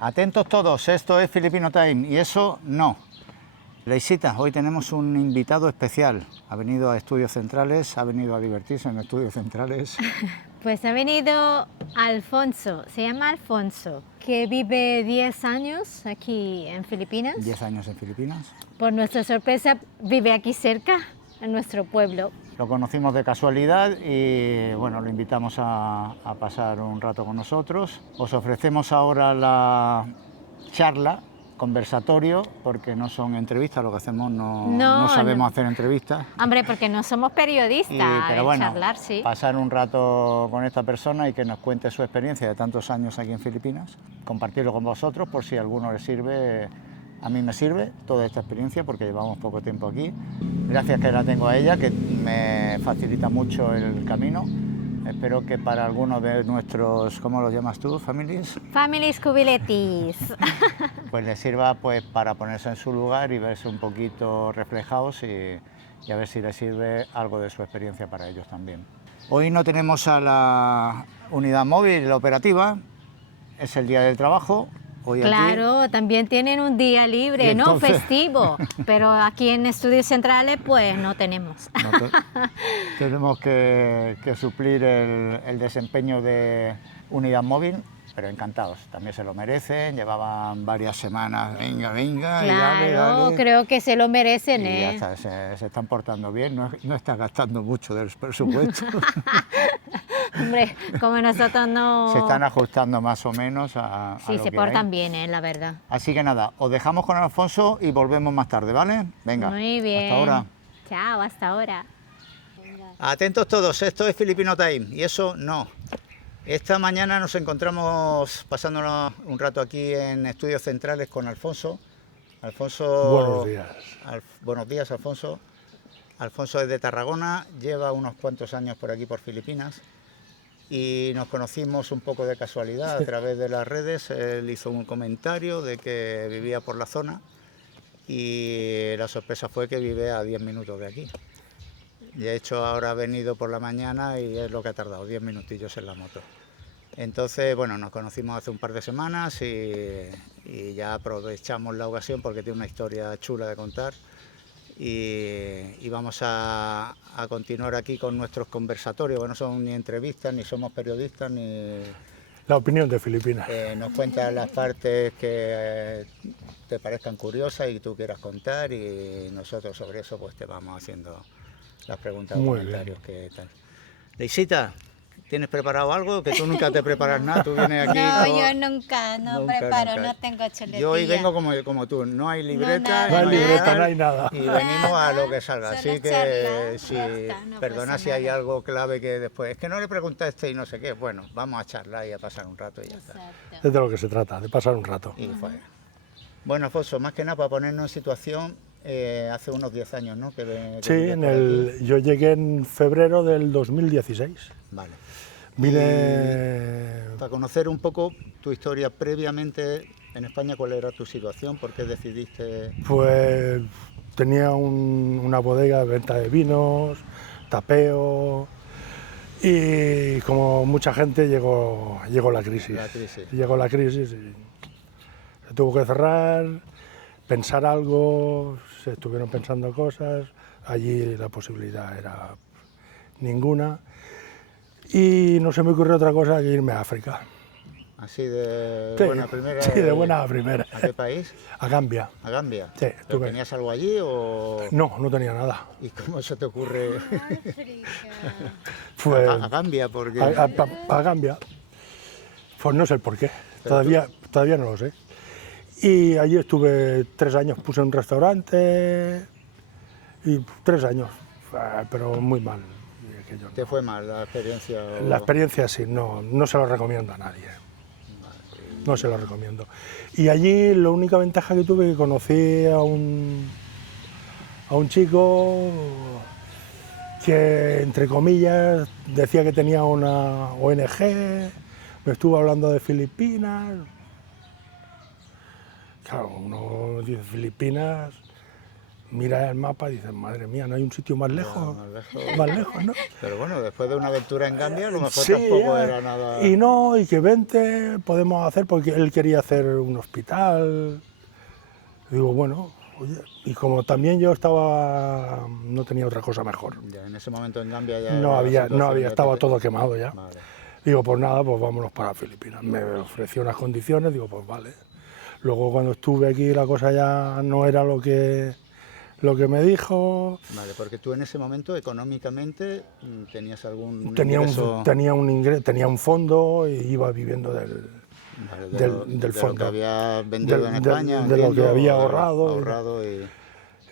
Atentos todos, esto es Filipino Time y eso no. Leisita, hoy tenemos un invitado especial. Ha venido a Estudios Centrales, ha venido a divertirse en Estudios Centrales. Pues ha venido Alfonso, se llama Alfonso, que vive 10 años aquí en Filipinas. 10 años en Filipinas. Por nuestra sorpresa, vive aquí cerca, en nuestro pueblo. Lo conocimos de casualidad y bueno, lo invitamos a pasar un rato con nosotros. Os ofrecemos ahora la charla, conversatorio, porque no son entrevistas, lo que hacemos no sabemos hacer entrevistas. Hombre, porque no somos periodistas, Pero bueno, charlar, sí. pasar un rato con esta persona y que nos cuente su experiencia de tantos años aquí en Filipinas, compartirlo con vosotros por si a alguno le sirve. A mí me sirve toda esta experiencia porque llevamos poco tiempo aquí. Gracias que la tengo a ella, que me facilita mucho el camino. Espero que para algunos de nuestros, ¿cómo los llamas tú? ¿Families? Families Cubiletis. Pues les sirva pues, para ponerse en su lugar y verse un poquito reflejados y a ver si les sirve algo de su experiencia para ellos también. Hoy no tenemos a la unidad móvil, la operativa, es el día del trabajo. Hoy claro, aquí. También tienen un día libre, entonces... no festivo, pero aquí en Estudios Centrales pues no tenemos. Tenemos que suplir el desempeño de unidad móvil, pero encantados, también se lo merecen, llevaban varias semanas, venga, Claro, y dale. Creo que se lo merecen, y ya está, se están portando bien, no están gastando mucho del presupuesto. Hombre, como nosotros no... Se están ajustando más o menos a Sí, lo se que portan hay. bien, la verdad. Así que nada, os dejamos con Alfonso y volvemos más tarde, ¿vale? Venga, muy bien. Hasta ahora. Chao, hasta ahora. Atentos todos, esto es Filipino Time y eso no. Esta mañana nos encontramos pasándonos un rato aquí en Estudios Centrales con Alfonso. Buenos días. Buenos días, Alfonso. Alfonso es de Tarragona, lleva unos cuantos años por aquí, por Filipinas, y nos conocimos un poco de casualidad a través de las redes. Él hizo un comentario de que vivía por la zona y la sorpresa fue que vive a 10 minutos de aquí. De hecho, ahora ha venido por la mañana y es lo que ha tardado, 10 minutillos en la moto. Entonces, bueno, nos conocimos hace un par de semanas y ya aprovechamos la ocasión porque tiene una historia chula de contar. Y vamos a continuar aquí con nuestros conversatorios, que no son ni entrevistas, ni somos periodistas, ni... La opinión de Filipinas. Nos cuentas las partes que te parezcan curiosas y tú quieras contar y nosotros sobre eso pues te vamos haciendo las preguntas o comentarios que tal. Leisita, ¿tienes preparado algo? Que tú nunca te preparas nada, tú vienes aquí... No, yo nunca preparo, no tengo chuletilla. Yo hoy vengo como tú, no hay libreta, no hay nada. Y venimos a lo que salga, así que si no perdona si hay algo clave que después... Es que no le preguntaste y no sé qué, bueno, vamos a charlar y a pasar un rato y ya está. Es de lo que se trata, de pasar un rato. Y fue. Bueno, Alfonso, más que nada para ponernos en situación, hace unos 10 años, ¿no? Sí, yo llegué en febrero del 2016. Vale. Vine... Para conocer un poco tu historia previamente en España, ¿cuál era tu situación? ¿Por qué decidiste...? Pues tenía una bodega de venta de vinos, tapeo, y como mucha gente llegó la crisis. Llegó la crisis y se tuvo que cerrar, pensar algo, se estuvieron pensando cosas, allí la posibilidad era ninguna. Y no se me ocurrió otra cosa que irme a África. ¿Así de sí, buena primera? Sí, de buena primera. ¿A qué país? A Gambia. ¿A Gambia? Sí. ¿Tenías algo allí o...? No, no tenía nada. ¿Y cómo se te ocurre? Pues, a Gambia, porque... A Gambia. Pues no sé el por qué, todavía no lo sé. Y allí estuve 3 años, puse un restaurante y 3 años, pero muy mal. ¿Te fue mal la experiencia? O... La experiencia sí, no se lo recomiendo a nadie. No se lo recomiendo. Y allí la única ventaja que tuve, que conocí a un chico que, entre comillas, decía que tenía una ONG, me estuvo hablando de 'Filipinas. Claro, uno dice Filipinas, miras el mapa y dices, madre mía, no hay un sitio más lejos, más más lejos, ¿no? Pero bueno, después de una aventura en Gambia, a lo mejor Sí, tampoco era nada... Y no, y que vente, podemos hacer, porque él quería hacer un hospital. Digo, bueno, oye, y como también yo estaba, no tenía otra cosa mejor. Ya, en ese momento en Gambia ya... No había, estaba todo quemado ya. Vale. Digo, pues nada, pues vámonos para Filipinas. Me ofreció unas condiciones, digo, pues vale. Luego cuando estuve aquí la cosa ya no era lo que me dijo. Vale, porque tú en ese momento económicamente tenías algún tenía ingreso... tenía un fondo y iba viviendo del fondo. Lo que había vendido en España, de lo que había ahorrado.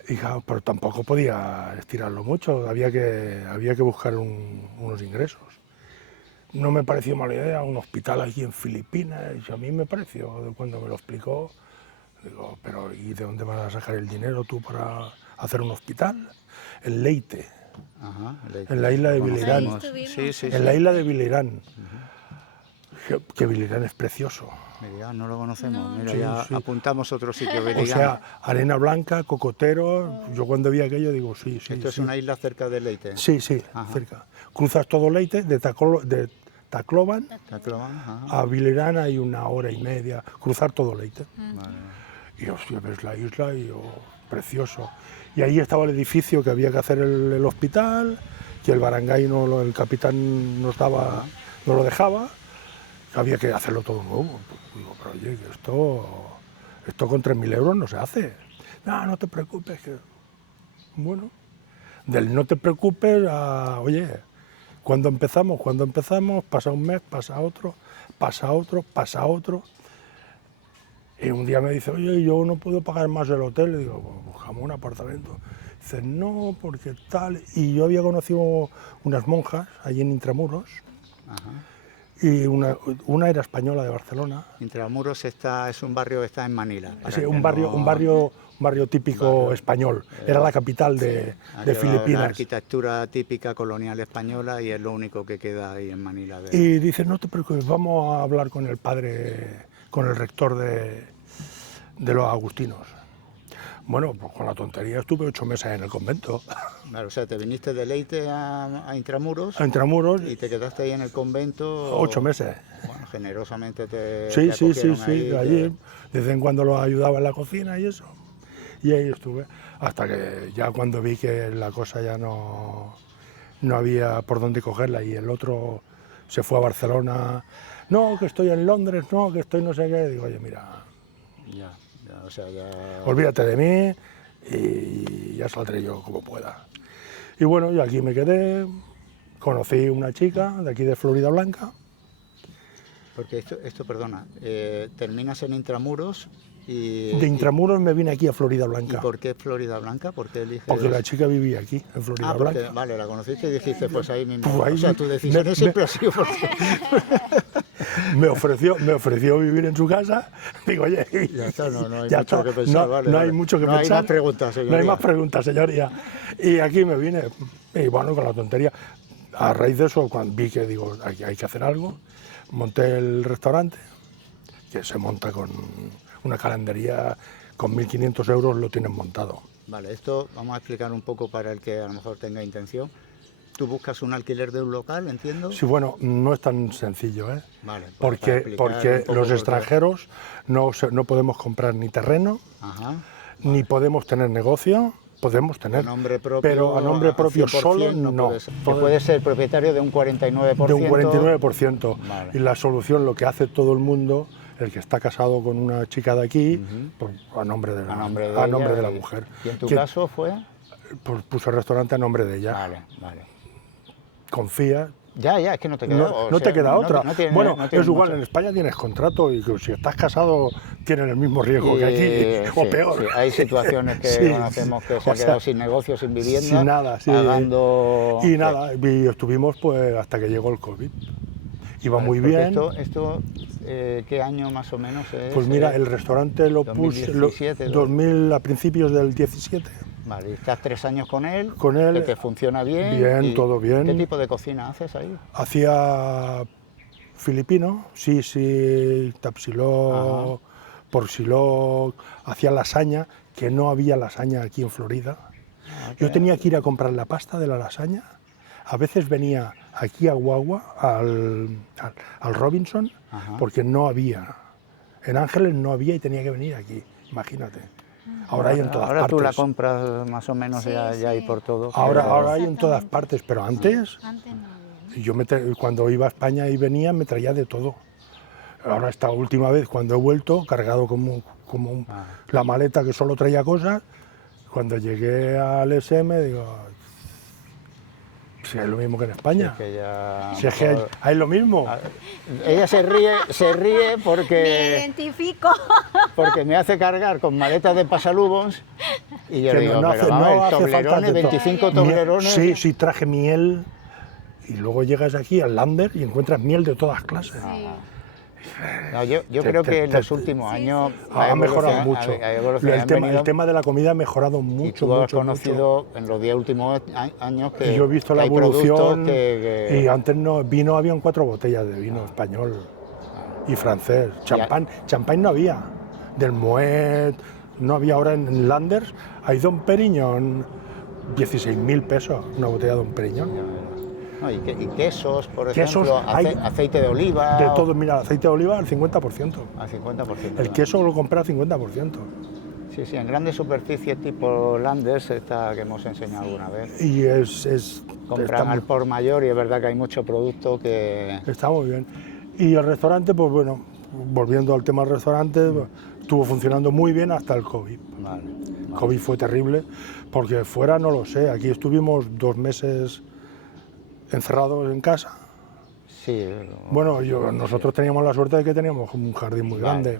Y claro, pero tampoco podía estirarlo mucho, había que buscar unos ingresos. No me pareció mala idea un hospital aquí en Filipinas, y a mí me pareció, cuando me lo explicó, digo, pero ¿y de dónde vas a sacar el dinero tú para hacer un hospital? En Leyte, Ajá, en la isla de Bilirán. En la isla de Bilirán, que Bilirán es precioso. Bilirán, no lo conocemos, No. mira, Sí, ya sí. apuntamos otro sitio, O Bilirán. sea, arena blanca, cocoteros, yo cuando vi aquello digo, sí, sí. Esto es sí. una isla cerca de Leyte. Sí, sí, Ajá. cerca. Cruzas todo Leyte, de Tacloban Tacloban, ajá. a Bilirán hay 1 hora y media, cruzar todo Leyte. Vale. Y hostia, ves la isla y precioso. Y ahí estaba el edificio que había que hacer el hospital, que el barangay, el capitán no lo dejaba, que había que hacerlo todo nuevo. Pues digo, pero oye, que esto con 3.000 euros no se hace. No, no te preocupes, que... Bueno, del no te preocupes a, oye, cuando empezamos, pasa un mes, pasa otro, y un día me dice, oye, yo no puedo pagar más el hotel, y digo, pues buscamos un apartamento. Dice, no, porque tal, y yo había conocido unas monjas allí en Intramuros, Ajá. y una era española de Barcelona. Intramuros es un barrio que está en Manila. para Sí, que un barrio típico español, era la capital de Aquella Filipinas. La arquitectura típica colonial española y es lo único que queda ahí en Manila. Y dice, no te preocupes, vamos a hablar con el padre, con el rector de los agustinos. Bueno, pues con la tontería estuve 8 meses en el convento. Claro, o sea, te viniste de Leyte a Intramuros A Intramuros, y te quedaste ahí en el convento. 8 meses. Bueno, generosamente te Sí, acogieron ahí, allí, de vez en cuando los ayudaba en la cocina y eso. Y ahí estuve, hasta que ya cuando vi que la cosa ya no había por dónde cogerla y el otro se fue a Barcelona, no, que estoy en Londres, no, que estoy no sé qué, digo, oye, mira, Ya, o sea, ya... olvídate de mí y ya saldré yo como pueda. Y bueno, yo aquí me quedé, conocí una chica de aquí de Florida Blanca. Porque esto perdona, terminas en Intramuros y... De Intramuros me vine aquí a Florida ¿Y Blanca. por qué Florida Blanca? ¿Por qué eliges...? Porque la chica vivía aquí, en Florida porque, Blanca. vale, la conociste y dijiste, pues ahí mismo. Pues ahí o sea, tu decisión siempre ha sido porque... Me ofreció vivir en su casa. Digo, oye, Ya está, no hay ya mucho está. que pensar, No, vale, no vale. hay mucho que No hay pensar. más preguntas, señoría. No hay más preguntas, señoría. Y aquí me vine, y bueno, con la tontería. A raíz de eso, cuando vi que digo, hay que hacer algo, monté el restaurante, que se monta con una calendaría, con 1.500 euros lo tienen montado. Vale, esto vamos a explicar un poco para el que a lo mejor tenga intención. Tú buscas un alquiler de un local, entiendo. Sí, bueno, no es tan sencillo, ¿eh? Vale, pues para explicar porque un poco los por qué. extranjeros no podemos comprar ni terreno, Ajá. ni podemos tener negocio, podemos tener, A nombre propio, pero a nombre propio 100% solo no. puede ser. Que puede ser propietario de un 49%. De un 49%. Vale. Y la solución, lo que hace todo el mundo, el que está casado con una chica de aquí, pues, a nombre de la mujer. ¿Y en tu Que, caso fue? pues, puso el restaurante a nombre de ella. Vale. Confía. Ya, es que no te queda No te queda otra. Bueno, no tiene es igual, mucho. en España tienes contrato y que si estás casado tienen el mismo riesgo que aquí, o Sí, peor. sí, hay situaciones que Sí, conocemos que se o ha quedado sea, sin negocio, sin vivienda, sin nada, sí. pagando... Y nada, y estuvimos pues hasta que llegó el COVID. Iba Vale, muy porque bien. Esto ¿qué año más o menos es? Pues mira, el restaurante lo puse 2017, 2000 a principios del 17. Vale, y estás 3 años con él, Con él, que te funciona bien. bien, todo bien. ¿Qué tipo de cocina haces ahí? Hacía filipino, sisi, tapsiló, por si lo hacía lasaña, que no había lasaña aquí en Florida. Yo tenía que ir a comprar la pasta de la lasaña. A veces venía aquí a Guagua, al Robinson, porque no había. En Ángeles no había y tenía que venir aquí, imagínate. Ahora hay en todas partes. Ahora tú la compras más o menos, ya hay por todo. Ahora hay en todas partes, pero antes no había. yo cuando iba a España y venía me traía de todo. Ahora esta última vez cuando he vuelto, cargado como la maleta que solo traía cosas, cuando llegué al SM digo, si es lo mismo que en España. Si es que hay lo mismo. Ella se ríe porque... Me identifico. Porque me hace cargar con maletas de pasalubos y yo Que digo, no pero vamos, hace falta toblerones, de todo. 25 toblerones. Sí, traje miel y luego llegas aquí al Lander y encuentras miel de todas clases. Sí. No, yo creo que en los últimos años ha mejorado mucho. El El tema de la comida ha mejorado mucho. Y tú has mucho, conocido mucho. en los 10 últimos años que, yo he visto que la hay productos evolución que... y antes vino habían 4 botellas de vino español y francés. Champán no había. Del Moet, no había. Ahora en Landers hay Dom Perignon, 16.000 pesos una botella de Dom Perignon. No, y quesos, por Quesos, ejemplo, aceite de oliva. De todo, mira, aceite de oliva al 50%. Al 50%. El queso lo compré al 50%. Sí, en grandes superficies tipo Landers, esta que hemos enseñado alguna vez. Y compran al por mayor y es verdad que hay mucho producto que... Está muy bien. Y el restaurante, pues bueno, volviendo al tema del restaurante, estuvo funcionando muy bien hasta el COVID. Vale. COVID fue terrible, porque fuera no lo sé, aquí estuvimos 2 meses encerrados en casa. Sí. Bueno, nosotros teníamos la suerte de que teníamos un jardín muy grande.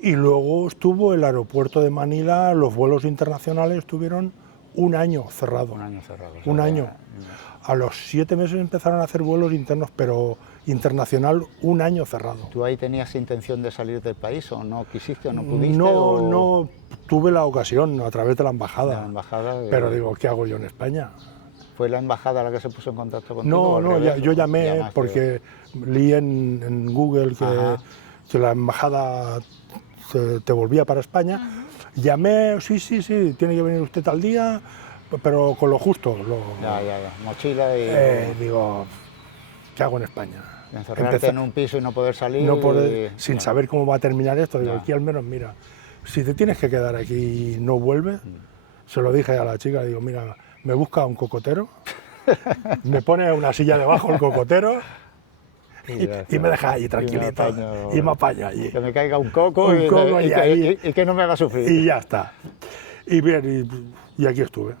Y luego estuvo el aeropuerto de Manila, los vuelos internacionales estuvieron un año cerrado. Un año. A los 7 meses empezaron a hacer vuelos internos, pero internacional, un año cerrado. ¿Tú ahí tenías intención de salir del país o no quisiste o no pudiste? No tuve la ocasión a través de la embajada. Pero digo, ¿qué hago yo en España? ¿Fue la embajada la que se puso en contacto contigo? No, yo llamé porque leí en Google que la embajada te volvía para España. Llamé, sí, tiene que venir usted tal día, pero con lo justo. Ya. Mochila y... digo, ¿qué hago en España? Encerrarte en un piso y no poder salir. Sin saber cómo va a terminar esto. Digo, aquí al menos, mira, si te tienes que quedar aquí y no vuelves, se lo dije a la chica, digo, mira, me busca un cocotero, me pone una silla debajo el cocotero y me deja ahí tranquilito y me apaña allí. Que me caiga un coco y que no me haga sufrir. Y ya está. Y bien, y aquí estuve.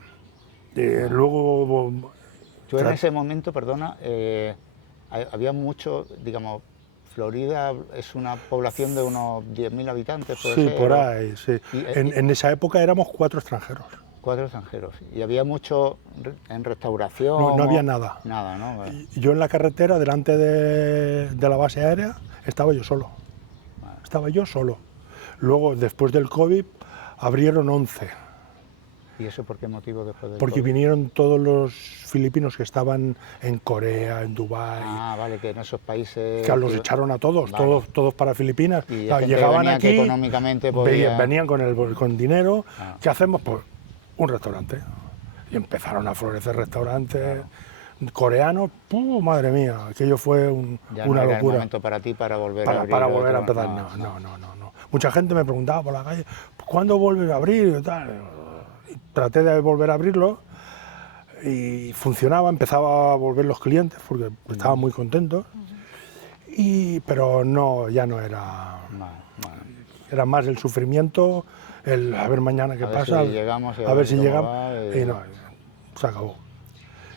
Luego... Tú en ese momento, perdona, había mucho, digamos, Florida es una población de unos 10.000 habitantes, ¿puede ser? Sí, por ahí, sí. En esa época éramos 4 extranjeros. 4 extranjeros. ¿Y había mucho en restauración? No había nada. Nada, ¿no? Vale. Yo en la carretera, delante de la base aérea, estaba yo solo. Vale. Estaba yo solo. Luego, después del COVID, abrieron 11. ¿Y eso por qué motivo después del Porque COVID? vinieron todos los filipinos que estaban en Corea, en Dubái. Ah, vale, que en esos países... Que los echaron a todos, vale. todos para Filipinas. Y llegaban aquí, que económicamente podía... venían con dinero. Ah. ¿Qué hacemos? Pues un restaurante. Y empezaron a florecer restaurantes coreanos. Madre mía, aquello fue una locura. El momento para ti para volver a abrir. Para volver a empezar, no. Mucha gente me preguntaba por la calle, ¿cuándo vuelves a abrir? Y tal. Y traté de volver a abrirlo y funcionaba, empezaba a volver los clientes porque estaban muy contentos. Pero no, ya no era... Era más el sufrimiento, el a ver mañana qué pasa, si llegamos, a ver si llegamos, y no, se acabó.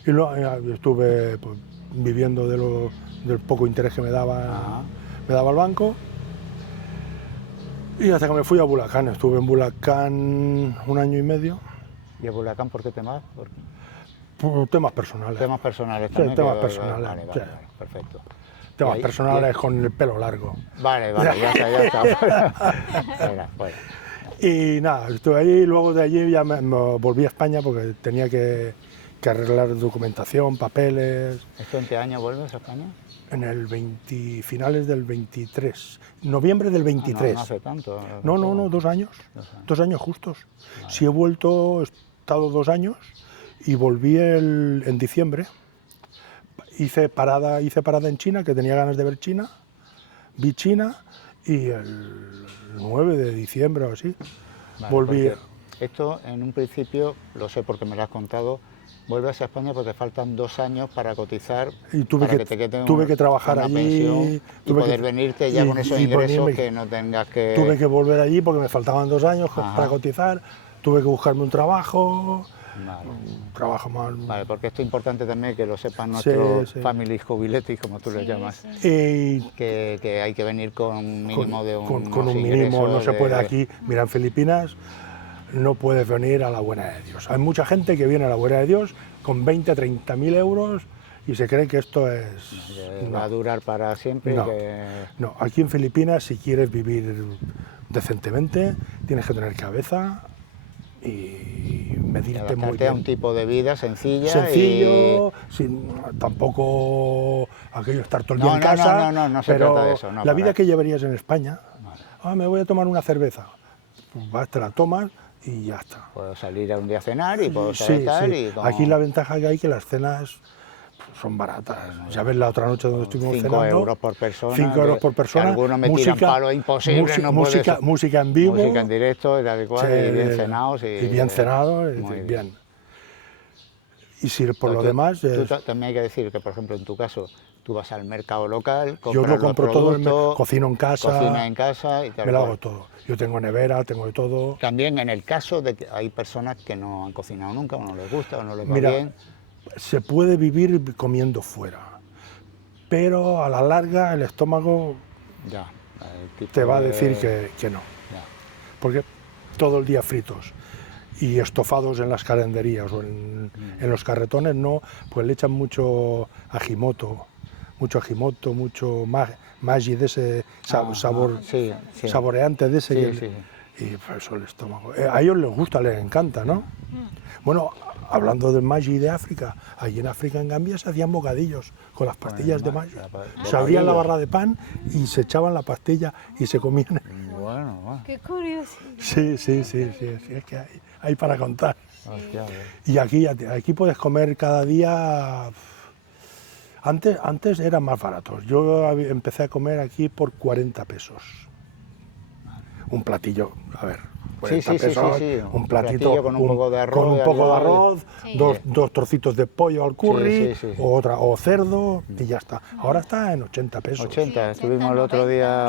Y luego estuve pues, viviendo del poco interés que me daba el banco, y hasta que me fui a Bulacán. Estuve en Bulacán 1 año y medio. ¿Y a Bulacán por qué te vas? Por temas personales. Temas personales también. Sí, temas personales. Vale, perfecto. Temas personales con el pelo largo. Vale, ya está. Fuera. Y nada, estuve ahí, luego de allí ya me volví a España porque tenía que arreglar documentación, papeles. ¿Esto en qué año vuelves a España? En el finales del 23, noviembre del 23. No hace tanto. No, 2 años. 2 años justos. Vale. Si he vuelto, he estado 2 años y volví en diciembre. Hice parada en China, que tenía ganas de ver China. Vi China y el 9 de diciembre o así volví. Esto en un principio, lo sé porque me lo has contado, vuelves a España porque te faltan 2 años para cotizar y tuve que trabajar allí y poder venirte ya con esos ingresos que no tengas que... Tuve que volver allí porque me faltaban 2 años para cotizar, tuve que buscarme un trabajo, un trabajo más... Vale, porque esto es importante también que lo sepan nuestros family jubiletis, como tú les llamas, que hay que venir con un mínimo de con un mínimo, no se puede aquí, mira, en Filipinas no puedes venir a la buena de Dios. Hay mucha gente que viene a la buena de Dios con 20, 30 mil euros y se cree que esto es... va a durar para siempre. No, aquí en Filipinas, si quieres vivir decentemente, tienes que tener cabeza y medirte muy bien. A un tipo de vida sencillo, sin tampoco aquello estar todo el día en casa. No se trata de eso. La vida que llevarías en España, me voy a tomar una cerveza, pues vas, te la tomas y ya está. Puedo salir un día a cenar y puedo salir y como... Aquí la ventaja que hay es que las cenas son baratas. Ya ves la otra noche donde estuvimos cenando. 5 euros por persona. 5 euros por persona. Algunos me tiran palo imposible, música en vivo. Música en directo, y tal y cual, y bien cenados. Y bien cenados, bien. Y si por lo demás... También hay que decir que, por ejemplo, en tu caso, tú vas al mercado local, compras yo lo compro todo, cocino en casa. Cocina en casa y tal. Me lo hago todo. Yo tengo nevera, tengo de todo. También en el caso de que hay personas que no han cocinado nunca, o no les gusta, o no les va bien. Se puede vivir comiendo fuera, pero a la larga el estómago te va a decir que no. Porque todo el día fritos y estofados en las calenderías o en los carretones no, pues le echan mucho ajimoto, mucho maggi de ese sabor saboreante de ese. Y por eso el estómago. A ellos les gusta, les encanta, ¿no? Bueno, hablando del maggi de África, allí en África, en Gambia, se hacían bocadillos con las pastillas de maggi. Se abrían la barra de pan y se echaban la pastilla y se comían. Bueno. Qué curioso. Sí, es que hay para contar. Y aquí puedes comer cada día... Antes eran más baratos. Yo empecé a comer aquí por 40 pesos. Un platillo, a ver, 40 pesos, un platito con un poco de arroz, con un poco de arroz, dos trocitos de pollo al curry, o cerdo, y ya está. Ahora está en 80 pesos. 80, estuvimos el otro día...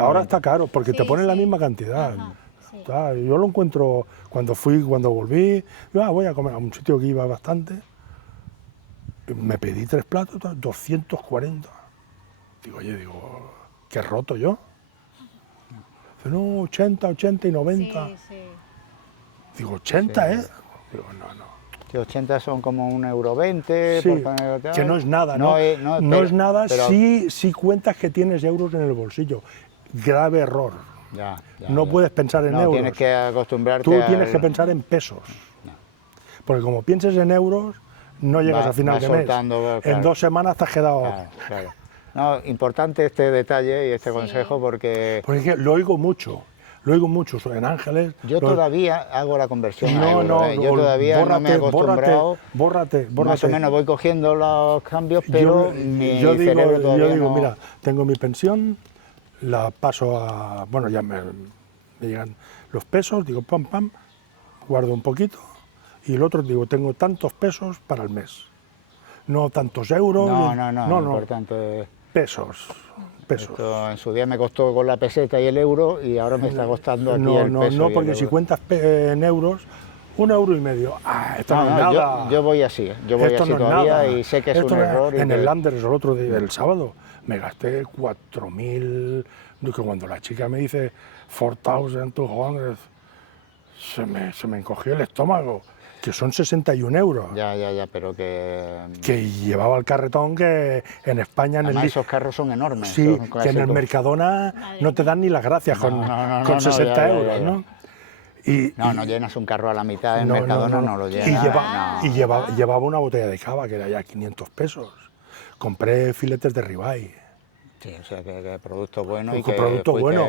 Ahora está caro, porque te ponen la misma cantidad. Yo lo encuentro, cuando volví, voy a comer a un sitio que iba bastante, me pedí 3 platos, 240. Digo, ¿qué roto yo? No, 80 y 90. Digo, 80, Digo, no. Que 80 son como 1,20 €. Que no es nada, ¿no? No es nada si cuentas que tienes euros en el bolsillo. Grave error. No puedes pensar en euros. Tienes que acostumbrarte Tú tienes que pensar en pesos. Porque como pienses en euros, no llegas a final de mes. En 2 semanas te has quedado... Claro. No, importante este detalle y este consejo porque es que lo oigo mucho en Ángeles. Yo todavía hago la conversión a euros, yo todavía no me he acostumbrado. Bórrate. Más o menos voy cogiendo los cambios, pero yo digo, mira, tengo mi pensión, la paso a... Bueno, ya me llegan los pesos, digo, pam, guardo un poquito, y el otro digo, tengo tantos pesos para el mes. No tantos euros. No, importante... Pesos. Esto en su día me costó con la peseta y el euro y ahora me está costando aquí el peso. No, porque si cuentas en euros, 1,5 €. Esto no es nada. Yo voy así, todavía y sé que es un error. En el Landers el otro día, el sábado, me gasté 4.000, que cuando la chica me dice 4.200, se me encogió el estómago. Que son 61 euros. Ya, pero que... Que llevaba el carretón que en España... Además, esos carros son enormes. Sí, que en el Mercadona no te dan ni las gracias con 60 euros, ¿no? No llenas un carro a la mitad, en Mercadona no lo llenas. Y llevaba una botella de cava que era ya 500 pesos. compré filetes de ribeye. Sí, o sea, que producto bueno y Con que producto fuiste- bueno,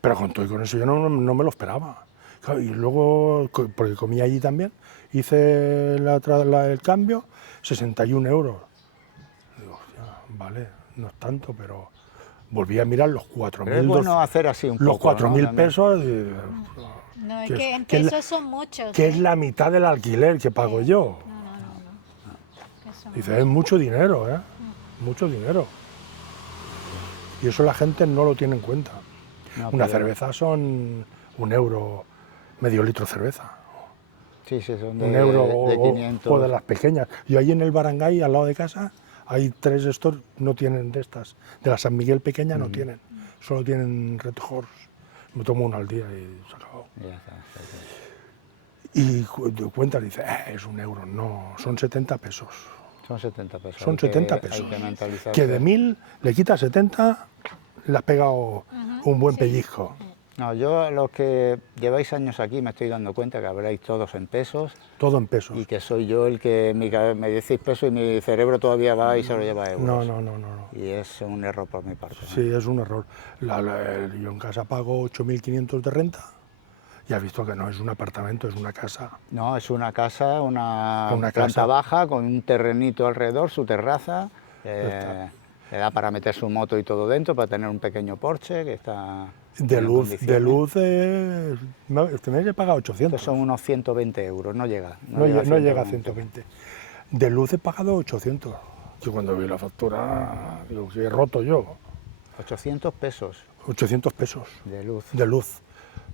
pero con todo y con eso yo no me lo esperaba. Claro, y luego, porque comí allí también, hice el cambio, 61 euros. Digo, hostia, vale, no es tanto, pero volví a mirar los Pero es 4.000 bueno hacer así un los poco, ¿no? 4.000 También. pesos, y, No, es que que es- en que es la- pesos son muchos. que es ¿eh? la mitad del alquiler que pago yo. Que son Dice, es mucho dinero, ¿eh? Mucho dinero. Y eso la gente no lo tiene en cuenta. No, Una pero- cerveza son 1 euro, medio litro de cerveza. Sí, sí, son 1 euro de o 500. de las pequeñas. Yo ahí en el Barangay, al lado de casa, hay 3 stores, no tienen de estas. De la San Miguel pequeña no tienen, solo tienen Red Horse. Me tomo una al día y se acabó. Ya está, sí, Y sí. cuentas, dice, es 1 euro. No, son 70 pesos. Son 70 pesos. Son hay que- 70 pesos. Hay que mentalizarse. Que de 1.000 le quitas 70, le has pegado un buen pellizco. No, yo los que lleváis años aquí me estoy dando cuenta que habláis todos en pesos Todo en pesos. y que soy yo el que me decís pesos y mi cerebro todavía va y se lo lleva a euros. No. Y es un error por mi parte, ¿no? Sí, es un error. Yo en casa pago 8.500 de renta y has visto que no es un apartamento, es una casa. No, es una casa, una Una planta casa. baja con un terrenito alrededor, su terraza. está. Le da para meter su moto y todo dentro, para tener un pequeño Porsche que está... De en luz, condiciones. este mes he pagado 800. Estos son unos 120 euros, no llega. No llega a 120. De luz he pagado 800. Yo cuando vi la factura, digo, que he roto yo. 800 pesos 800 pesos de luz. de luz.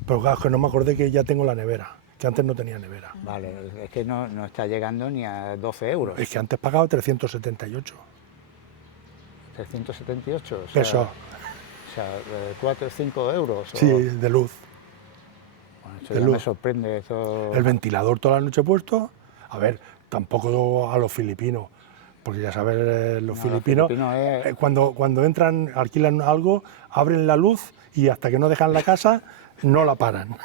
Pero claro, que no me acordé que ya tengo la nevera, que antes no tenía nevera. Vale, es que no está llegando ni a 12 euros. Es que antes pagaba 378 378, o sea, pesos. O sea, 4 o 5 euros. Sí, o- de luz. Bueno, eso de ya luz. me sorprende. Eso... El ventilador toda la noche puesto. A ver, tampoco a los filipinos, porque ya sabes, los No, los filipinos, filipinos es- cuando entran, alquilan algo, abren la luz y hasta que no dejan la casa, no la paran.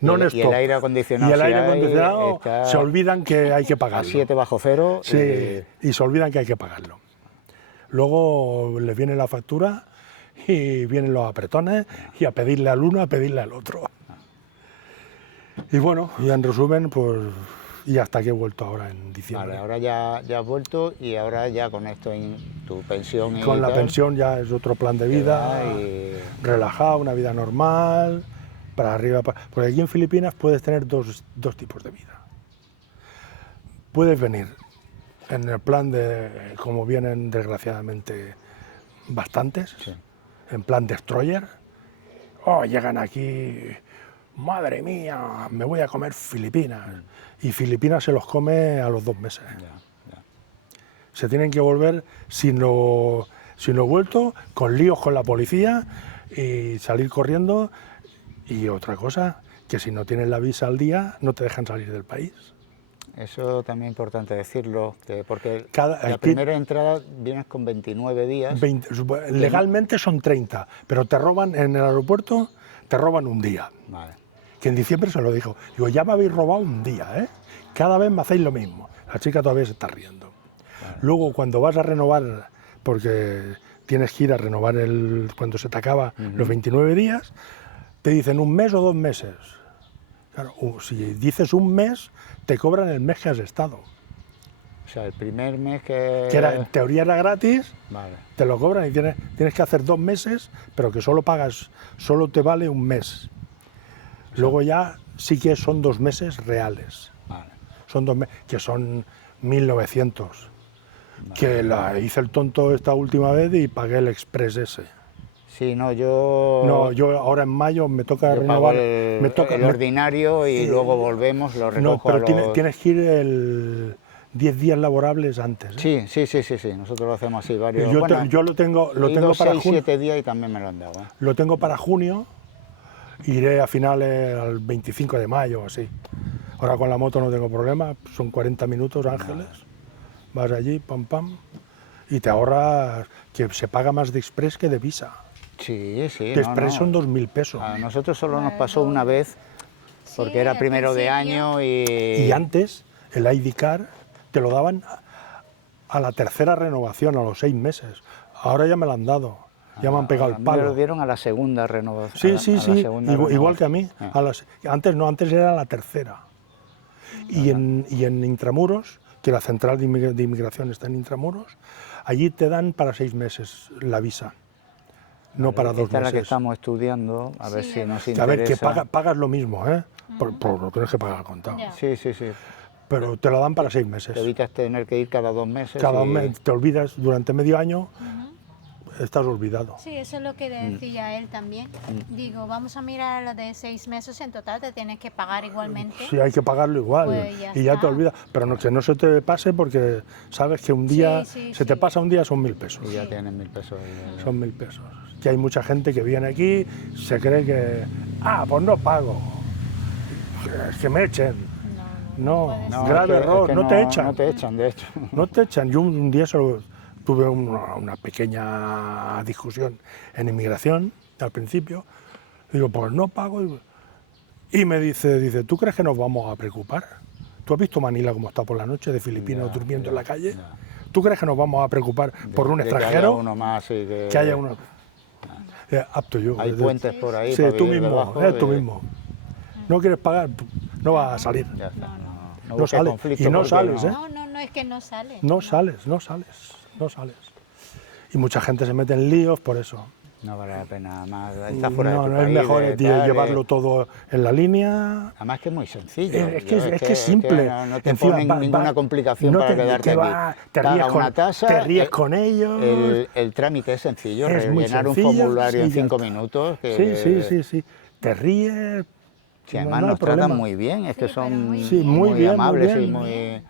Y el aire acondicionado, Y el si aire hay, acondicionado está se olvidan que hay que a pagarlo. 7 bajo cero. Sí, y se olvidan que hay que pagarlo. Luego les viene la factura y vienen los apretones y a pedirle al uno, a pedirle al otro. Y bueno, y en resumen, pues, y hasta que he vuelto ahora en diciembre. Vale, ahora ya has vuelto y ahora ya con esto en tu pensión y Con la tal, pensión ya es otro plan de te vida, va y- relajado, una vida normal, para arriba. Porque aquí en Filipinas puedes tener dos tipos de vida. Puedes venir en el plan de, como vienen desgraciadamente bastantes, Sí. en plan destroyer. Oh, llegan aquí, madre mía, me voy a comer Filipinas. Y Filipinas se los come a los 2 meses. ya. Se tienen que volver, si no he vuelto, con líos con la policía y salir corriendo. Y otra cosa, que si no tienes la visa al día, no te dejan salir del país. Eso también es importante decirlo, porque Cada- la aquí- primera entrada vienes con 29 días. 20 legalmente son 30, pero te roban en el aeropuerto, te roban un día. Vale. Que en diciembre se lo dijo. Digo, ya me habéis robado un día, ¿eh? Cada vez me hacéis lo mismo. La chica todavía se está riendo. Luego, cuando vas a renovar, porque tienes que ir a renovar cuando se te acaba los 29 días, te dicen 1 mes o 2 meses. Claro, si dices 1 mes, te cobran el mes que has estado. O sea, el primer mes que... Que en teoría era gratis, Vale. te lo cobran y tienes que hacer 2 meses, pero que solo te vale 1 mes. Luego ya sí que son 2 meses reales. Vale. Son 2 meses, que son 1.900. Que la hice el tonto esta última vez y pagué el express ese. Sí, no, yo... No, yo ahora en mayo me toca yo pago renovar. el ordinario y luego volvemos, lo recojo No, pero a los... tienes que ir 10 días laborables antes. ¿eh? Sí, nosotros lo hacemos así, varios... Yo lo tengo he ido para 6, junio. 7 días y también me lo han dado. ¿eh? Lo tengo para junio. Iré a finales al 25 de mayo o así. Ahora con la moto no tengo problema, son 40 minutos, Ángeles. Vas allí, pam, pam, y te ahorras, que se paga más de express que de visa. Sí. De no, express no. son 2.000 pesos. A nosotros solo nos pasó una vez, porque Sí, era al primero de principio. año Y antes, el ID card te lo daban a la tercera renovación, a los 6 meses. Ahora ya me la han dado, ya me han pegado el Me palo. lo dieron a la segunda renovación. Sí, igual que a mí. Antes no, antes era la tercera. Y en Intramuros, que la central de inmigración está en Intramuros, allí te dan para 6 meses la visa, no para 2 meses. Esta es la que estamos estudiando, a ver si nos interesa. A ver, que pagas lo mismo, ¿eh? Por lo tienes que pagar al contado. Sí. Pero te lo dan para 6 meses. Te evitas tener que ir cada 2 meses. Cada mes te olvidas durante medio año, estás olvidado. Sí, eso es lo que decía él también. Digo, vamos a mirar la de 6 meses en total, te tienes que pagar igualmente. Sí, hay que pagarlo igual Pues ya te olvidas. Pero no, que no se te pase porque sabes que un día, se te pasa un día son 1.000 pesos. Y ya tienes 1.000 pesos. Son 1.000 pesos. Que hay mucha gente que viene aquí, se cree que, pues no pago, que me echen. No, grave error, no te echan. No te echan, de hecho. No te echan. Yo un día tuve una pequeña discusión en inmigración al principio. Digo, pues no pago. Y me dice, ¿tú crees que nos vamos a preocupar? ¿Tú has visto Manila como está por la noche, de filipinos durmiendo en la calle? ¿Tú crees que nos vamos a preocupar por un extranjero? Que haya uno más, sí, que haya uno. Apto yo. Hay puentes por ahí. Sí, tú mismo. No quieres pagar, no vas a salir. Ya está. No sales. Y no sales, ¿eh? No, es que no sales. No sales. Y mucha gente se mete en líos por eso. No vale la pena más. Está fuera de tu es país, mejor llevarlo todo en la línea. Además que es muy sencillo. Es que es simple. No te ponen ninguna complicación para quedarte aquí. Te ríes con ellos. El trámite es sencillo, es rellenar un formulario en 5 minutos. Sí. Te ríes. Sí, además nos tratan muy bien, es que son muy amables muy y muy...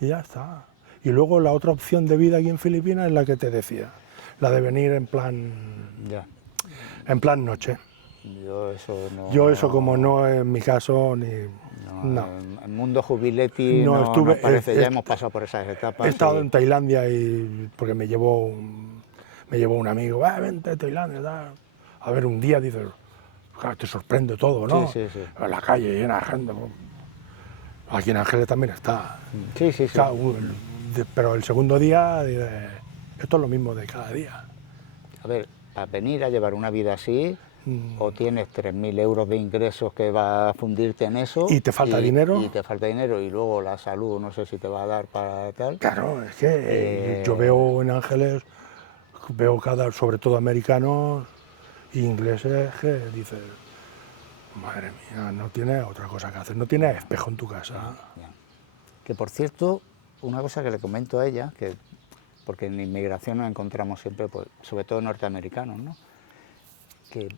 Y ya está. Y luego la otra opción de vida aquí en Filipinas es la que te decía, la de venir en plan noche. Yo eso como no es mi caso ni... No. El mundo jubileti no parece, ya hemos pasado por esas etapas. He estado en Tailandia porque me llevó un amigo, vente a Tailandia, a ver un día, dices... Claro, te sorprende todo, ¿no? Sí. En la calle llena de gente. Aquí en Ángeles también está. Sí. Pero el segundo día, esto es lo mismo de cada día. A ver, para venir a llevar una vida así, o tienes 3.000 euros de ingresos que va a fundirte en eso... ¿Y te falta dinero? Y te falta dinero, y luego la salud, no sé si te va a dar para tal... Claro, es que yo veo en Ángeles, sobre todo americanos, ingleses que dices, madre mía, no tienes otra cosa que hacer, no tienes espejo en tu casa. Que por cierto, una cosa que le comento a ella, porque en inmigración nos encontramos siempre, pues, sobre todo norteamericanos, ¿no? Que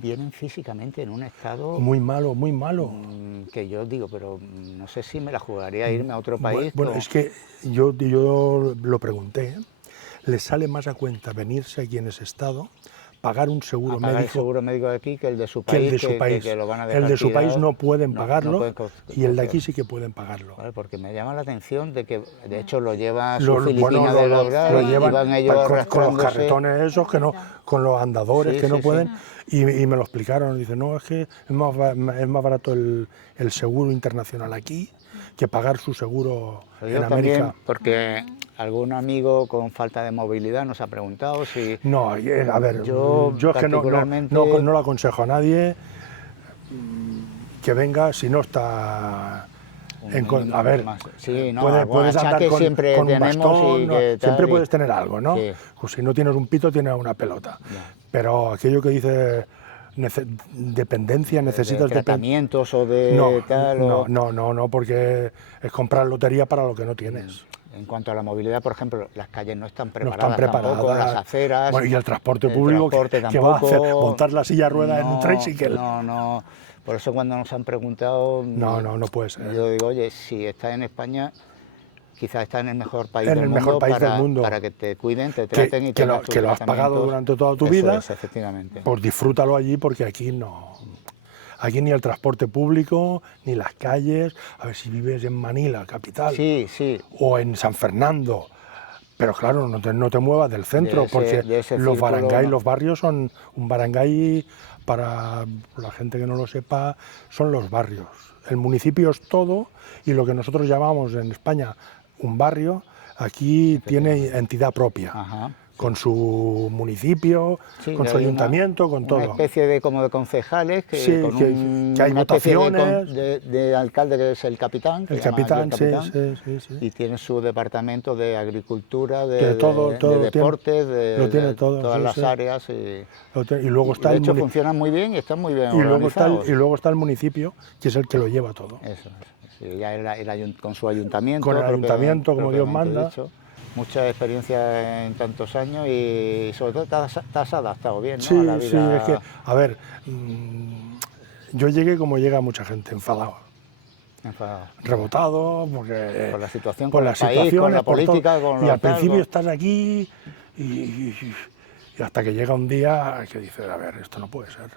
vienen físicamente en un estado... Muy malo. Que yo digo, pero no sé si me la jugaría a irme a otro país. Bueno, es que yo lo pregunté, les sale más a cuenta venirse aquí en ese estado, pagar un seguro médico. El seguro médico de aquí que el de su país. Que lo van a dejar el de su tirado, país no pueden pagarlo y el de aquí sí que pueden pagarlo. Vale, porque me llama la atención de que de hecho lo lleva su filipina de laboral, lo llevan y van ellos con los carretones esos que no, con los andadores que no pueden. Y me lo explicaron, dice, no, es que es más barato el seguro internacional aquí que pagar su seguro en América. También, porque algún amigo con falta de movilidad nos ha preguntado si... No, a ver, yo es que no lo aconsejo a nadie que venga si no está... a ver, puedes andar con un bastón, siempre puedes tener algo, ¿no? Sí. Pues si no tienes un pito, tienes una pelota. Pero aquello que dice... dependencia, necesitas de tratamientos o de No, porque es comprar lotería para lo que no tienes. En cuanto a la movilidad, por ejemplo, las calles no están preparadas, tampoco, las aceras... Bueno, y el transporte público, ¿qué va a hacer? ¿Montar la silla de ruedas en un tricycle? No, por eso cuando nos han preguntado... No puede ser. Yo digo, oye, si estás en España, quizás estás en el mejor país del mundo para que te cuiden, te traten y que lo has pagado durante toda tu vida, efectivamente. Pues disfrútalo allí porque aquí no... Aquí ni el transporte público, ni las calles, a ver si vives en Manila, capital, o en San Fernando, pero claro, no te muevas del centro, porque los barangays, los barrios son, un barangay, para la gente que no lo sepa, son los barrios. El municipio es todo, y lo que nosotros llamamos en España un barrio, aquí tiene entidad propia. Ajá. Con su municipio, Sí, con su ayuntamiento, con todo. Una especie de como de concejales que, Sí, con que hay una especie votaciones. de alcalde que es el capitán. Que El se llama aquí capitán, capitán, sí. y tiene su departamento de agricultura, Que todo de lo deportes, lo tiene todo, todas sí, las sí. áreas. Y luego está de el hecho funcionan muy bien y están muy bien y luego organizados. y luego está el municipio, que es el que lo lleva todo. Eso, sí, ya con su ayuntamiento. Con el ayuntamiento, como Dios propiamente manda. dicho. Mucha experiencia en tantos años y sobre todo te has adaptado bien, ¿no? Sí, a la vida. sí, es que, a ver, yo llegué como llega mucha gente, enfadado. Enfadado. Rebotado, porque... Por la situación, por con las el país, con la situaciones, por todo. política, con Y lo al tal, principio con- estás aquí y hasta que llega un día que dices, a ver, esto no puede ser.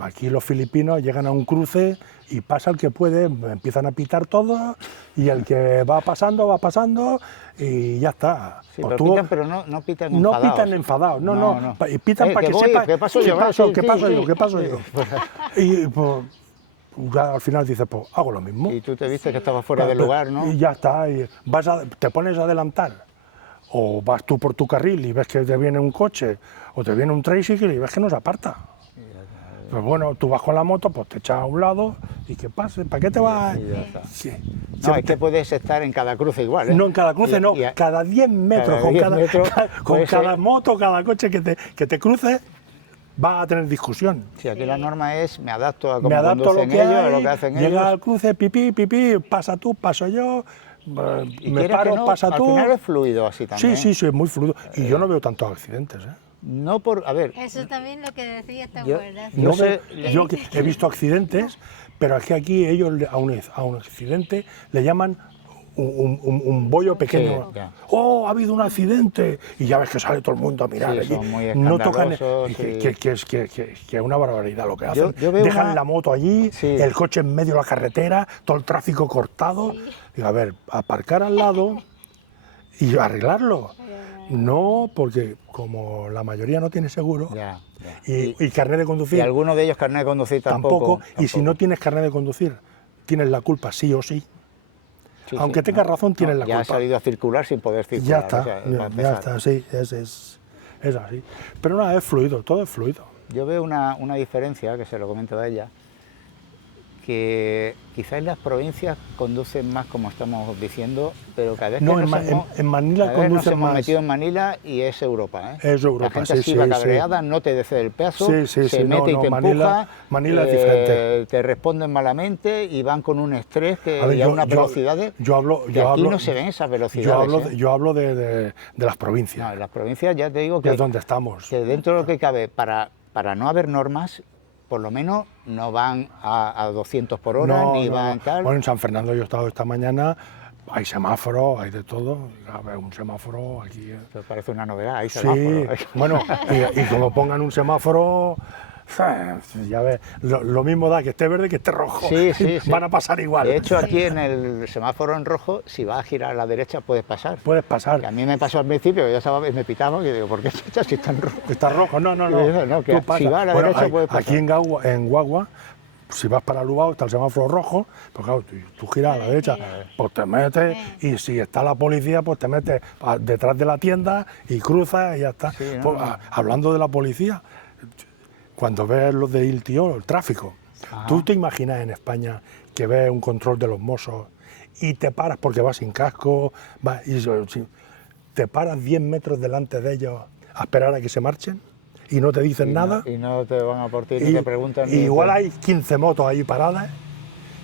Aquí los filipinos llegan a un cruce y pasa el que puede, empiezan a pitar todo y el que va pasando y ya está. Sí, Pues pero pitan, pero no pitan no enfadados. pitan enfadados, no. Y pitan para que que voy, sepa ¿qué paso yo? qué paso, Sí, qué sí, paso sí. yo, qué paso yo. Y pues ya al final dices, pues hago lo mismo. Y tú te viste que estabas fuera de lugar, ¿no? Y ya está, y te pones a adelantar. O vas tú por tu carril y ves que te viene un coche, o te viene un tricycle y ves que no se aparta. Pues bueno, tú vas con la moto, pues te echas a un lado y que pase. ¿Para qué te vas? Y ya está. Sí. No, es que puedes estar en cada cruce igual, ¿eh? No, en cada cruce no, cada 10 metros, cada 10 metros con puede cada ser. moto, cada coche que te cruce, vas a tener discusión. Sí, aquí la norma es me adapto a Me cómo adapto a lo conducen que ellos, hay, a lo que hacen llega ellos. al cruce, pipí, pasa tú, paso yo, Y me quieras que paro, no, pasa al tú. final es fluido así también. Sí, es muy fluido. Y yo no veo tantos accidentes, ¿eh? No por, a ver, Eso también lo que decía, ¿te Yo- acuerdas? yo sé- Yo que he visto accidentes, pero es que aquí ellos a un accidente le llaman un bollo pequeño. Sí, ya. ¡Oh, ha habido un accidente! Y ya ves que sale todo el mundo a mirar Sí, allí. son muy No tocan, escandalosos y y- que es una barbaridad lo que hacen. yo veo Dejan una- la moto allí, Sí. el coche en medio de la carretera, todo el tráfico cortado. Digo, a ver, aparcar al lado y arreglarlo. No, porque como la mayoría no tiene seguro ya. y carnet de conducir Y alguno de ellos carnet de conducir tampoco, tampoco. y si no tienes carnet de conducir, tienes la culpa sí o sí. Sí, Aunque sí, tengas no, razón, tienes la ya ha culpa. salido a circular sin poder Ya circular. está, o sea, para ya empezar. está, sí, es así. Pero nada, es fluido, todo es fluido. Yo veo una diferencia, que se lo comento a ella, que quizás en las provincias conducen más como estamos diciendo, pero cada vez que No, en Manila cada vez nos conducen hemos más. metido en Manila y es Europa, ¿eh? Es Europa, La gente sí, así va sí, cabreada, no te desce el paso, Sí, se sí, mete y no, te empuja, Manila es diferente. te responden malamente y van con un estrés A ver, y a unas velocidades yo hablo, que yo aquí hablo- no se ven esas velocidades. yo hablo de las No, provincias, en las provincias ya te digo que que es donde estamos. que dentro de lo que cabe, para no haber normas, por lo menos no van a 200 por hora, ni van tal. Bueno, en San Fernando yo he estado esta mañana, hay semáforos, hay de todo. A ver, un semáforo aquí. Eso parece una novedad, hay Sí, semáforos. bueno, y como pongan un semáforo, ya ves, lo mismo da que esté verde que esté rojo. Sí, sí, sí. Van a pasar igual. De hecho, aquí en el semáforo en rojo, si vas a girar a la derecha, puedes pasar. Puedes pasar. Que a mí me pasó al principio, yo estaba, me pitaba, y digo, ¿por qué si está en rojo? Está rojo, no. No, que Tú si pasas. va a la Bueno, derecha puedes pasar. aquí en Guagua, si vas para Lubao está el semáforo rojo, pues claro, tú giras a la derecha, pues te metes y si está la policía, pues te metes detrás de la tienda y cruzas y ya está. Sí, no, Pues, no. Hablando de la policía, cuando ves los de Il Tío, el tráfico, Ajá. ¿tú te imaginas en España que ves un control de los mozos y te paras porque vas sin casco, te paras 10 metros delante de ellos a esperar a que se marchen y no te dicen nada? Y no te van a por ti, ni te preguntan. y igual hay 15 motos ahí paradas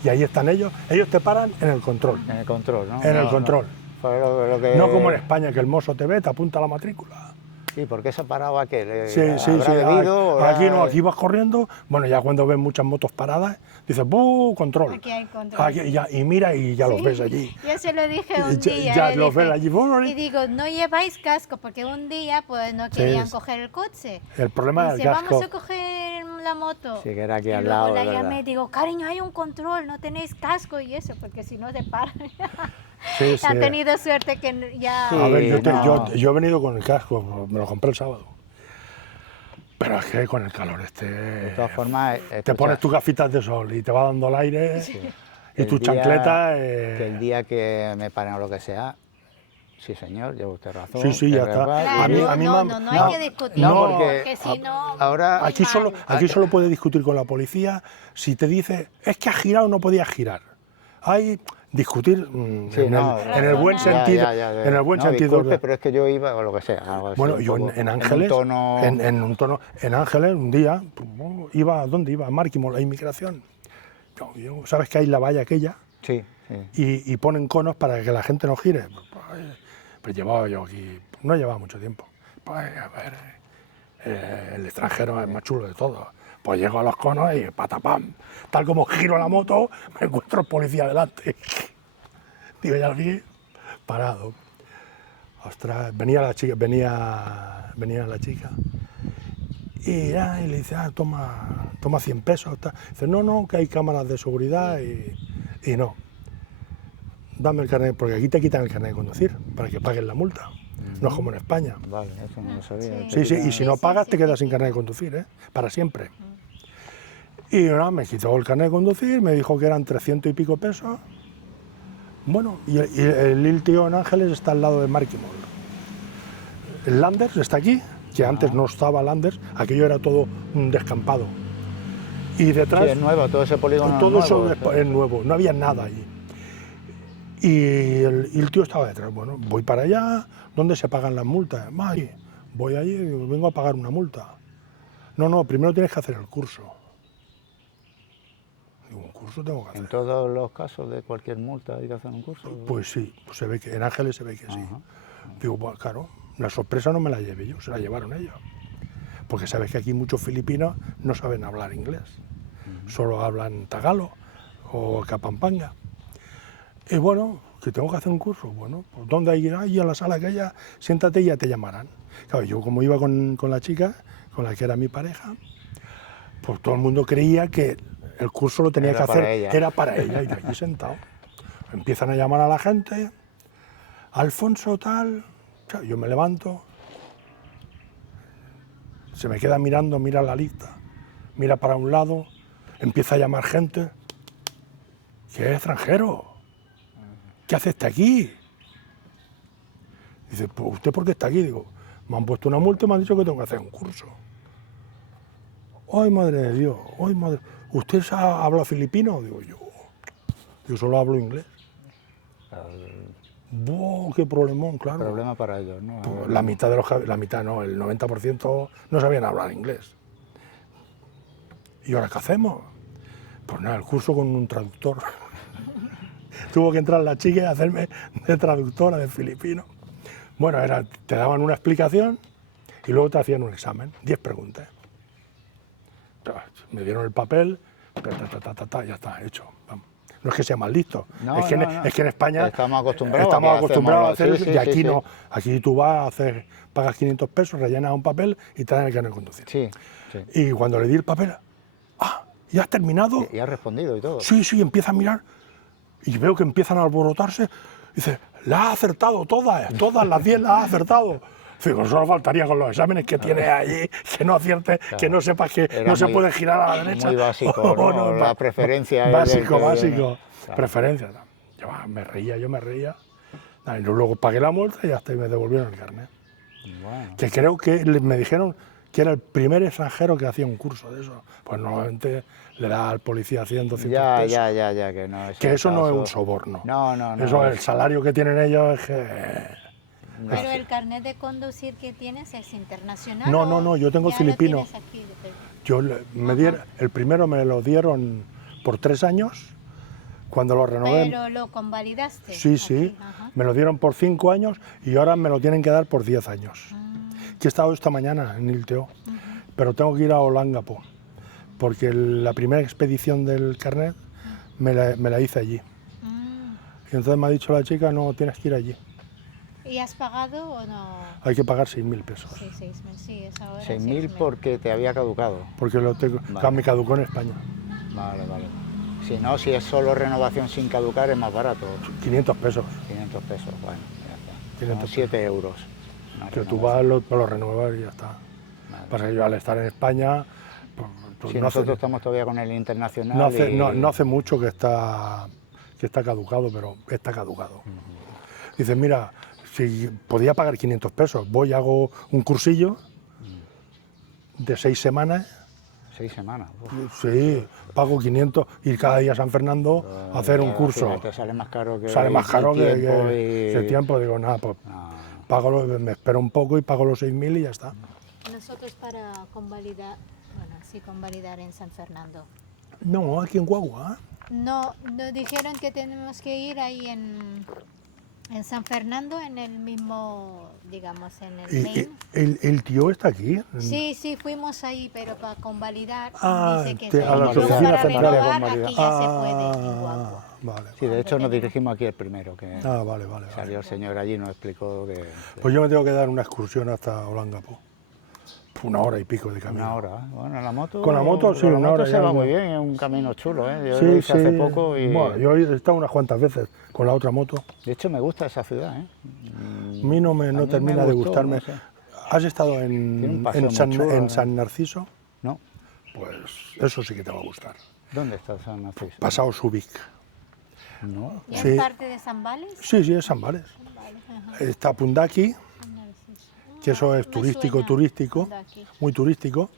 y ahí están ellos te paran en el control, En el control, ¿no? en el control. Fue lo que- No como en España, que el mozo te ve, te apunta la matrícula. Sí, porque se ha parado a qué. Sí, ¿Habrá bebido? Aquí no, ¿Habrá- aquí vas corriendo, bueno, ya cuando ves muchas motos paradas, dices, ¡buh! Control. Aquí hay control. Aquí y mira y ya los ves allí. Yo se lo dije Y un día. ya le los dije, ves allí. y digo, no lleváis casco, porque un día pues no querían Sí. coger el coche. El problema es el Dice, casco. vamos a coger la moto. Sí, que era aquí Y al luego lado, la de verdad. llamé y digo, cariño, hay un control, no tenéis casco y eso, porque si no te paran. Sí, sí. Han tenido suerte que ya... Sí. A ver, no. yo he venido con el casco, me lo compré el sábado. Pero es que con el calor De todas formas, te escucha, pones tus gafitas de sol y te va dando el aire y el tus día- chancletas. que el día que me paren o lo que sea, Sí, señor, lleva usted razón. Sí, sí, ya está. Claro, A mí no hay que discutir, no, porque si no... ahora Aquí solo puede discutir con la policía si te dice, es que has girado o no podías girar. Hay discutir sí, en el buen sentido. En el buen sentido. Disculpe, pero es que yo iba, o lo que sea. Algo así, Bueno, yo en Ángeles, en Ángeles un día, iba, ¿dónde iba? A Márquimo, la inmigración. ¿Sabes que hay la valla aquella? Sí, sí. Y ponen conos para que la gente no gire. Pues llevaba yo aquí, no llevaba mucho tiempo. Pues a ver, el extranjero es más chulo de todo. Pues llego a los conos y patapam, tal como giro la moto, me encuentro el policía delante. Digo, ya vi, parado. Ostras, venía la chica y le dice, toma 100 pesos. Dice, no, que hay cámaras de seguridad y no. Dame el carnet, porque aquí te quitan el carnet de conducir para que pagues la multa. No es como en España. Vale, eso no lo sabía. Sí, y si no pagas te quedas sin carnet de conducir, para siempre. Y nada, me quitó el carnet de conducir, me dijo que eran 300 y pico pesos. Bueno, y el tío en Ángeles está al lado de Márquimol. El Landers está aquí, que antes no estaba Landers, aquello era todo un descampado. Y detrás... Sí, es nuevo, todo ese polígono todo es nuevo. Eso es nuevo, no había nada allí. Y el tío estaba detrás. Bueno, voy para allá, ¿dónde se pagan las multas? Voy allí y digo, vengo a pagar una multa. No, primero tienes que hacer el curso. Digo, ¿un curso tengo que hacer? ¿En todos los casos de cualquier multa hay que hacer un curso? Pues sí, pues se ve que en Ángeles se ve que sí. Digo, pues claro, la sorpresa no me la llevé yo, se la llevaron ellos. Porque sabes que aquí muchos filipinos no saben hablar inglés, solo hablan tagalo o capampanga. Y bueno, que tengo que hacer un curso. Bueno, pues ¿dónde hay que ir? Ahí a la sala aquella, siéntate y ya te llamarán. Claro, yo como iba con la chica, con la que era mi pareja, pues todo el mundo creía que el curso lo tenía que hacer, era para ella, y de allí sentado. Empiezan a llamar a la gente, Alfonso tal, yo me levanto, se me queda mirando, mira la lista, mira para un lado, empieza a llamar gente, que es extranjero. ¿Qué hace este aquí? Dice, pues ¿usted por qué está aquí? Digo, me han puesto una multa y me han dicho que tengo que hacer un curso. ¡Ay, madre de Dios! ¡Ay, madre! ¿Usted habla filipino? Digo, yo solo hablo inglés. ¡Buah, qué problemón, claro! Problema para ellos, ¿no? Pues la mitad no, el 90% no sabían hablar inglés. ¿Y ahora qué hacemos? Pues nada, el curso con un traductor. Tuvo que entrar la chica y hacerme de traductora de filipino. Bueno, te daban una explicación y luego te hacían un examen, 10 preguntas. Me dieron el papel, ya está, hecho. Vamos. No es que sea más listo, es que en España estamos acostumbrados a hacer eso, sí, y aquí sí, no. Aquí tú vas pagas 500 pesos, rellenas un papel y te dan el carnet de conducir. Sí. Y cuando le di el papel, ¿ya has terminado? Y has respondido y todo. Sí, empieza a mirar. Y veo que empiezan a alborotarse. Dice, la has acertado todas las 10 las has acertado. Digo, solo faltaría con los exámenes que tienes allí, que no aciertes, claro, que no sepas que no se puede girar a la derecha. Muy básico, ¿no? La preferencia. Básico. Claro. Preferencia. Yo me reía. Y luego pagué la multa y hasta me devolvieron el carnet. Bueno. Que creo que me dijeron que era el primer extranjero que hacía un curso de eso. Pues normalmente le da al policía 100, 200 pesos. Ya, que no es que eso no es un soborno. No. Eso, el salario que tienen ellos es que... Pero el carnet de conducir que tienes es internacional. No, yo tengo filipino. El primero me lo dieron por 3 años, cuando lo renové. Pero lo convalidaste. Sí. Me lo dieron por 5 años y ahora me lo tienen que dar por 10 años. Que he estado esta mañana en Ilteo, pero tengo que ir a Olángapo, porque la primera expedición del carnet me la hice allí. Y entonces me ha dicho la chica, no, tienes que ir allí. ¿Y has pagado o no? Hay que pagar 6.000 pesos. Sí, 6.000, sí, es ahora. 6.000 porque te había caducado. Porque me caducó en España. Vale. Si no, si es solo renovación sin caducar, es más barato. 500 pesos. 500 pesos, bueno, ya está. 500 7 euros. Que tú vas, lo renuevas y ya está. Vale. Pasa que yo al estar en España... Pues nosotros estamos todavía con el internacional. No hace mucho que está caducado, pero está caducado. Dice, mira, si podía pagar 500 pesos, voy, hago un cursillo de 6 semanas. 6 semanas. Sí, pago 500 ir cada día a San Fernando a hacer un curso. Te sale más caro que el tiempo. Digo, nada, pues me espero un poco y pago los 6.000 y ya está. Nosotros para convalidar, bueno, sí, convalidar en San Fernando. No, aquí en Guagua. No, nos dijeron que tenemos que ir ahí en San Fernando, en el mismo, digamos, en el main. ¿El tío está aquí? Sí, sí, fuimos ahí, pero para convalidar. Dice que a la luego oficina para central. renovar, aquí ya se puede en Guagua. Vale. Sí, de hecho nos dirigimos aquí el primero, que Vale. salió el señor allí y nos explicó que... Pues yo me tengo que dar una excursión hasta Olangapó. 1 hora y pico de camino. 1 hora, bueno, la moto... Con la moto sí, con la 1 moto hora. se va muy bien, es un camino chulo, ¿eh? Yo Sí, lo hice hace poco y... Bueno, yo he estado unas cuantas veces con la otra moto. De hecho me gusta esa ciudad, ¿eh? A mí no termina de gustarme. No sé. ¿Has estado Tiene un paseo muy chulo, en San Narciso? No. Pues eso sí que te va a gustar. ¿Dónde está San Narciso? Pasado Subic. No. ¿Y Sí. es parte de San Vales? Sí, es San Vales. Está Pundaki, que eso es turístico, Pundaki. muy turístico.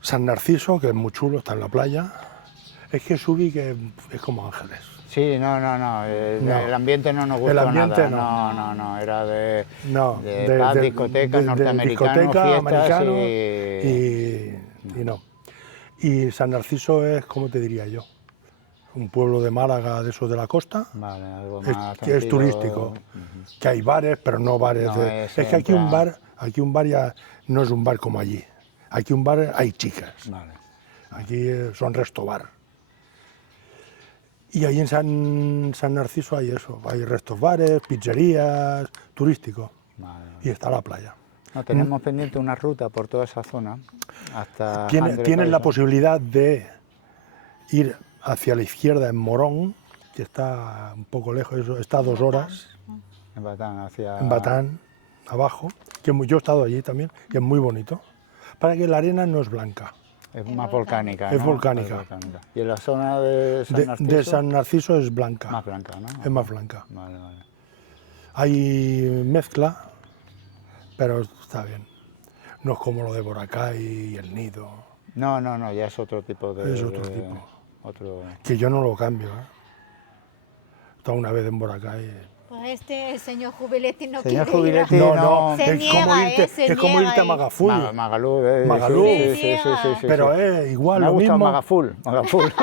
San Narciso, que es muy chulo, está en la playa. Es que Subic es como Ángeles. Sí, no. El ambiente no nos gustó El ambiente nada. No, era de de pub, discotecas, norteamericanos, discoteca, fiestas americano y... y no. Y San Narciso es, ¿cómo te diría yo? Un pueblo de Málaga, de esos de la costa. Vale, algo más Que es turístico, que hay bares, pero no bares. No, es que aquí un bar ya no es un bar como allí. Aquí un bar hay chicas. Vale. Aquí son resto bar. Y ahí en San Narciso hay eso, hay restos bares, pizzerías, turístico. Vale. Y está la playa. No, tenemos pendiente una ruta por toda esa zona hasta... Tienes la posibilidad de ir hacia la izquierda en Morón, que está un poco lejos, está a 2 horas. En Batán, hacia... En Batán, abajo, que yo he estado allí también, que es muy bonito. Para que la arena no es blanca. Es más volcánica, Es ¿no? volcánica. Y en la zona de San Narciso... De San Narciso es blanca. Más blanca, ¿no? Es más blanca. Vale. Hay mezcla, pero está bien. No es como lo de Boracay y el Nido. No, ya es otro tipo de... Es otro tipo. Otro... Que yo no lo cambio, ¿eh? He estado una vez en Boracay. Pues el señor Jubiletti no Señor quiere Jubiletti, ir. no. Se niega, es como irte a Magaful. Magalú, Magalú. Sí. Pero es igual, me ha lo gustado mismo. Magaful.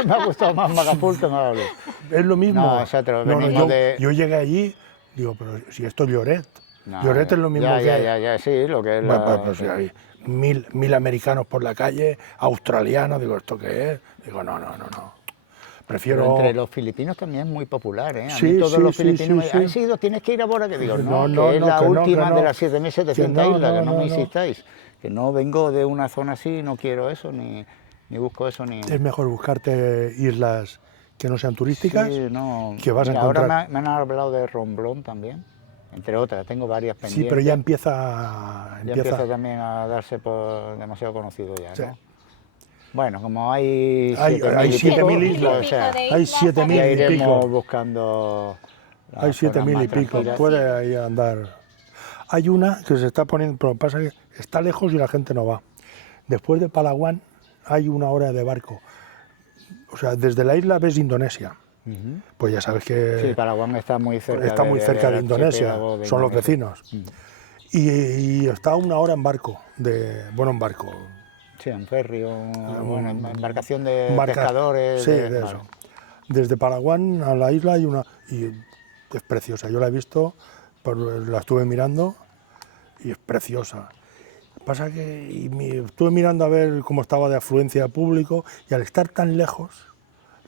Me ha gustado más Magaful que Magalú. Es lo mismo. No, es otro, venimos yo llegué allí, digo, pero si esto es Lloret. Lloret es lo mismo que... Ya, sí, lo que es Pues si hay 1000 americanos por la calle, australianos, digo, ¿esto qué es? Digo, no. Prefiero... Pero entre los filipinos también es muy popular, ¿eh? A Sí, mí todos los sí, filipinos sí. me han ido, tienes que ir a Boracay. Digo, No, que es la última de las 7.700 Que no, islas, que no me no. insistáis. Que no vengo de una zona así, no quiero eso, ni busco eso, ni... Es mejor buscarte islas que no sean turísticas, Sí, no. que vas a Mira, encontrar... ahora me han hablado de Romblón también, entre otras, tengo varias pendientes. Sí, pero ya empieza... Ya empieza también a darse por demasiado conocido ya, Sí. ¿no? Bueno, como hay 7.000 islas, islas, o sea, hay 7.000 ya y iremos pico. buscando... Hay 7.000 y pico, puede ahí andar. Hay una que se está poniendo, pero pasa que está lejos y la gente no va. Después de Palawan hay 1 hora de barco. O sea, desde la isla ves Indonesia. Pues ya sabes que Sí, Palawan está muy cerca, está muy cerca de Indonesia, archipiélago de son los Indonesia. vecinos. Y está 1 hora en barco, en barco. Sí, en ferry, bueno, embarcación de Barca- pescadores. Sí, de eso. Desde Palawan a la isla hay una... Y es preciosa, yo la he visto, la estuve mirando y es preciosa. Pasa que estuve mirando a ver cómo estaba de afluencia de público y al estar tan lejos,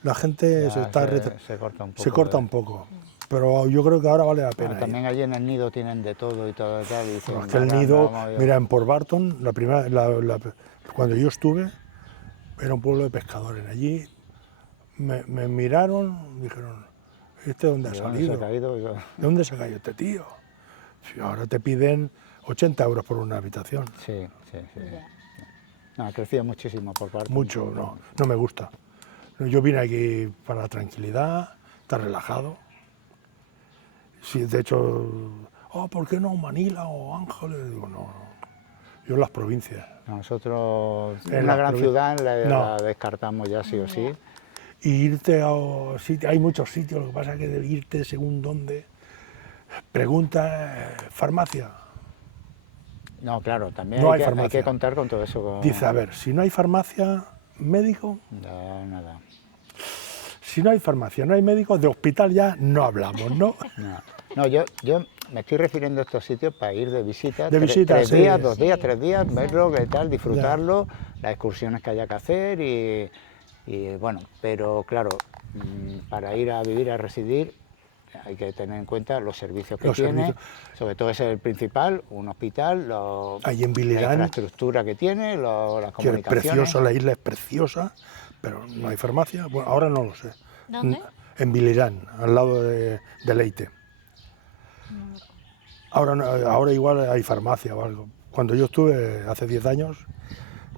la gente Se corta un poco. se corta un poco. Pero yo creo que ahora vale la pena. Bueno, también allí en el Nido tienen de todo y todo y tal. Y dicen, Pero es que el Nido, mira, en Port Barton, cuando yo estuve, era un pueblo de pescadores. Allí me miraron, dijeron, ¿este dónde ha salido? ¿De dónde se ha caído este tío? Si ahora te piden 80 euros por una habitación. Sí. No, crecía muchísimo por parte. Mucho, no me gusta. Yo vine aquí para la tranquilidad, estar relajado. Sí, de hecho, ¿por qué no Manila o Ángeles? Digo, no, yo en las provincias. Nosotros, En una las gran ciudad No. la descartamos ya sí o sí. Y irte a sitios, hay muchos sitios, lo que pasa es que de irte según dónde. Pregunta, farmacia. No, claro, también No hay hay que, hay farmacia. que contar con todo eso. Dice, a ver, si no hay farmacia, médico. No, nada. Si no hay farmacia, no hay médico, de hospital ya no hablamos, ¿no? No, yo me estoy refiriendo a estos sitios para ir de visita. De visita, tres sí. días, 2 días, Sí, 3 días, verlo, qué tal, disfrutarlo, Ya. las excursiones que haya que hacer y bueno, pero claro, para ir a vivir, a residir, hay que tener en cuenta los servicios que tiene, sobre todo ese es el principal, un hospital, Ahí en la Vilirán, infraestructura que tiene, las que es comunicaciones. precioso, la isla es preciosa, pero no hay farmacia. Bueno, ahora no lo sé. ¿Dónde? En Vilirán, al lado de Leite. Ahora igual hay farmacia o algo. Cuando yo estuve hace 10 años,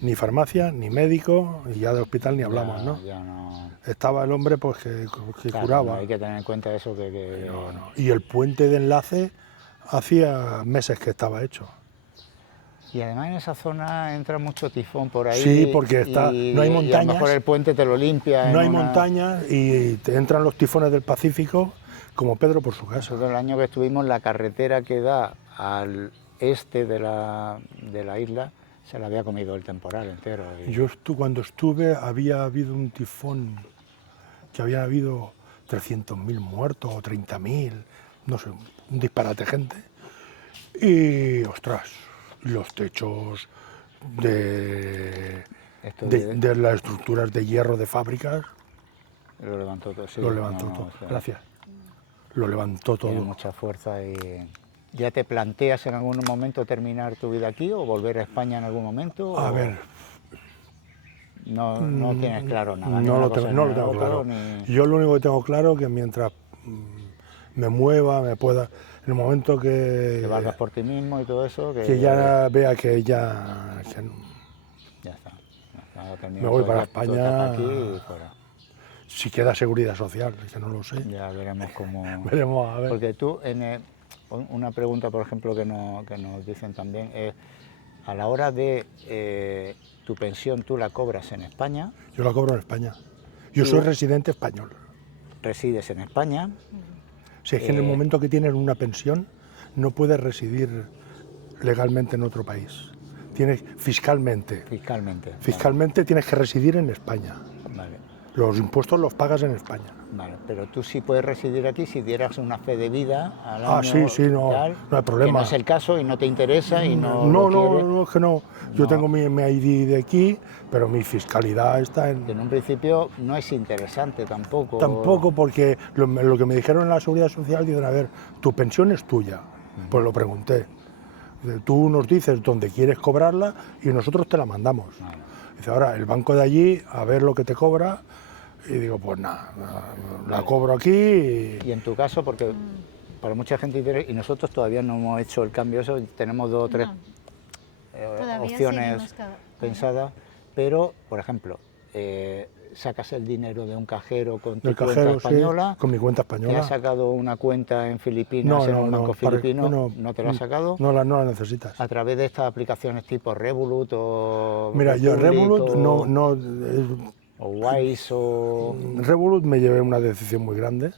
ni farmacia, ni médico, y ya de hospital ni hablamos, ¿no? Ya no. Estaba el hombre pues que Claro, curaba. no, hay que tener en cuenta eso que... No. Y el puente de enlace hacía meses que estaba hecho. Y además en esa zona entra mucho tifón por ahí. Sí, porque no hay montañas. Y a lo mejor el puente te lo limpia. No hay montañas y te entran los tifones del Pacífico como Pedro por su casa. Nosotros el año que estuvimos, la carretera que da al este de la isla se la había comido el temporal entero. Yo cuando estuve había habido un tifón que había habido 300.000 muertos o 30.000, no sé, un disparate gente. Y, ostras, los techos de las estructuras de hierro de fábricas. Lo levantó todo, sí. Lo levantó todo. O sea, gracias. Lo levantó todo. Tiene mucha fuerza y... ¿Ya te planteas en algún momento terminar tu vida aquí o volver a España en algún momento? A ver. No tienes claro nada. No lo tengo claro. Yo lo único que tengo claro es que mientras me mueva, me pueda, en el momento que valgas por ti mismo y todo eso, que ya vea que ya está. Me voy para España. Aquí y fuera. Si queda seguridad social, que no lo sé. Ya veremos cómo. Veremos a ver. Porque tú, una pregunta, por ejemplo, que nos dicen también es, a la hora de tu pensión, ¿tú la cobras en España? Yo la cobro en España. Yo soy residente español. ¿Resides en España? Si es que en el momento que tienes una pensión, no puedes residir legalmente en otro país. Tienes fiscalmente. Fiscalmente tienes que residir en España. Vale. Los impuestos los pagas en España. Vale, pero tú sí puedes residir aquí si dieras una fe de vida al año. Sí, no hay problema. Que no es el caso y no te interesa y no No, es que no. Yo tengo mi ID de aquí, pero mi fiscalidad está en... En un principio no es interesante tampoco. Tampoco, porque lo que me dijeron en la Seguridad Social, dicen, a ver, tu pensión es tuya. Pues lo pregunté. Tú nos dices dónde quieres cobrarla y nosotros te la mandamos. Dice, ahora, el banco de allí, a ver lo que te cobra. Y digo, pues nada, la cobro aquí. Y en tu caso, porque para mucha gente interesa, y nosotros todavía no hemos hecho el cambio, eso tenemos 2 o 3 opciones pensadas, pero, por ejemplo, sacas el dinero de un cajero con tu cuenta española. Sí, con mi cuenta española. ¿Te has sacado una cuenta en Filipinas, en un banco filipino? ¿No te la has sacado? No la necesitas. ¿A través de estas aplicaciones tipo Revolut o...? Mira, yo Revolut no o Wise o... Revolut me llevé una decisión muy grande,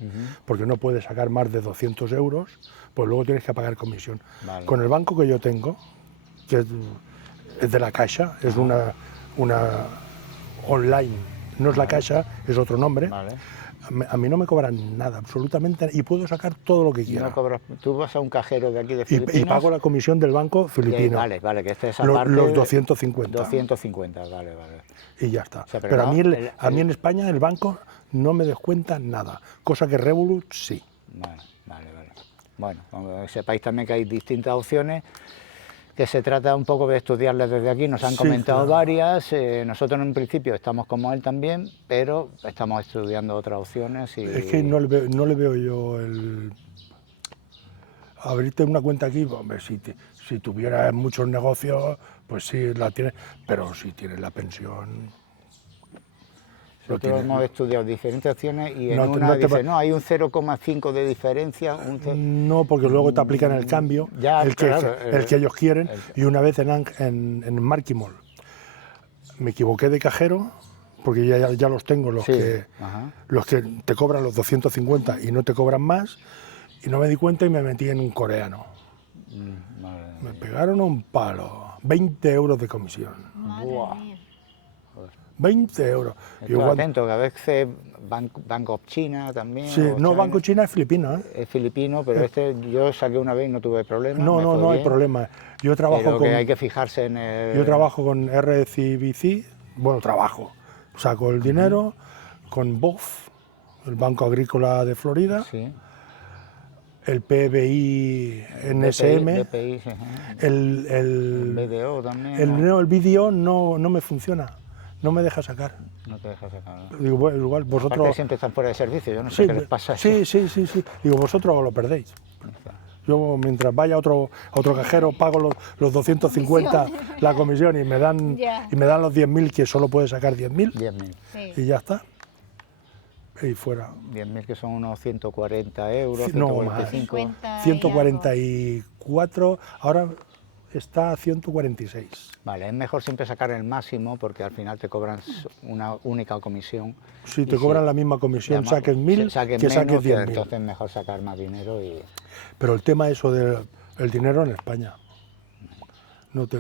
porque no puedes sacar más de 200 euros, pues luego tienes que pagar comisión. Vale. Con el banco que yo tengo, que es de la Caixa, es una online, no es la Caixa, es otro nombre, vale. A mí no me cobran nada, absolutamente, y puedo sacar todo lo que quiera. No cobras, tú vas a un cajero de aquí de Filipinas... Y pago la comisión del banco filipino. Vale, que esté esa parte... Los 250. 250, vale. Y ya está. O sea, pero no, a mí en España el banco no me descuenta nada, cosa que Revolut sí. Vale. Bueno, como sepáis también que hay distintas opciones, que se trata un poco de estudiarlas desde aquí, nos han comentado varias, nosotros en un principio estamos como él también, pero estamos estudiando otras opciones. Es que no le veo yo el... Abrirte una cuenta aquí, hombre, si tuvieras muchos negocios, pues sí, la tienes, pero si tienes la pensión, Nosotros hemos estudiado diferentes opciones y en No, una no te dice, va- no, hay un 0,5 de diferencia. No, porque luego te aplican el cambio, Ya, el claro, que ellos quieren. Y una vez en Marquimol me equivoqué de cajero, porque ya los tengo, Sí, los que te cobran los 250 y no te cobran más, y no me di cuenta y me metí en un coreano. Madre Me mía. pegaron un palo, 20 euros de comisión, Madre Buah. mía. 20 euros. Y Estoy cuando- atento, que a veces Bank of China también. sí, o no, China, Banco China es filipino, ¿eh? es filipino, pero este yo saqué una vez y no tuve problema. No, me no, fue no hay bien, problema. Yo trabajo pero con... que hay que fijarse en el... Yo trabajo con RCBC, bueno, trabajo, saco el dinero con BOF, el Banco Agrícola de Florida, Sí. el PBI NSM, BPI, sí, ajá. el BDO también. el vídeo no me funciona, no me deja sacar. No te dejas sacar. ¿no? Digo, bueno, igual Aparte vosotros... siempre están fuera de servicio, yo no sé Sí, qué les pasa. sí. Digo, vosotros lo perdéis. Yo mientras vaya a otro cajero pago los 250 la comisión y me dan Ya. los 10.000 que solo puede sacar 10.000 10.000. Sí. y ya está. Y fuera. 10.000 que son unos 140 euros, No, 145. 50 y algo. 144, ahora está a 146. Vale, es mejor siempre sacar el máximo porque al final te cobran una única comisión. Si Y te cobran la misma comisión, llama- saques 1.000, saques que saques menos, 10.000. entonces es mejor sacar más dinero y... Pero el tema eso del el dinero en España.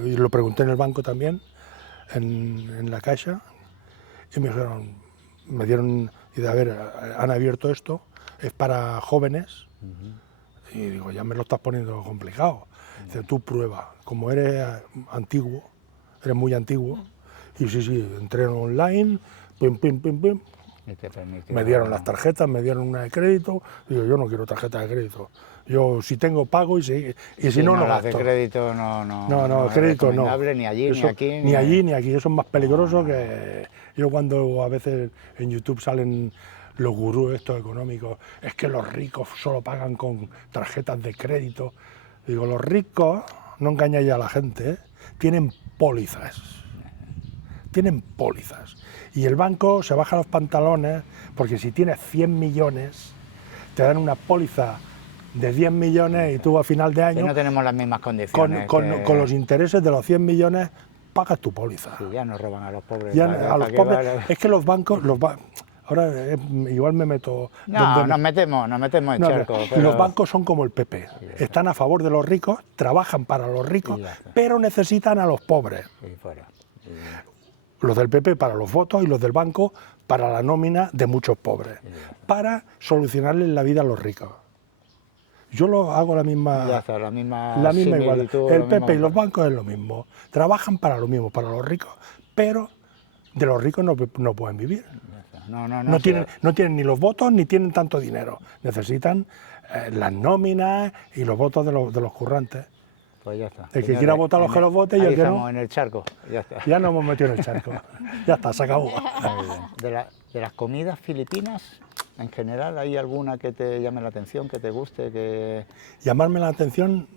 Y lo pregunté en el banco también, en la Caixa, y me dieron, y de a ver, han abierto esto, es para jóvenes, y digo, ya me lo estás poniendo complicado. Dice, tú prueba, como eres antiguo, eres muy antiguo, y sí, entré online, pim, y te permite... me dieron las tarjetas, me dieron una de crédito, digo, yo no quiero tarjeta de crédito. Yo si tengo pago y si no, no las de gasto. crédito No, es crédito no. recomendable ni allí Eso, ni aquí. Ni allí ni aquí, eso es más peligroso que... Yo cuando a veces en YouTube salen los gurús estos económicos, es que los ricos solo pagan con tarjetas de crédito. Digo, los ricos, no engañáis a la gente, ¿eh? Tienen pólizas. Tienen pólizas. Y el banco se baja los pantalones porque si tienes 100 millones, te dan una póliza de 10 millones y tú a final de Que año, no tenemos las mismas condiciones. con los intereses de los 100 millones, pagas tu póliza. Sí, ya nos roban a los pobres. Ya ¿para a los qué pobres, vale? es que los bancos, ahora igual me meto... No, nos metemos en No, charco. y pero- los bancos son como el PP, están a favor de los ricos, trabajan para los ricos, Y ya está. pero necesitan a los pobres. Y fuera. Los del PP para los votos y los del banco para la nómina de muchos pobres, para solucionarles la vida a los ricos. Yo lo hago la misma... Ya está, la misma igual. similitud, El lo PP mismo- y los bancos es lo mismo. Trabajan para lo mismo, para los ricos, pero de los ricos no pueden vivir. No sí, tienen ni los votos ni tienen tanto dinero. Necesitan las nóminas y los votos de los currantes. Pues ya está. El que Señores, quiera votar los que los vote y ahí el que estamos no, en el charco, ya está. ya nos hemos metido en el charco. Ya está, se acabó. Muy bien. De las comidas filipinas, en general, ¿hay alguna que te llame la atención, que te guste? Que... Llamarme la atención,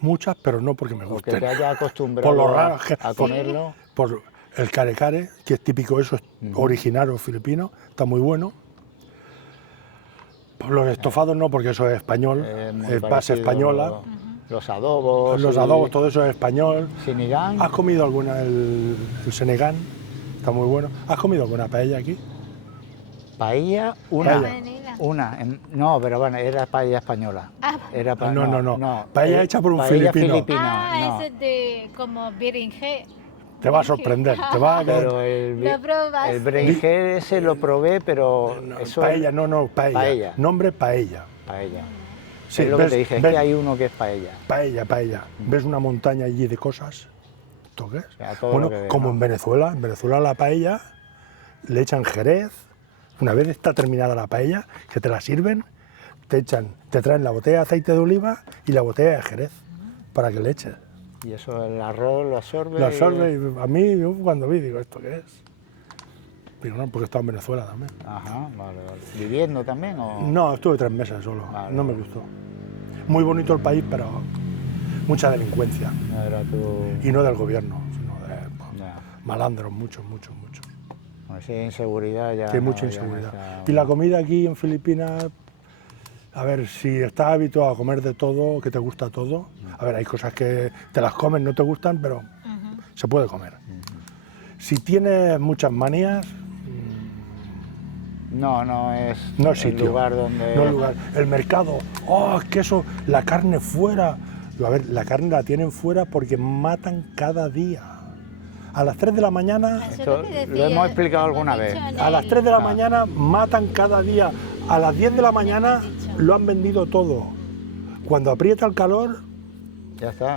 muchas, pero no porque me O que gusten. te haya acostumbrado Por lo raro a comerlo. Por el care, que es típico, eso es originario filipino, está muy bueno. Por los estofados no, porque eso es español, Muy es base parecido, española. Los adobos. Los y- adobos, todo eso es español. Sinigang. ¿Has comido alguna, el Senegal? Está muy bueno. ¿Has comido alguna paella aquí? Paella, una. Paella. No, pero bueno, era paella española. Era No. Paella hecha por un filipino. no. Ese de como berenjena. Te va a sorprender, te va a... Pero ¿Lo probaste? el berenjena ese lo probé, pero eso paella, es paella. Paella. Nombre paella. paella. Sí, es lo que ves- te dije, es ves- que hay uno que es paella. Paella. ¿Ves una montaña allí de cosas? ¿Esto qué es? sea, todo Bueno, lo que ves, como ¿no? en Venezuela la paella le echan jerez. Una vez está terminada la paella, que te la sirven, te traen la botella de aceite de oliva y la botella de jerez para que le eches. Y eso el arroz lo absorbe. Lo absorbe y a mí, yo cuando vi, digo, ¿esto qué es? Digo, no, porque he estado en Venezuela también. Ajá, vale. ¿Viviendo también o...? No, estuve 3 meses solo, Vale, no me vale. gustó. Muy bonito el país, pero mucha delincuencia. No era tu... Y no del gobierno, sino de Ya. malandros, muchos. Pues sí, inseguridad ya. Que hay mucha inseguridad. Y la comida aquí en Filipinas, a ver, si estás habituado a comer de todo, que te gusta todo, a ver, hay cosas que te las comes, no te gustan, pero se puede comer. Si tienes muchas manías... No es sitio, el lugar donde... No lugar. El mercado, es que eso, la carne fuera. Digo, a ver, la carne la tienen fuera porque matan cada día. A las 3 de la mañana... Esto lo hemos explicado alguna vez. A las 3 de la mañana matan cada día. A las 10 de la mañana lo han vendido todo. Cuando aprieta el calor,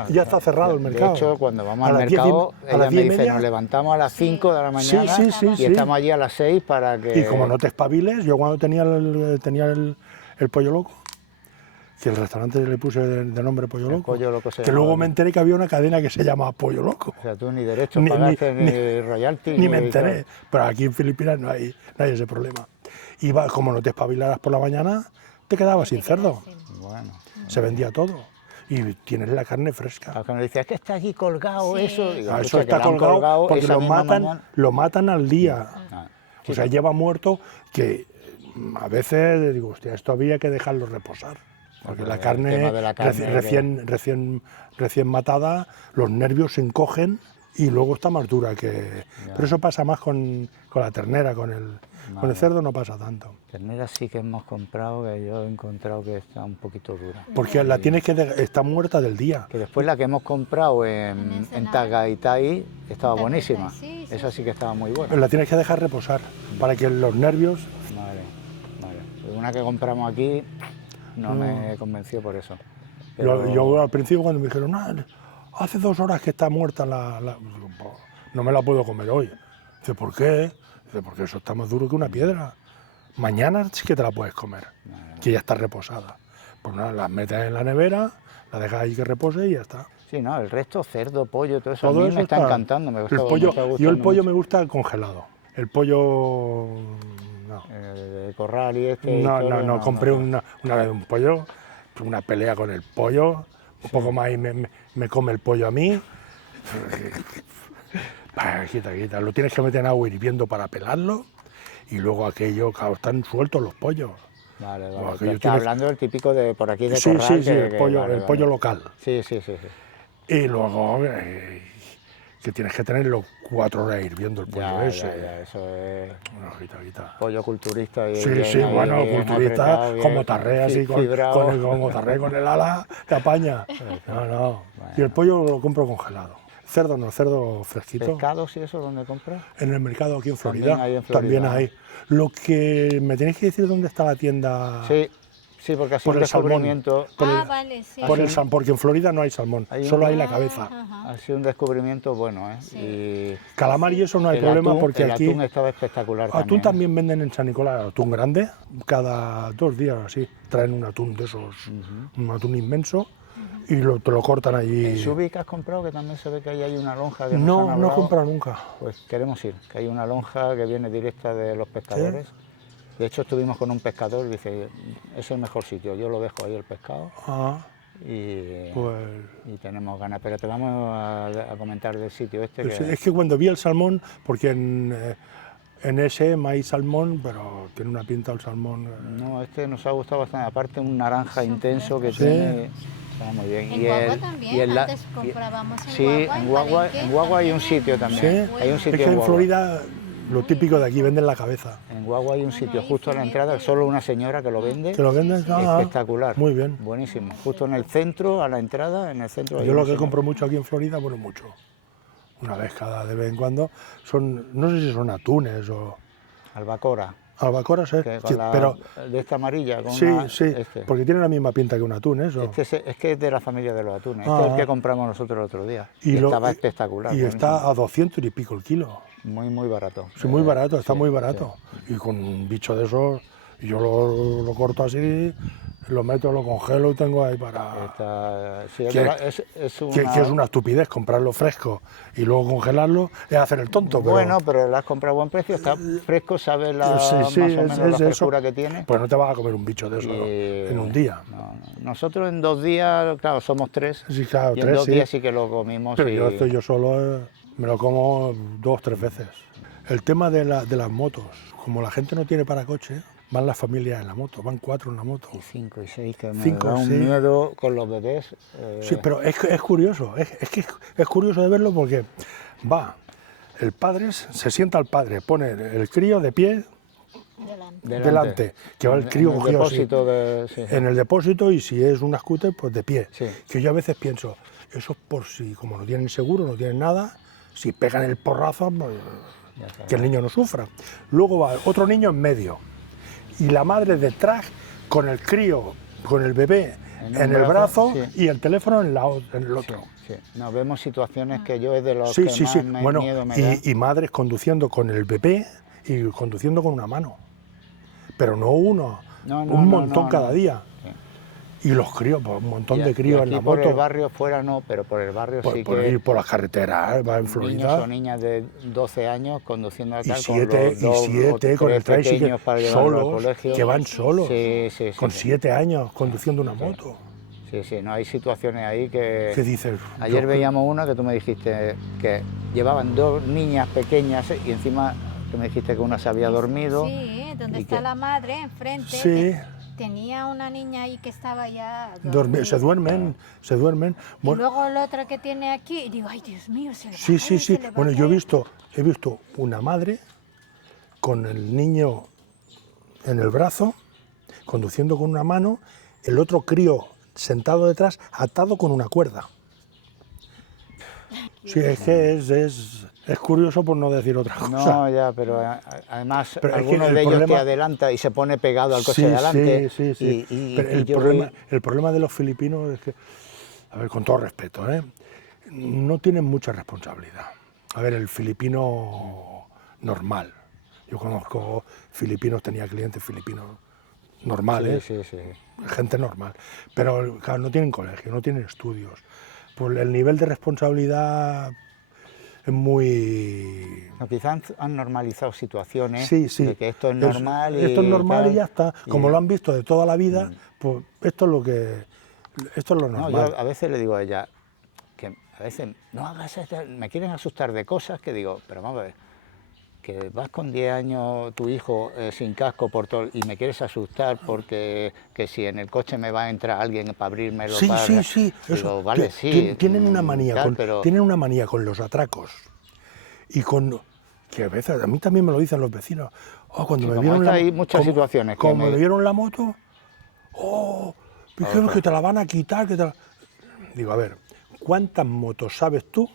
ya está cerrado el mercado. De hecho, cuando vamos al mercado, ella me dice, nos levantamos a las 5 de la mañana y estamos allí a las 6 para que... Y como no te espabiles, yo cuando tenía el Pollo Loco, que el restaurante le puse de nombre Pollo Loco, que luego me enteré que había una cadena que se llama Pollo Loco. O sea, tú ni derechos pagaste, ni royalties. Ni me enteré, pero aquí en Filipinas no hay ese problema. Y como no te espabilaras por la mañana, te quedabas sin cerdo. Bueno. Se vendía todo. Y tienes la carne fresca. Cuando me decía, es que está aquí colgado eso. Digo, eso está colgado porque lo matan al día. O sea, lleva muerto que a veces digo, hostia, esto había que dejarlo reposar. Porque la carne, recién matada, los nervios se encogen y luego está más dura que... Pero eso pasa más con la ternera, con el cerdo no pasa tanto. Ternera sí que hemos comprado, que yo he encontrado que está un poquito dura. Porque la tienes que... está muerta del día. Que después la que hemos comprado en Tagaytay estaba buenísima. Esa sí que estaba muy buena. Pero la tienes que dejar reposar para que los nervios... Vale. Una que compramos aquí no me convenció por eso. Pero... Yo al principio cuando me dijeron, hace 2 horas que está muerta no me la puedo comer hoy. Dice, ¿por qué? Dice, porque eso está más duro que una piedra. Mañana sí que te la puedes comer, que ya está reposada. Pues nada, la metes en la nevera, la dejas ahí que repose y ya está. Sí, no, el resto, cerdo, pollo, todo eso, a mí me está encantando. El pollo me gusta congelado. El pollo... no. De corral y este... No, compré una vez un pollo, una pelea con el pollo, un poco más y me come el pollo a mí. Quita. Lo tienes que meter en agua hirviendo para pelarlo y luego aquello, claro, están sueltos los pollos. Vale. Estás hablando del típico de por aquí de corral. Sí, el pollo local. Sí. Y luego que tienes que tenerlo 4 horas hirviendo el pollo ese. Eso es... Quita. Pollo culturista. Y bueno, culturista, como tarré así, como tarré con el ala, te apaña. No. Bueno. Y el pollo lo compro congelado. Cerdo no, cerdo fresquito. ¿Pescados y eso dónde compras? En el mercado aquí en Florida. También hay. Lo que me tenéis que decir dónde está la tienda. Sí, porque ha sido un descubrimiento. Vale, sí. Porque en Florida no hay salmón, solo hay la cabeza. Ha sido un descubrimiento bueno, ¿eh? Sí. Y calamar y eso no hay problema porque el aquí... atún estaba espectacular Atún también venden en San Nicolás, atún grande, cada 2 días así, traen un atún de esos, un atún inmenso, y te lo cortan allí. ¿En Subic que has comprado, que también se ve que ahí hay una lonja? Que no he comprado nunca. Pues queremos ir, que hay una lonja que viene directa de los pescadores. ¿Sí? De hecho, estuvimos con un pescador y dice, es el mejor sitio, yo lo dejo ahí el pescado y tenemos ganas. Pero te vamos a comentar del sitio este. Es que cuando vi el salmón, porque en ese hay salmón, pero tiene una pinta el salmón. No, este nos ha gustado bastante, aparte un naranja intenso que tiene. Está muy bien. En Guagua también, antes comprábamos en Guagua. En Guagua hay un sitio también. ¿Sí? Hay un sitio es que en Florida... Lo típico de aquí, venden la cabeza. En Guagua hay un sitio justo a la entrada, solo una señora que lo vende. ¿Que lo vende? Espectacular. Muy bien. Buenísimo. Justo en el centro, a la entrada, en el centro. Yo lo que compro mucho aquí en Florida, bueno, mucho. Una vez de vez en cuando, no sé si son atunes o... Albacora. Albacora, sí. Pero de esta amarilla. Porque tiene la misma pinta que un atún, eso. Es que es de la familia de los atunes. Este es el que compramos nosotros el otro día. Y estaba espectacular. Y está a 200 y pico el kilo. Muy barato. Sí, muy barato, está muy barato. Sí. Y con un bicho de esos, yo lo corto así, lo meto, lo congelo y tengo ahí para... que es una estupidez comprarlo fresco y luego congelarlo, es hacer el tonto. Bueno, pero lo has comprado a buen precio, está fresco, sabes más o menos la frescura que tiene. Pues no te vas a comer un bicho de eso en un día. No. Nosotros en 2 días, claro, somos 3, sí, claro, y en 2 días sí que lo comimos. Pero yo estoy yo solo... Me lo como 2 o 3 veces. El tema de las motos, como la gente no tiene paracoche, van las familias en la moto, van 4 en la moto. Y 5 y 6, que me 5, da un 6. miedo con los bebés. Sí, pero es curioso, es curioso de verlo porque va, el padre, se sienta el padre, pone el crío de pie delante, que va el crío en el cogido así, depósito sí. en el depósito, y si es una scooter, pues de pie. Sí. Que yo a veces pienso, eso es por si, como no tienen seguro, no tienen nada, si pegan el porrazo, pues, que el niño no sufra. Luego va otro niño en medio, y la madre detrás con el crío, con el bebé en el brazo sí. Y el teléfono en el otro. Sí, sí. Nos vemos situaciones que yo es de los sí, que sí, más sí. Bueno, miedo me da. Y madres conduciendo con el bebé y conduciendo con una mano. Pero no uno, un montón cada día. Sí. Y los críos, pues, un montón de críos en la moto. Por el barrio fuera no, pero por el barrio sí que... Ir por las carreteras, va en Florida. Niños o niñas de 12 años conduciendo acá y 7 con el tricycle solos, que van solos, con 7 años conduciendo una moto. Sí, sí, no hay situaciones ahí que... ¿Qué dices? Ayer veíamos una que tú me dijiste que llevaban 2 niñas pequeñas y encima que me dijiste que una se había dormido. Sí, donde está la madre enfrente. Sí. Tenía una niña ahí que estaba ya se duermen. Bueno, y luego el otro que tiene aquí, y digo, ay, Dios mío, se le va Sí, a caer, sí. Bueno, yo he visto una madre con el niño en el brazo, conduciendo con una mano, el otro crío sentado detrás, atado con una cuerda. Sí, es que es curioso por no decir otra cosa. No, ya, pero además algunos de ellos te adelanta y se pone pegado al coche de adelante. Sí. Pero el problema de los filipinos es que, a ver, con todo respeto, no tienen mucha responsabilidad. A ver, el filipino normal. Yo conozco filipinos, tenía clientes filipinos normales, sí. Gente normal. Pero claro, no tienen colegio, no tienen estudios. Por el nivel de responsabilidad es muy... No, quizás han normalizado situaciones sí. de que esto es normal. Esto es normal y ya está. Como lo han visto de toda la vida, pues esto es lo normal. No, yo a veces le digo a ella que a veces no hagas esto, me quieren asustar de cosas que digo, pero vamos a ver, que vas con 10 años tu hijo sin casco por todo, y me quieres asustar porque que si en el coche me va a entrar alguien para abrirme los padres. Sí. Digo, eso, vale, sí. Tienen una manía, pero... tienen una manía con los atracos y con que a veces a mí también me lo dicen los vecinos. Oh, cuando me vieron hay muchas situaciones. Como me vieron la moto, dijeron que te la van a quitar. Digo, a ver, ¿cuántas motos sabes tú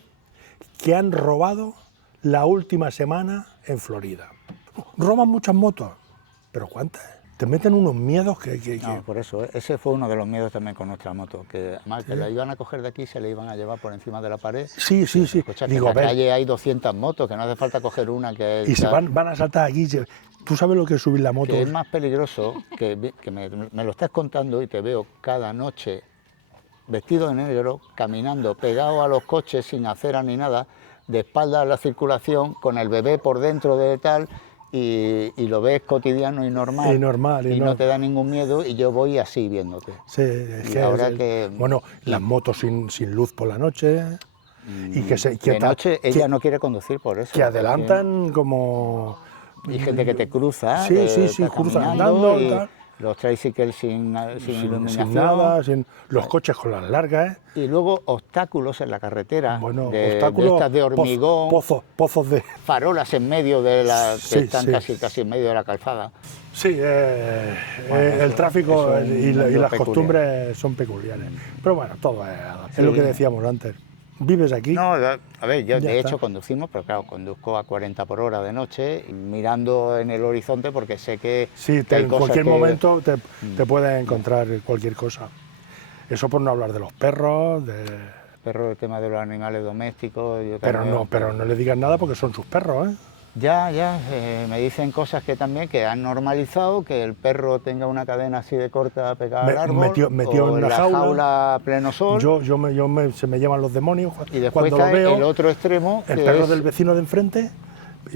que han robado la última semana en Florida? Roban muchas motos, pero ¿cuántas? Te meten unos miedos que... No, por eso, ese fue uno de los miedos también con nuestra moto, que además que la iban a coger de aquí y se la iban a llevar por encima de la pared. Sí. Digo, en la calle hay 200 motos, que no hace falta coger una que... Y se van a saltar aquí. ¿Tú sabes lo que es subir la moto? Que es más peligroso, que me lo estás contando y te veo cada noche vestido de negro, caminando, pegado a los coches sin acera ni nada, de espalda a la circulación, con el bebé por dentro de tal, y lo ves cotidiano y normal. Y no te da ningún miedo, y yo voy así viéndote. Sí, es que... Bueno, las motos sin luz por la noche... Y de noche ella no quiere conducir por eso. Que adelantan como... Y gente que te cruza. Sí, cruzan andando. Los tricycles sin iluminación. Sin nada, los coches con las largas. Y luego obstáculos en la carretera, obstáculos, de estas de hormigón, pozos de... farolas en medio de que están casi en medio de la calzada. Sí, el tráfico y las costumbres son peculiares. Pero bueno, todo es lo que decíamos antes. ¿Vives aquí? No, a ver, yo de hecho conducimos, pero claro, conduzco a 40 por hora de noche, mirando en el horizonte porque sé que... Sí, en cualquier momento te puedes encontrar cualquier cosa. Eso por no hablar de los perros, Perros, el tema de los animales domésticos... Pero no le digas nada porque son sus perros, ¿eh? Ya, me dicen cosas que han normalizado, que el perro tenga una cadena así de corta pegada al árbol, metió en una jaula a pleno sol. Se me llaman los demonios y después cuando lo veo. El otro extremo, el perro del vecino de enfrente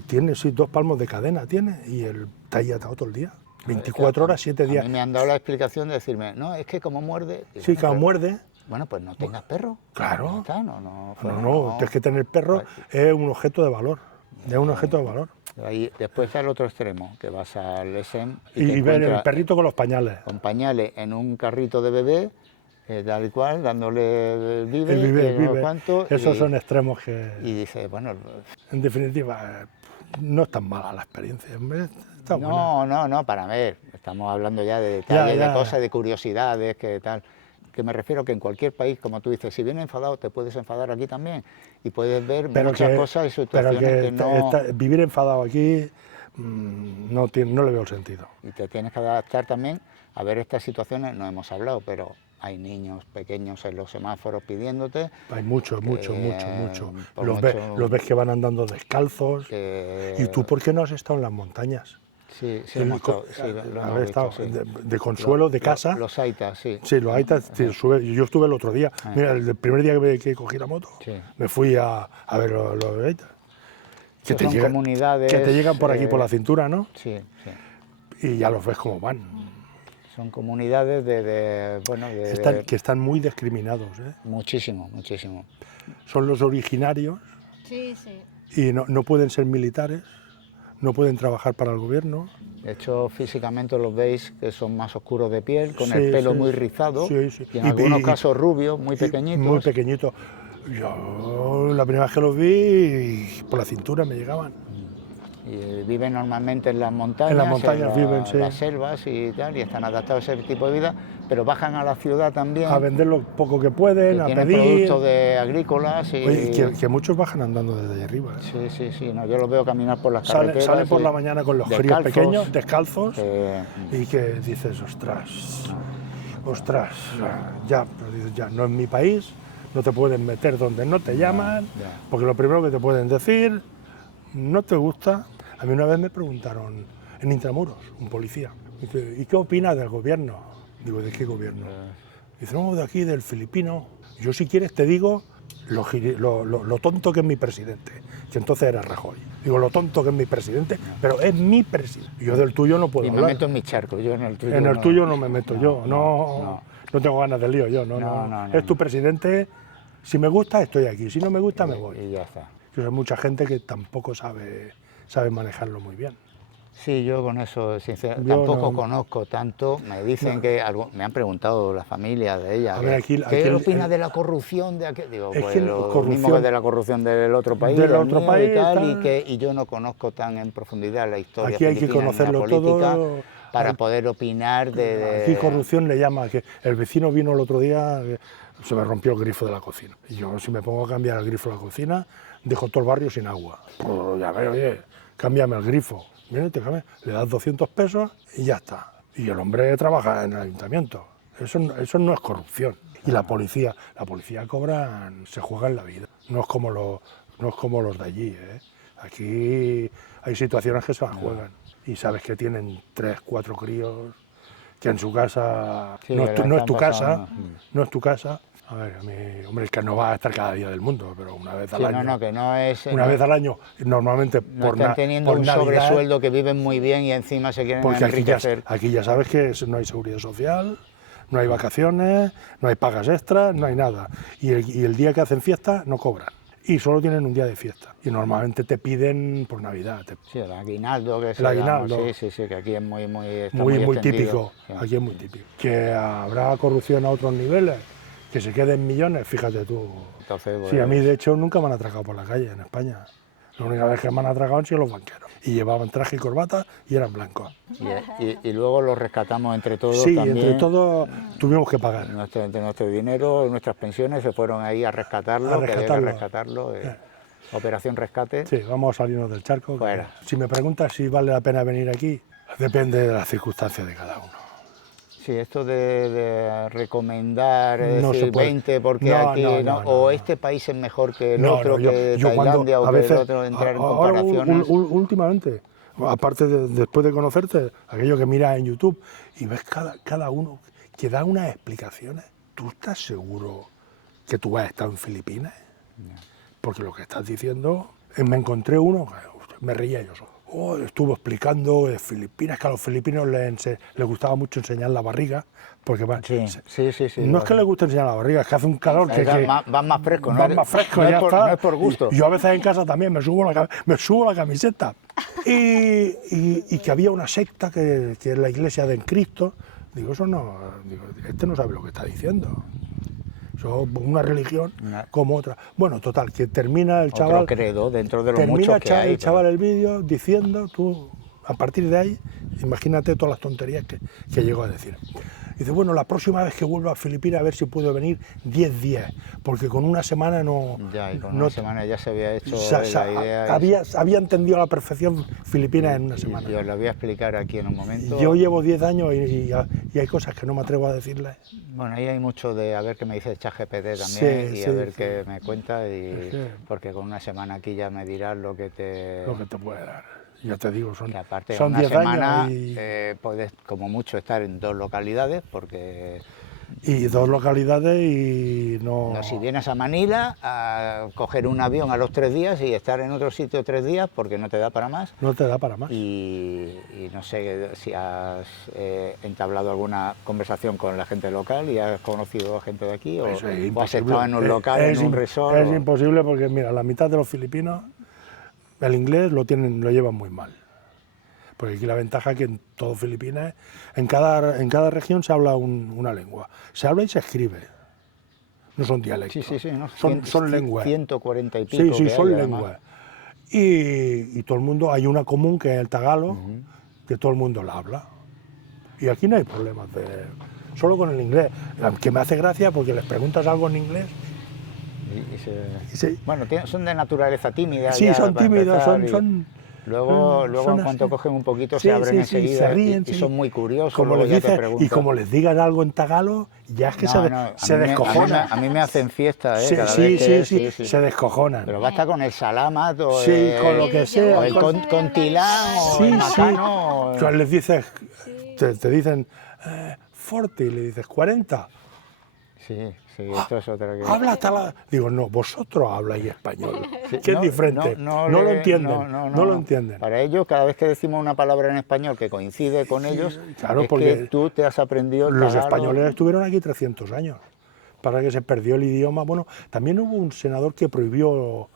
tiene 2 palmos de cadena, y él está ahí atado todo el día, 24 horas, 7 días. A mí me han dado la explicación de decirme, no, es que como muerde... Sí, como muerde. Bueno, pues no tengas perro. Claro. Está, No, tienes que tener perro, es un objeto de valor. Es un objeto de valor. Ahí, después está el otro extremo, que vas al ESEM y ver el perrito con los pañales. Con pañales en un carrito de bebé, tal y cual, dándole el vive, vive. Cuánto, esos son extremos que... Y dice, bueno... En definitiva, no es tan mala la experiencia. Está no, para ver, estamos hablando ya de detalles, de cosas, de curiosidades, que tal... Que me refiero que en cualquier país, como tú dices, si vienes enfadado, te puedes enfadar aquí también y puedes ver muchas cosas y situaciones que no... vivir enfadado aquí no le veo el sentido. Y te tienes que adaptar también a ver estas situaciones, no hemos hablado, pero hay niños pequeños en los semáforos pidiéndote... Hay muchos. Los ves que van andando descalzos. ¿Y tú por qué no has estado en las montañas? Sí, hemos estado, de consuelo, de casa. Los aitas, sí. Sí, los aitas, yo estuve el otro día. Mira, el primer día que cogí la moto, me fui a ver los aitas. Que te llegan, comunidades... Que te llegan por aquí, por la cintura, ¿no? Sí. Y ya los ves como van. Son comunidades que están muy discriminados, ¿eh? Muchísimo. Son los originarios. Sí. Y no pueden ser militares. No pueden trabajar para el gobierno. De hecho, físicamente los veis que son más oscuros de piel, con el pelo muy rizado, y en algunos casos rubios, muy pequeñitos. Muy pequeñitos. Yo la primera vez que los vi, por la cintura me llegaban. Y viven normalmente en las montañas, en las selvas y tal, y están adaptados a ese tipo de vida, pero bajan a la ciudad también. A vender lo poco que pueden, a pedir. Productos agrícolas. Oye, que muchos bajan andando desde allá arriba. Sí, no, yo los veo caminar por las carreteras. Salen por la mañana con los críos pequeños, descalzos, y que dices, ostras, ya no es mi país, no te pueden meter donde no te llaman, porque lo primero que te pueden decir, no te gusta. A mí una vez me preguntaron en Intramuros, un policía, dice, ¿y qué opinas del gobierno? Digo, ¿de qué gobierno? Dice, no, de aquí, del filipino. Yo si quieres te digo lo tonto que es mi presidente, que entonces era Rajoy. Digo, lo tonto que es mi presidente, pero es mi presidente. Yo del tuyo no puedo hablar. Me meto en mi charco, yo en el tuyo. En el tuyo no me meto yo, no tengo ganas de lío yo, no. Es tu presidente, si me gusta estoy aquí, si no me gusta me voy. Y ya está. Hay mucha gente que tampoco sabe manejarlo muy bien. Sí, yo con eso, sinceramente, tampoco conozco tanto. Me dicen que me han preguntado la familia de ella. ¿Qué opina de la corrupción de aquel? Digo, pues lo mismo que de la corrupción del otro país, y tal, y yo no conozco tan en profundidad la historia. Aquí hay que conocerlo todo para poder opinar de... Aquí corrupción le llama, que el vecino vino el otro día, se me rompió el grifo de la cocina. Y yo, si me pongo a cambiar el grifo de la cocina, dejo todo el barrio sin agua. Pues ya veo, oye, cámbiame el grifo. Viene, le das 200 pesos y ya está. Y el hombre trabaja en el ayuntamiento. Eso no es corrupción. Y la policía cobran, se juegan la vida. No es como los de allí, ¿eh? Aquí hay situaciones que se las juegan. Y sabes que tienen 3, 4 críos, que en su casa no es tu casa, no es tu casa. A ver, hombre, es que no va a estar cada día del mundo, pero una vez al año. Que no es... Una vez al año, normalmente por están teniendo un sobresueldo, que viven muy bien y encima se quieren enriquecer. Aquí ya sabes que no hay seguridad social, no hay vacaciones, no hay pagas extras, no hay nada. Y el día que hacen fiesta no cobran. Y solo tienen un día de fiesta. Y normalmente te piden por Navidad. Sí, el aguinaldo. El aguinaldo. Sí, que aquí es muy típico. Sí. Aquí es muy típico. Que habrá corrupción a otros niveles, que se queden millones, fíjate tú. Entonces, pues... Sí, a mí de hecho nunca me han atracado por la calle en España. La única vez que me han atracado han sido los banqueros. Y llevaban traje y corbata y eran blancos. Y luego los rescatamos entre todos. Sí, también. Entre todos tuvimos que pagar. Nuestro dinero, nuestras pensiones se fueron ahí a rescatarlo. Operación Rescate. Sí, vamos a salirnos del charco. Fuera. Si me preguntas si vale la pena venir aquí, depende de las circunstancias de cada uno. Sí, esto de recomendar, decir 20 porque aquí o este país es mejor que el otro, que Tailandia o que el otro, entrar en comparaciones. Últimamente, aparte después de conocerte, aquello que miras en YouTube y ves cada uno que da unas explicaciones, ¿tú estás seguro que tú has estado en Filipinas? Porque lo que estás diciendo, me encontré uno, me reía yo solo. estuvo explicando de Filipinas, que a los filipinos les gustaba mucho enseñar la barriga, porque Sí. no es que les guste enseñar la barriga, es que hace un calor Van más frescos, ¿no? van más frescos, No ya es por, está. no es por gusto. Y yo a veces en casa también me subo la camiseta. Y que había una secta que es la iglesia del Cristo. Digo, eso no, digo, este no sabe lo que está diciendo. Eso es una religión como otra. Bueno, total, que termina el chaval. Otro credo dentro de los termina muchos que hay. el chaval el vídeo diciendo, tú, a partir de ahí, imagínate todas las tonterías que llegó a decir. Dice, bueno, la próxima vez que vuelva a Filipinas, a ver si puedo venir 10 días, porque con una semana no... Ya, y con una semana ya se había hecho la idea. Había entendido a la perfección Filipinas en una semana. Y os lo voy a explicar aquí en un momento. Yo llevo 10 años y hay cosas que no me atrevo a decirles. Bueno, ahí hay mucho de a ver qué me dice ChatGPT también Sí, y sí, a ver sí. qué me cuenta, Sí. porque con una semana aquí ya me dirás lo que te puede dar. Ya te digo, que aparte son una 10 semana años y... puedes como mucho estar en 2 localidades, porque Y 2 localidades y no... si vienes a Manila, a coger un avión a los 3 días y estar en otro sitio 3 días porque no te da para más. No te da para más. Y no sé si has entablado alguna conversación con la gente local y has conocido a gente de aquí, o has estado en un local, en un resort. Es imposible porque, mira, la mitad de los filipinos el inglés lo llevan muy mal. Porque aquí la ventaja es que en todo Filipinas, en cada región se habla una lengua. Se habla y se escribe. No son dialectos. Sí, no, son lenguas. 140 y pico. Sí, son lenguas. Y todo el mundo, hay una común que es el tagalo, que todo el mundo la habla. Y aquí no hay problemas solo con el inglés. Que me hace gracia porque les preguntas algo en inglés. Bueno, son de naturaleza tímida. Sí, son tímidos, Luego en cuanto cogen un poquito se abren enseguida, se ríen, y son muy curiosos. Como les dices, y como les digas algo en tagalo, ya es que se descojonan. A mí me hacen fiesta, sí, cada vez que, sí, se descojonan. Pero basta con el salamat o con lo que sea. O el contilán o el macano. Tú les dices, te dicen 40 y le dices 40. Sí, esto es otra que... Habla hasta Digo, no, vosotros habláis español, que es diferente. No lo entienden, no lo entienden. Para ellos, cada vez que decimos una palabra en español que coincide con ellos, claro, es porque que tú te has aprendido el los tagalo. españoles estuvieron aquí 300 años, para que se perdió el idioma. Bueno, también hubo un senador que prohibió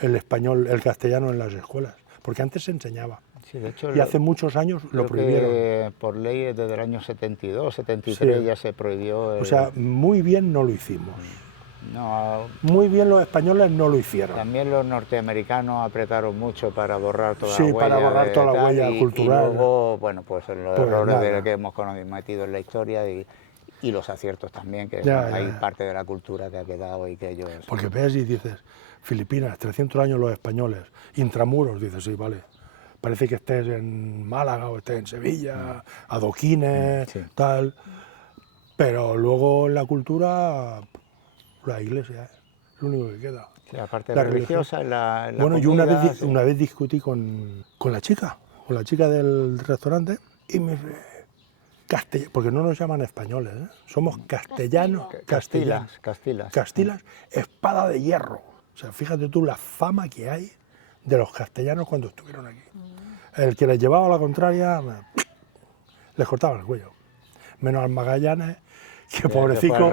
el español, el castellano en las escuelas, porque antes se enseñaba. Sí, de hecho, y hace muchos años lo prohibieron. Por ley desde el año 72, 73 ya se prohibió. O sea, muy bien no lo hicimos. No, muy bien los españoles no lo hicieron. También los norteamericanos apretaron mucho para borrar toda la huella. Sí, para borrar toda la huella cultural. Y luego, bueno, pues los errores que hemos metido en la historia y los aciertos también, que hay parte de la cultura que ha quedado y que ellos... Porque ves y dices, Filipinas, 300 años los españoles, intramuros, dices, sí, vale. Parece que estés en Málaga o estés en Sevilla, adoquines, tal. Pero luego en la cultura, la iglesia es lo único que queda. Sí, la parte religiosa, la bueno, comida, yo una vez discutí con la chica del restaurante y me dice, porque no nos llaman españoles, somos castellanos, castilas, espada de hierro. O sea, fíjate tú la fama que hay de los castellanos cuando estuvieron aquí. El que les llevaba la contraria, les cortaba el cuello. Menos al Magallanes, que pobrecito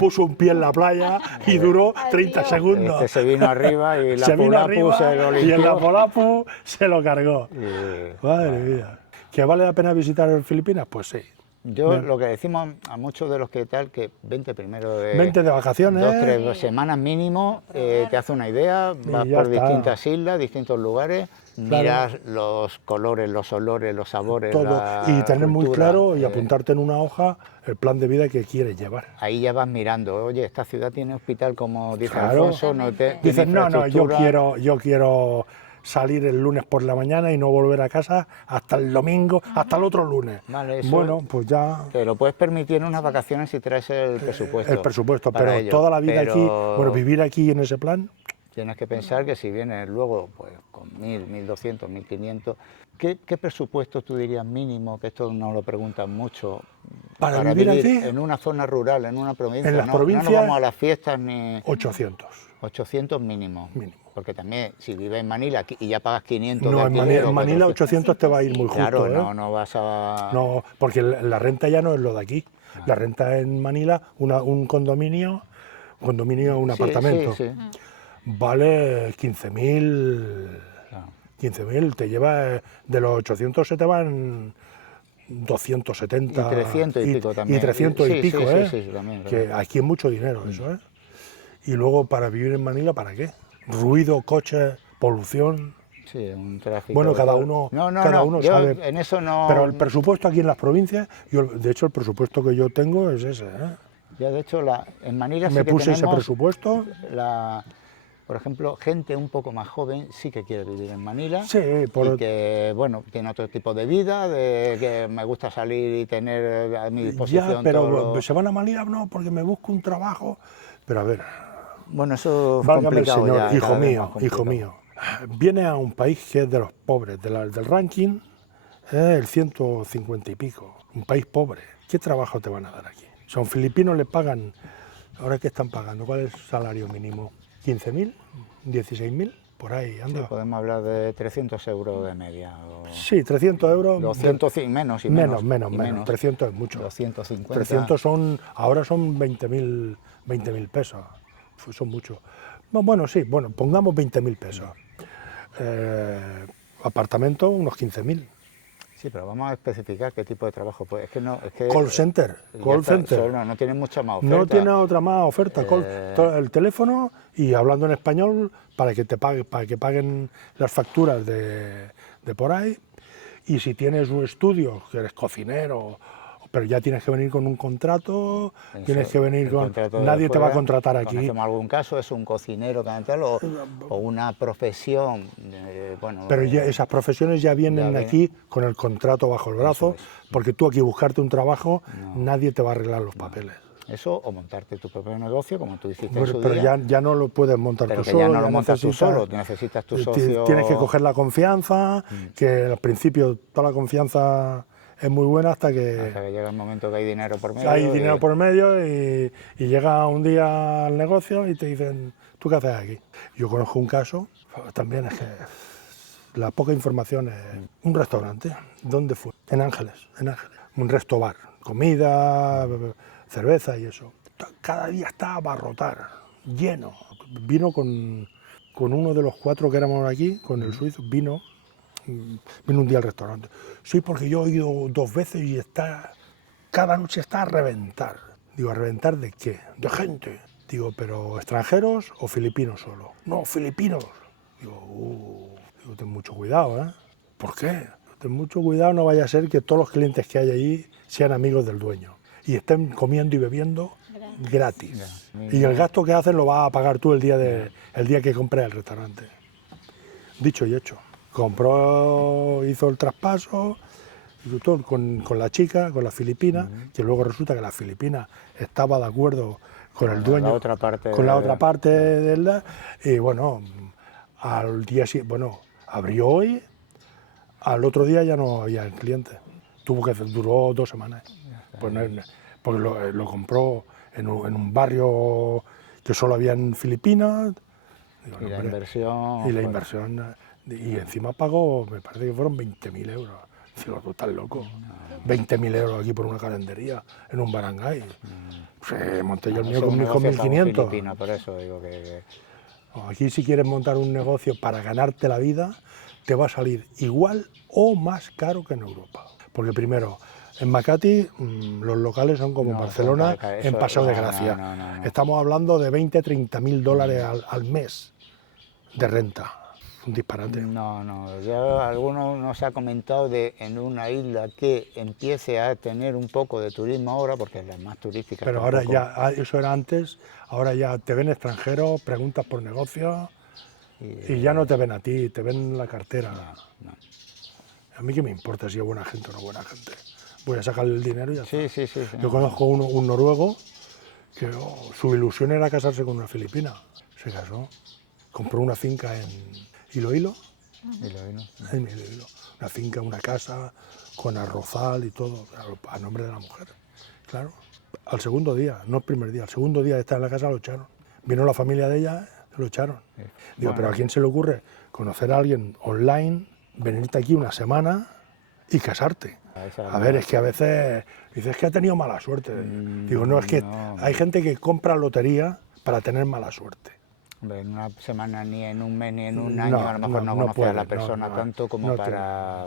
puso un pie en la playa y duró 30 segundos. Se vino arriba y la Polapu se lo limpió. Y el Polapu se lo cargó. Madre mía. ¿Que vale la pena visitar Filipinas? Pues sí. Yo lo que decimos a muchos de los que tal, que vente primero vente de vacaciones. 2-3 semanas mínimo, te hace una idea, vas por distintas islas, distintos lugares, miras los colores, los olores, los sabores, todo. Y tener muy claro y apuntarte en una hoja el plan de vida que quieres llevar. Ahí ya vas mirando, oye, esta ciudad tiene hospital, como dice Alfonso, dices, no, yo quiero salir el lunes por la mañana y no volver a casa hasta el domingo, hasta el otro lunes. Vale, eso bueno, pues ya... Te lo puedes permitir en unas vacaciones si traes el presupuesto. El presupuesto, pero toda la vida aquí, vivir aquí en ese plan... Tienes que pensar que si vienes luego pues, con 1.000, 1.200, 1.500, ¿qué presupuesto tú dirías mínimo? Que esto nos lo preguntan mucho. Para vivir aquí, en una zona rural, en una provincia. en las no, provincias, no nos vamos a las fiestas ni 800. 800 mínimo. Mínimo. Porque también, si vives en Manila y ya pagas 500 No, de alquiler, en o Manila 400, 800 te va a ir muy justo, claro, ¿eh? no vas a... No, porque la renta ya no es lo de aquí. La renta en Manila, un condominio, un Sí, apartamento, sí, sí. vale 15.000. Claro. 15.000, te lleva, de los 800 se te van 270. Y 300 y pico también. Y 300 Sí, y pico, sí, sí, ¿eh? sí, también, Que también. aquí es mucho dinero eso, ¿eh? Y luego para vivir en Manila, ¿para qué? Ruido, coches, polución. Sí, un tráfico. Bueno, cada tal. uno, No, no, cada no, uno yo sabe. en eso no... Pero el presupuesto aquí en las provincias, de hecho el presupuesto que yo tengo es ese, ¿eh? Ya de hecho, en Manila Me sí que puse ese tenemos, presupuesto. por ejemplo, gente un poco más joven sí que quiere vivir en Manila. Sí, Y que, bueno, tiene otro tipo de vida, de que me gusta salir y tener a mi disposición ya, pero todo lo... se van a Manila, no, porque me busco un trabajo. Pero a ver, Bueno, eso es válgame el complicado Señor, ya, hijo cada vez más mío, complicado. hijo mío. Viene a un país que es de los pobres, del ranking, el 150 y pico. Un país pobre. ¿Qué trabajo te van a dar aquí? Son filipinos, le pagan, ¿ahora qué están pagando? ¿Cuál es el salario mínimo? ¿15.000? ¿16.000? Por ahí, anda. Sí, podemos hablar de 300 euros de media. O Sí, 300 euros. 200 menos y menos. menos. Menos. 300 es mucho. 250. 300 ahora son 20.000 pesos. Son muchos. No, bueno, sí, bueno, pongamos 20.000 pesos. Apartamento, unos 15.000. Sí, pero vamos a especificar qué tipo de trabajo. Pues es que no, es que Call center, ya call está, center. solo no tiene mucha más oferta. No tiene otra más oferta. El teléfono y hablando en español para que paguen las facturas de por ahí. Y si tienes un estudio, que eres cocinero, pero ya tienes que venir con un contrato, Eso, tienes que venir el con... contrato de Nadie te va a fuera. contratar aquí. Conocemos algún caso, es un cocinero tal, o una profesión, bueno... Pero ya esas profesiones ya vienen aquí con el contrato bajo el brazo, porque tú aquí buscarte un trabajo, nadie te va a arreglar los papeles. Eso, o montarte tu propio negocio, como tú hiciste en Pero, su pero día. ya no lo puedes montar Pero tú que solo. ya no lo montas tú solo, necesitas tu socio... Tienes que coger la confianza, que al principio toda la confianza es muy buena hasta que llega el momento que hay dinero por medio. hay dinero por medio y llega un día al negocio y te dicen, ¿tú qué haces aquí? Yo conozco un caso, también es que la poca información es un restaurante. ¿Dónde fue? En Ángeles. Un resto-bar, comida, cerveza y eso. Cada día está a abarrotar, lleno. Vino con uno de los 4 que éramos aquí, con el suizo, vino un día al restaurante. Sí, porque yo he ido 2 veces y cada noche está a reventar. Digo, ¿a reventar de qué? De gente. Digo, ¿pero extranjeros o filipinos solo? No, filipinos. Digo, ten mucho cuidado, ¿eh? ¿Por qué? Ten mucho cuidado, no vaya a ser que todos los clientes que hay allí sean amigos del dueño y estén comiendo y bebiendo gratis. Y el gasto que hacen lo vas a pagar tú el día que compres el restaurante. Dicho y hecho. Hizo el traspaso con la chica, con la filipina, que luego resulta que la filipina estaba de acuerdo con el dueño, la otra parte del... Y bueno, al día siguiente, abrió hoy, al otro día ya no había el cliente. Duró 2 semanas. Porque lo compró en un barrio que solo había en Filipinas. Y la inversión... Y la inversión... Y encima pagó, me parece que fueron 20.000 euros. Digo, tú estás loco. 20.000 euros aquí por una calendería en un barangay. Monté yo el mío con 1.500. Por eso digo que... Aquí si quieres montar un negocio para ganarte la vida, te va a salir igual o más caro que en Europa. Porque primero, en Makati los locales son como en Barcelona, en Paseo de Gracia. No. Estamos hablando de 20-30.000 dólares al mes de renta. Un disparate. No, ya alguno nos ha comentado de en una isla que empiece a tener un poco de turismo ahora, porque es la más turística. Pero ahora ya, eso era antes, ahora ya te ven extranjeros, preguntas por negocios y ya no te ven a ti, te ven la cartera. No. A mí qué me importa si es buena gente o no buena gente. Voy a sacarle el dinero y ya está. Sí. Yo conozco un noruego que su ilusión era casarse con una filipina. Se casó, compró una finca en Iloilo. En Iloilo. Una finca, una casa, con arrozal y todo, a nombre de la mujer. Claro, al segundo día, no el primer día, al segundo día de estar en la casa lo echaron. Vino la familia de ella, lo echaron. Sí. Digo, Bueno, pero ¿a quién se le ocurre conocer a alguien online, venirte aquí una semana y casarte? A ver, es que a veces dices que ha tenido mala suerte. Digo, no, es que hay gente que compra lotería para tener mala suerte. Hombre, en una semana, ni en un mes, ni en un año, a lo mejor no conoces a la persona tanto como para...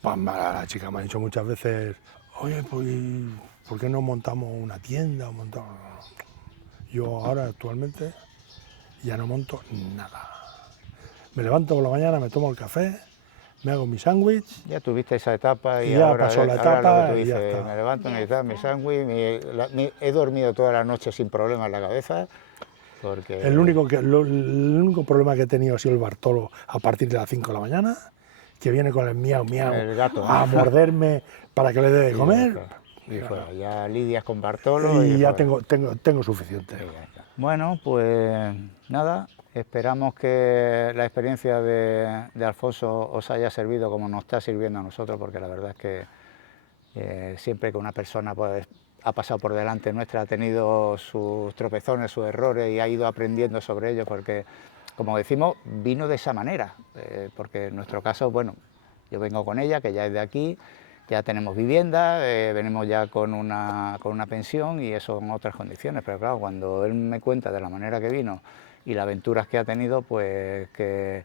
Pues la chica me ha dicho muchas veces, oye, pues, ¿por qué no montamos una tienda? Yo ahora, actualmente, ya no monto nada. Me levanto por la mañana, me tomo el café, me hago mi sándwich. Ya tuviste esa etapa y ya ahora, pasó la ahora etapa lo que tú y ya dices, está. me levanto, necesito mi sándwich, he dormido toda la noche sin problemas en la cabeza, porque... El único problema que he tenido ha sido el Bartolo a partir de las 5 de la mañana, que viene con el miau miau El gato, a morderme para que le dé de comer. Y fuera, ya lidias con Bartolo Y ya fuera. tengo suficiente. Sí, ya está. Bueno, pues nada, esperamos que la experiencia de Alfonso os haya servido como nos está sirviendo a nosotros, porque la verdad es que siempre que una persona pues, ha pasado por delante nuestra, ha tenido sus tropezones, sus errores y ha ido aprendiendo sobre ellos, porque, como decimos, vino de esa manera, porque en nuestro caso, bueno, yo vengo con ella, que ya es de aquí, ya tenemos vivienda, venimos ya con una pensión y eso en otras condiciones, pero claro, cuando él me cuenta de la manera que vino y las aventuras que ha tenido, pues que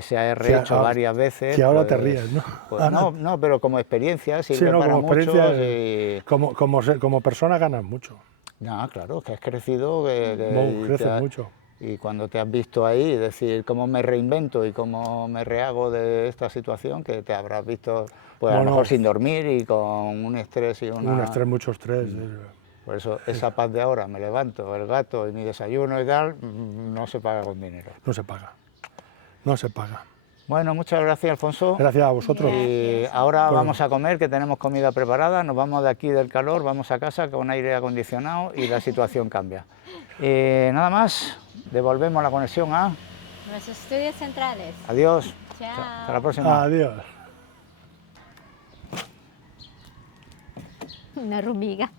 se ha rehecho varias veces. Que ahora pues, te ríes, ¿no? Pues no, pero como experiencia sirve sí, no, para como muchos. experiencia, como persona ganas mucho. No, claro, que has crecido. Creces mucho. Y cuando te has visto ahí, decir cómo me reinvento y cómo me rehago de esta situación, que te habrás visto pues, a lo mejor sin dormir y con un estrés y mucho estrés. Por eso, esa paz de ahora, me levanto, el gato y mi desayuno y tal, no se paga con dinero. No se paga, no se paga. Bueno, muchas gracias, Alfonso. Gracias a vosotros. Y ahora vamos a comer, que tenemos comida preparada, nos vamos de aquí del calor, vamos a casa con aire acondicionado y la situación cambia. Nada más, devolvemos la conexión a... Los estudios centrales. Adiós. Chao. Hasta la próxima. Adiós. Una hormiga.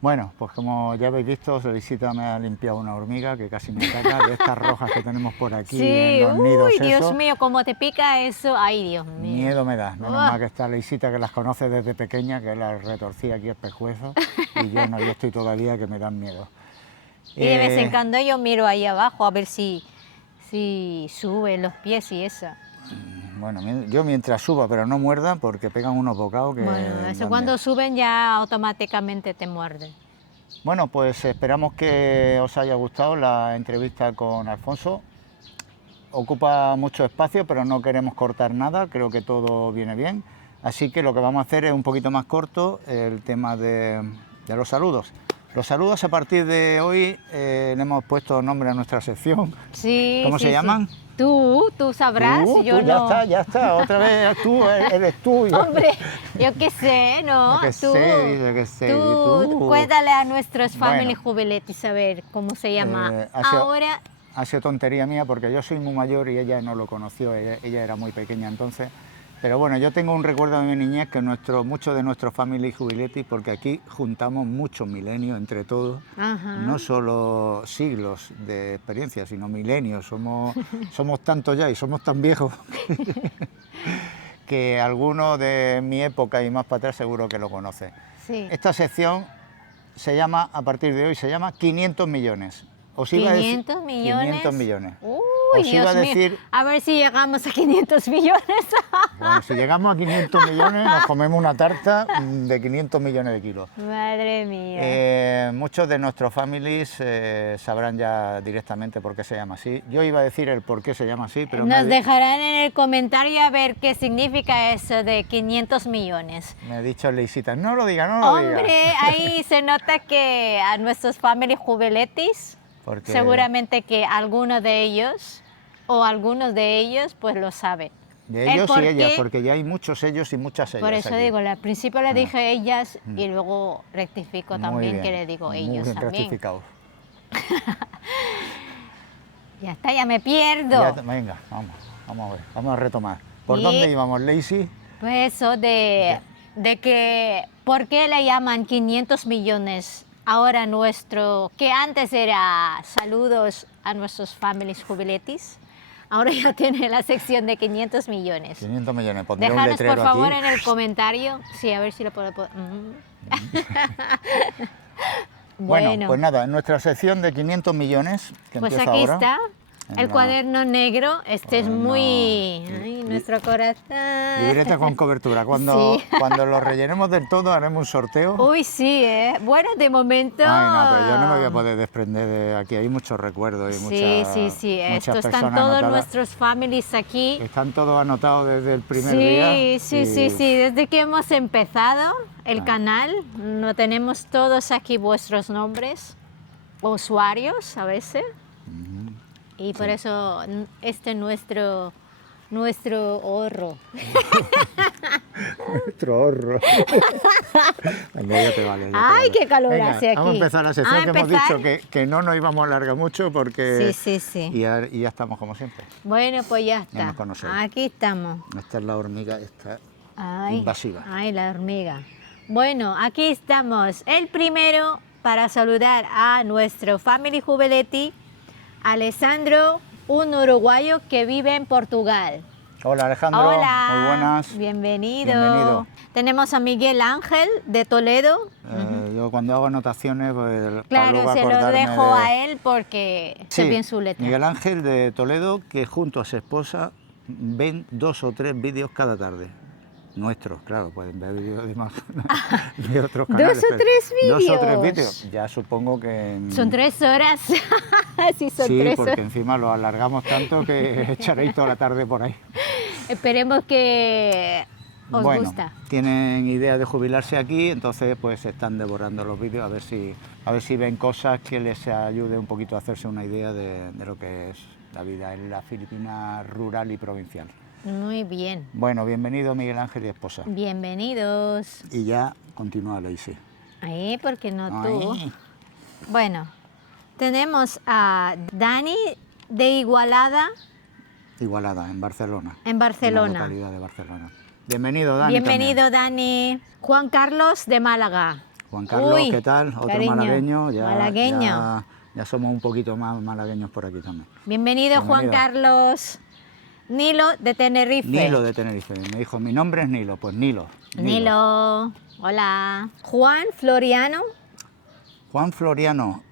Bueno, pues como ya habéis visto, Felicita me ha limpiado una hormiga que casi me saca de estas rojas que tenemos por aquí Sí, en los nidos. uy, Dios mío, cómo te pica eso. Ay, Dios mío. Miedo me da. Menos mal que está Leisita, que las conoce desde pequeña, que la retorcía aquí el pescuezo. Y yo no, yo estoy todavía que me dan miedo. Y de vez en cuando yo miro ahí abajo a ver si suben los pies y eso. Bueno, yo mientras suba, pero no muerdan, porque pegan unos bocados que... Bueno, eso cuando suben ya automáticamente te muerden. Bueno, pues esperamos que os haya gustado la entrevista con Alfonso. Ocupa mucho espacio, pero no queremos cortar nada, creo que todo viene bien. Así que lo que vamos a hacer es un poquito más corto el tema de los saludos. Los saludos a partir de hoy le hemos puesto nombre a nuestra sección. Sí, ¿Cómo se llaman? Tú sabrás, yo no. Ya está, otra vez tú, eres tú. Hombre, yo qué sé, ¿no? Yo qué sé. Tú cuéntale a nuestros family jubiletes saber cómo se llama. Ahora... Ha sido tontería mía porque yo soy muy mayor y ella no lo conoció, ella era muy pequeña entonces. Pero bueno, yo tengo un recuerdo de mi niñez que muchos de nuestros family jubiletes, porque aquí juntamos muchos milenios entre todos, no solo siglos de experiencia, sino milenios. Somos tantos ya y somos tan viejos que alguno de mi época y más para atrás seguro que lo conoce. Sí. Esta sección se llama, a partir de hoy, se llama 500 millones. Os iba a decir, 500 millones. 500 millones. Uy, Os iba a decir, mío. A ver si llegamos a 500 millones. Bueno, si llegamos a 500 millones, nos comemos una tarta de 500 millones de kilos. Madre mía. Muchos de nuestros families sabrán ya directamente por qué se llama así. Yo iba a decir el por qué se llama así, pero... Nos dejarán en el comentario a ver qué significa eso de 500 millones. Me ha dicho Leisita, no lo diga, no lo diga. Hombre, ahí se nota que a nuestros family jubiletes, seguramente que alguno de ellos o algunos de ellos pues lo saben. De ellos y ellas, porque ya hay muchos ellos y muchas ellas. Por eso aquí. digo, al principio le dije ellas y luego rectifico también que le digo ellos muy bien también. Rectificado. Ya está, ya me pierdo. Venga, vamos a ver, vamos a retomar. ¿Por dónde íbamos, Leisy? Pues eso de que ¿Por qué le llaman 500 millones ahora que antes era saludos a nuestros families jubiletis? Ahora ya tiene la sección de 500 millones. 500 millones, pondré un Déjanos letrero por favor aquí. en el comentario. Sí, a ver si lo puedo... Bueno, pues nada, en nuestra sección de 500 millones, que pues empieza aquí ahora, está. El cuaderno negro, este es muy... Ay, nuestro corazón. Libreta con cobertura. Cuando, Sí. cuando lo rellenemos del todo haremos un sorteo. Uy, sí, ¿eh? Bueno, de momento... Ay, no, pero yo no me voy a poder desprender de aquí. Hay muchos recuerdos y Sí, muchas, sí. muchas Están personas todos anotadas. nuestros families aquí. Están todos anotados desde el primer día. Sí. Desde que hemos empezado el canal, no tenemos todos aquí vuestros nombres, usuarios a veces. Y por eso este es nuestro ahorro. Nuestro ahorro. Venga, ya te vale. ¡Ay, qué calor Venga, hace aquí! Vamos a empezar la sección ¿A que hemos empezar? dicho que no nos íbamos a alargar mucho porque... Sí. Y ya estamos como siempre. Bueno, pues ya Ya está. nos conocemos. Aquí estamos. Esta es la hormiga, esta Ay, invasiva. Ay, la hormiga. Bueno, aquí estamos. El primero para saludar a nuestro Family Jubiletti, Alessandro, un uruguayo que vive en Portugal. Hola Alejandro, Hola, muy buenas. Bienvenido. Bienvenido. Tenemos a Miguel Ángel de Toledo. Yo cuando hago anotaciones, pues para Claro, luego se lo acordarme dejo de- a él porque Sí, sé bien su letra. Miguel Ángel de Toledo, que junto a su esposa ven 2 o 3 vídeos cada tarde. Nuestros, claro, pueden ver vídeos de, más, de otros canales. 2 o 3 pero 2 o 3 vídeos. vídeos, ya supongo que... Son 3 horas. Sí, son Sí, 3 porque horas. encima lo alargamos tanto que echaréis toda la tarde por ahí. Esperemos que os Bueno, gusta. tienen idea de jubilarse aquí, entonces pues están devorando los vídeos a ver si ven cosas que les ayude un poquito a hacerse una idea de lo que es la vida en la Filipina rural y provincial. Muy bien. Bueno, bienvenido Miguel Ángel y esposa. Bienvenidos. Y ya continúa Lacey. Ahí, porque no tú. Ay, Bueno, tenemos a Dani de Igualada, Igualada, en Barcelona. en Una Barcelona. localidad de Barcelona. Bienvenido, Dani. Bienvenido, Dani. Juan Carlos de Málaga. También. Juan Carlos, Uy, ¿qué tal? Otro cariño, malagueño. malagueño. Ya somos un poquito más malagueños por aquí también. Bienvenido, Juan Bienvenido. Carlos. Nilo de Tenerife. Nilo de Tenerife. Me dijo, mi nombre es Nilo. Pues Nilo. Nilo. Hola. Juan Floriano, Juan Floriano,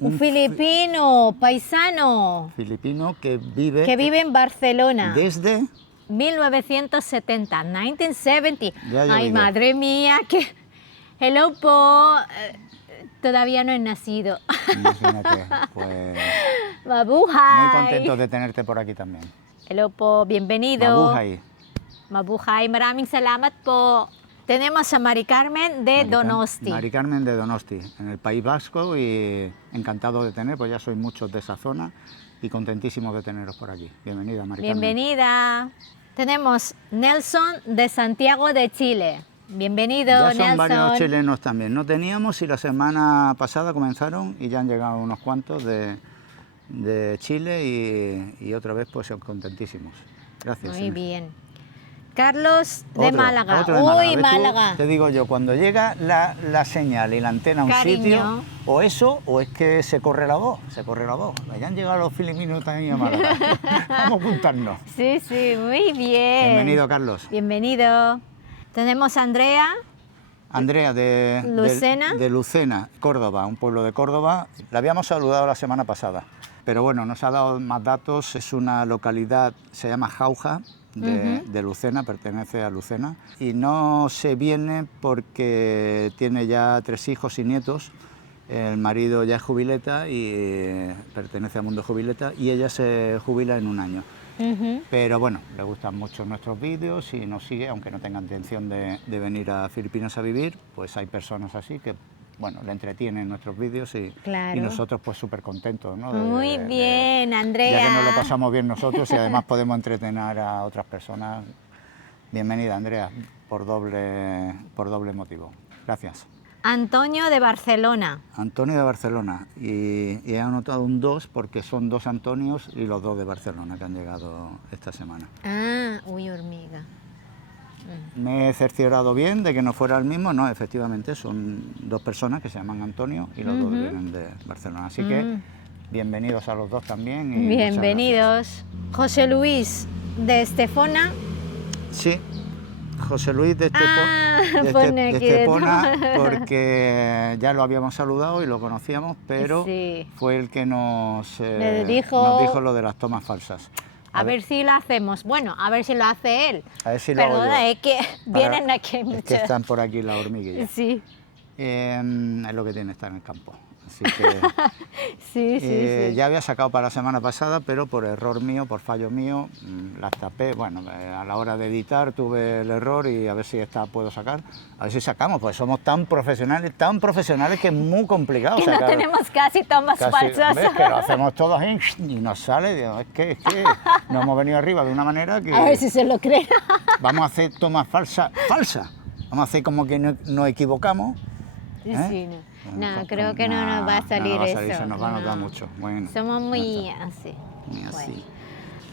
un filipino, paisano, filipino que vive en Barcelona. desde... 1970, 1970. Ya ha Ay, llovido. madre mía, que hello po, todavía no he nacido. Imagínate, pues Mabuhay. muy contentos de tenerte por aquí también. Hello po, bienvenido. Mabuhay. Mabuhay, maraming salamat po. Tenemos a Mari Carmen de Donosti. Mari Carmen de Donosti, en el País Vasco, y encantado de tener, pues ya sois muchos de esa zona y contentísimos de teneros por aquí. Bienvenida, Mari Carmen. Bienvenida. Tenemos Nelson de Santiago de Chile. Bienvenido, Ya son Nelson. varios chilenos también. No teníamos y la semana pasada comenzaron y ya han llegado unos cuantos de Chile y otra vez pues son contentísimos. Gracias. Muy Inés. bien. Carlos de Otro, Málaga. otro de Málaga. Uy, ¿Ves tú? Málaga. Te digo yo, cuando llega la señal y la antena a un Cariño. sitio, o eso, o es que se corre la voz, se corre la voz. Ya han llegado los filipinos también a Málaga. Vamos a apuntarnos. Sí, muy bien. Bienvenido, Carlos. Bienvenido. Tenemos a Andrea. Andrea de Lucena. de Lucena, Córdoba, un pueblo de Córdoba. La habíamos saludado la semana pasada, pero bueno, nos ha dado más datos. Es una localidad, se llama Jauja, de Lucena, pertenece a Lucena, y no se viene porque tiene ya 3 hijos y nietos. El marido ya es jubileta y pertenece al mundo jubileta, y ella se jubila en un año. Pero bueno, le gustan mucho nuestros vídeos y nos sigue, aunque no tenga intención de venir a Filipinas a vivir, pues hay personas así que, bueno, le entretienen nuestros vídeos y nosotros pues súper contentos, ¿no? Muy bien, Andrea. Ya que nos lo pasamos bien nosotros y además podemos entretener a otras personas. Bienvenida, Andrea, por doble motivo. Gracias. Antonio de Barcelona. Antonio de Barcelona, y he anotado un 2 porque son 2 Antonios y los 2 de Barcelona que han llegado esta semana. Ah, uy, hormiga. Me he cerciorado bien de que no fuera el mismo. No, efectivamente, son dos personas que se llaman Antonio y los dos vienen de Barcelona. Así que bienvenidos a los dos también. Y bienvenidos. José Luis de Estepona. Sí, José Luis de Estepona, porque ya lo habíamos saludado y lo conocíamos, pero fue el que nos dijo lo de las tomas falsas. A ver si lo hacemos. Bueno, a ver si lo hace él. A ver si lo hago yo. Es que vienen aquí muchas. Es que están por aquí las hormiguillas. Sí. Es lo que tiene estar en el campo. Así que, sí. Ya había sacado para la semana pasada, pero por error mío, por fallo mío, las tapé. Bueno, a la hora de editar tuve el error y a ver si esta puedo sacar. A ver si sacamos, pues somos tan profesionales que es muy complicado que sacar. No tenemos casi tomas falsas. ¿Ves? Que lo hacemos todos ahí y nos sale. Digo, es que nos hemos venido arriba de una manera que... A ver si se lo creen. Vamos a hacer tomas falsas. Vamos a hacer como que nos equivocamos. Sí, no, creo que no nos va a salir eso. Se nos va a notar mucho. Bueno, somos muy así. Muy así.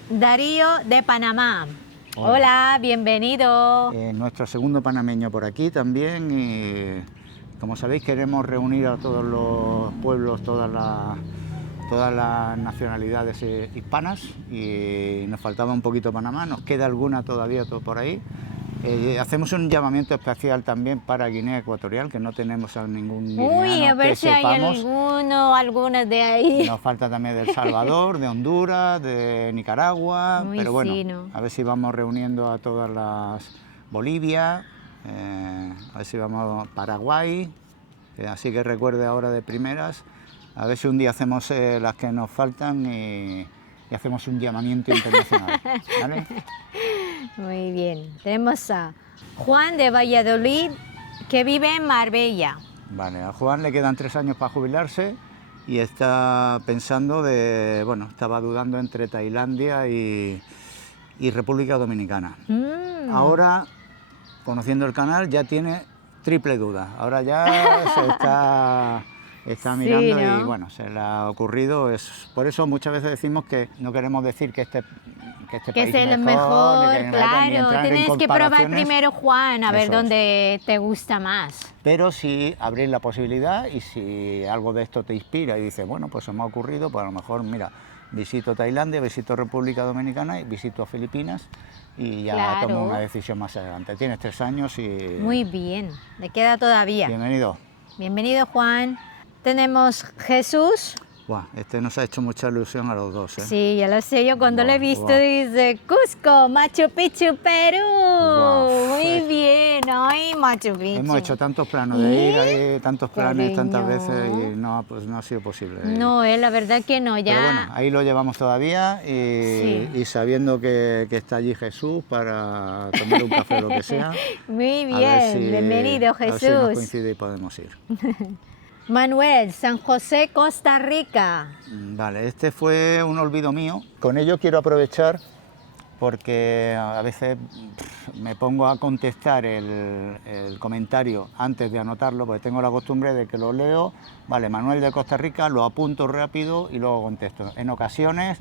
Bueno. Darío de Panamá. Hola, bienvenido. Nuestro segundo panameño por aquí también. Y, como sabéis, queremos reunir a todos los pueblos, todas las nacionalidades hispanas. Y nos faltaba un poquito Panamá, nos queda alguna todavía por ahí. Hacemos un llamamiento especial también para Guinea Ecuatorial, que no tenemos a ningún guineano a ver que si sepamos. hay algunas de ahí. Nos falta también de El Salvador, de Honduras, de Nicaragua, pero bueno, a ver si vamos reuniendo a todas las... Bolivia, a ver si vamos a Paraguay, así que recuerde ahora de primeras, a ver si un día hacemos las que nos faltan y hacemos un llamamiento internacional, ¿vale? Muy bien. Tenemos a Juan de Valladolid, que vive en Marbella. Vale, a Juan le quedan 3 años para jubilarse y está pensando estaba dudando entre Tailandia y República Dominicana. Ahora, conociendo el canal, ya tiene triple duda. Ahora ya se está mirando, ¿no? Y bueno, se le ha ocurrido. Por eso muchas veces decimos que no queremos decir que este país es el mejor, claro. Tienes que probar primero, Juan, a ver dónde te gusta más. Pero si abrir la posibilidad y si algo de esto te inspira y dices, bueno, pues se me ha ocurrido, pues a lo mejor, mira, visito Tailandia, visito República Dominicana y visito Filipinas y ya tomo una decisión más adelante. Tienes 3 años y... Muy bien, le queda todavía. Bienvenido. Bienvenido, Juan. Tenemos Jesús. Buah, este nos ha hecho mucha ilusión a los dos, ¿eh? Sí, ya lo sé, yo cuando lo he visto dice Cusco, Machu Picchu, Perú. Muy bien, ay, Machu Picchu. Hemos hecho tantos planos de ir ahí, tantos planes, tantas veces y no ha sido posible. No, la verdad que no, ya. Pero bueno, ahí lo llevamos todavía y sabiendo que está allí Jesús para tomar un café o lo que sea. Muy bien, bienvenido Jesús. A ver si nos coincide y podemos ir. Manuel, San José, Costa Rica. Vale, este fue un olvido mío. Con ello quiero aprovechar porque a veces me pongo a contestar el comentario antes de anotarlo, porque tengo la costumbre de que lo leo, vale, Manuel de Costa Rica, lo apunto rápido y luego contesto. En ocasiones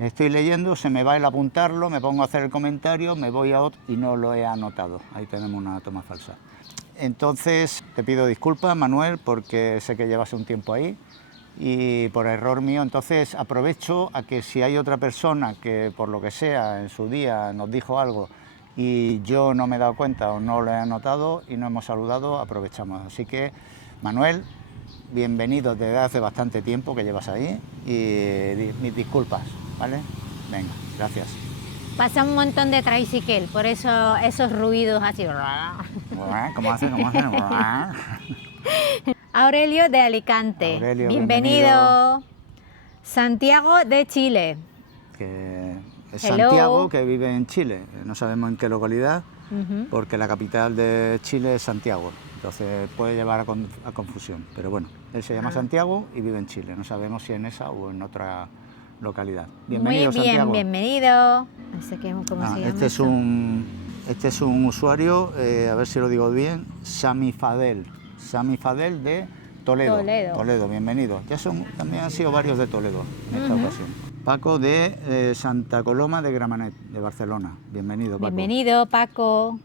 estoy leyendo, se me va el apuntarlo, me pongo a hacer el comentario, me voy a otro y no lo he anotado. Ahí tenemos una toma falsa. Entonces, te pido disculpas, Manuel, porque sé que llevas un tiempo ahí y por error mío. Entonces, aprovecho a que si hay otra persona que, por lo que sea, en su día nos dijo algo y yo no me he dado cuenta o no lo he anotado y no hemos saludado, aprovechamos. Así que, Manuel, bienvenido desde hace bastante tiempo que llevas ahí y mis disculpas, ¿vale? Venga, gracias. Pasa un montón de tricycle, por eso esos ruidos así. ¿Cómo hacen? Aurelio de Alicante. Aurelio, bienvenido. Santiago de Chile. Que es Santiago, que vive en Chile. No sabemos en qué localidad, porque la capital de Chile es Santiago. Entonces puede llevar a confusión. Pero bueno, él se llama Santiago y vive en Chile. No sabemos si en esa o en otra localidad. Bienvenido, muy bien, Santiago. Bienvenido. No sé cómo se llama. Este es un usuario, a ver si lo digo bien, Sami Fadel de Toledo. Toledo, bienvenido. También han sido varios de Toledo en esta ocasión. Paco de Santa Coloma de Gramenet, de Barcelona. Bienvenido, Paco. Bienvenido, Paco.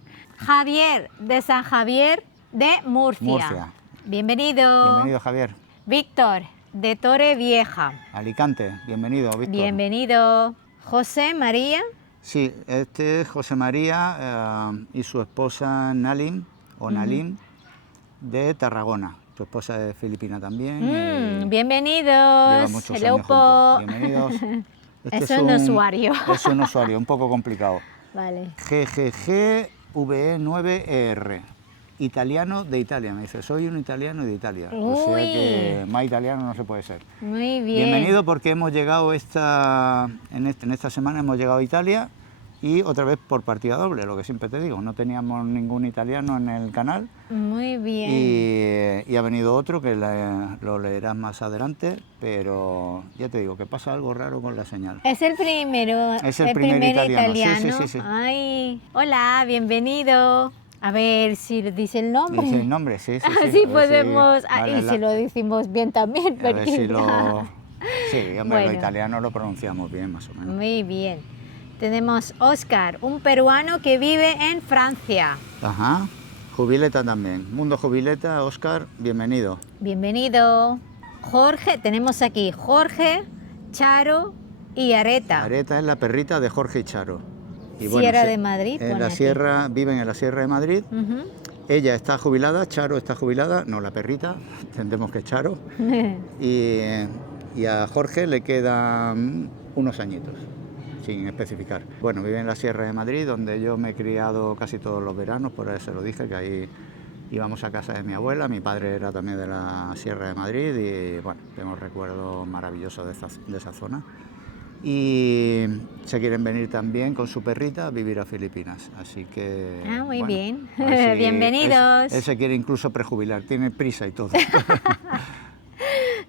Javier, de San Javier de Murcia. Murcia. Bienvenido. Bienvenido, Javier. Víctor, de Torrevieja. Alicante, bienvenido, Víctor. Bienvenido. José María. Sí, este es José María y su esposa Nalim, o Nalim, de Tarragona. Su esposa es filipina también. Bienvenidos. Llevan muchos Hello años po. juntos. Bienvenidos. Es un usuario. Es un usuario, un poco complicado. Vale. GGGVE9ER. Italiano de Italia, me dice, soy un italiano de Italia. O sea que más italiano no se puede ser. Muy bien. Bienvenido porque hemos llegado en esta semana hemos llegado a Italia y otra vez por partida doble, lo que siempre te digo, no teníamos ningún italiano en el canal. Muy bien. Y ha venido otro que lo leerás más adelante, pero ya te digo que pasa algo raro con la señal. Es el primero. Es el primer italiano. Sí. Ay, hola, bienvenido. A ver si dice el nombre. Dice el nombre, sí. Así A ver podemos. vale, y si lo decimos bien también. a ver si porque- Sí, hombre, Bueno. lo italiano lo pronunciamos bien, más o menos. Muy bien. Tenemos Oscar, un peruano que vive en Francia. Ajá. Jubileta también. Mundo Jubileta, Óscar, bienvenido. Bienvenido. Jorge, tenemos aquí Jorge, Charo y Areta. Areta es la perrita de Jorge y Charo. Y Sierra sí, de Madrid, En pone la aquí. sierra, viven en la Sierra de Madrid. Ujú. Ella está jubilada, Charo está jubilada, no la perrita, entendemos que es Charo. Y a Jorge le quedan unos añitos, sin especificar. Bueno, vive en la Sierra de Madrid, donde yo me he criado casi todos los veranos, por eso se lo dije, que ahí íbamos a casa de mi abuela, mi padre era también de la Sierra de Madrid y bueno, tengo recuerdos maravillosos de esa zona. Y se quieren venir también con su perrita a vivir a Filipinas, así que... Ah, muy bueno, bien. a ver si Bienvenidos. Él se quiere incluso prejubilar, tiene prisa y todo.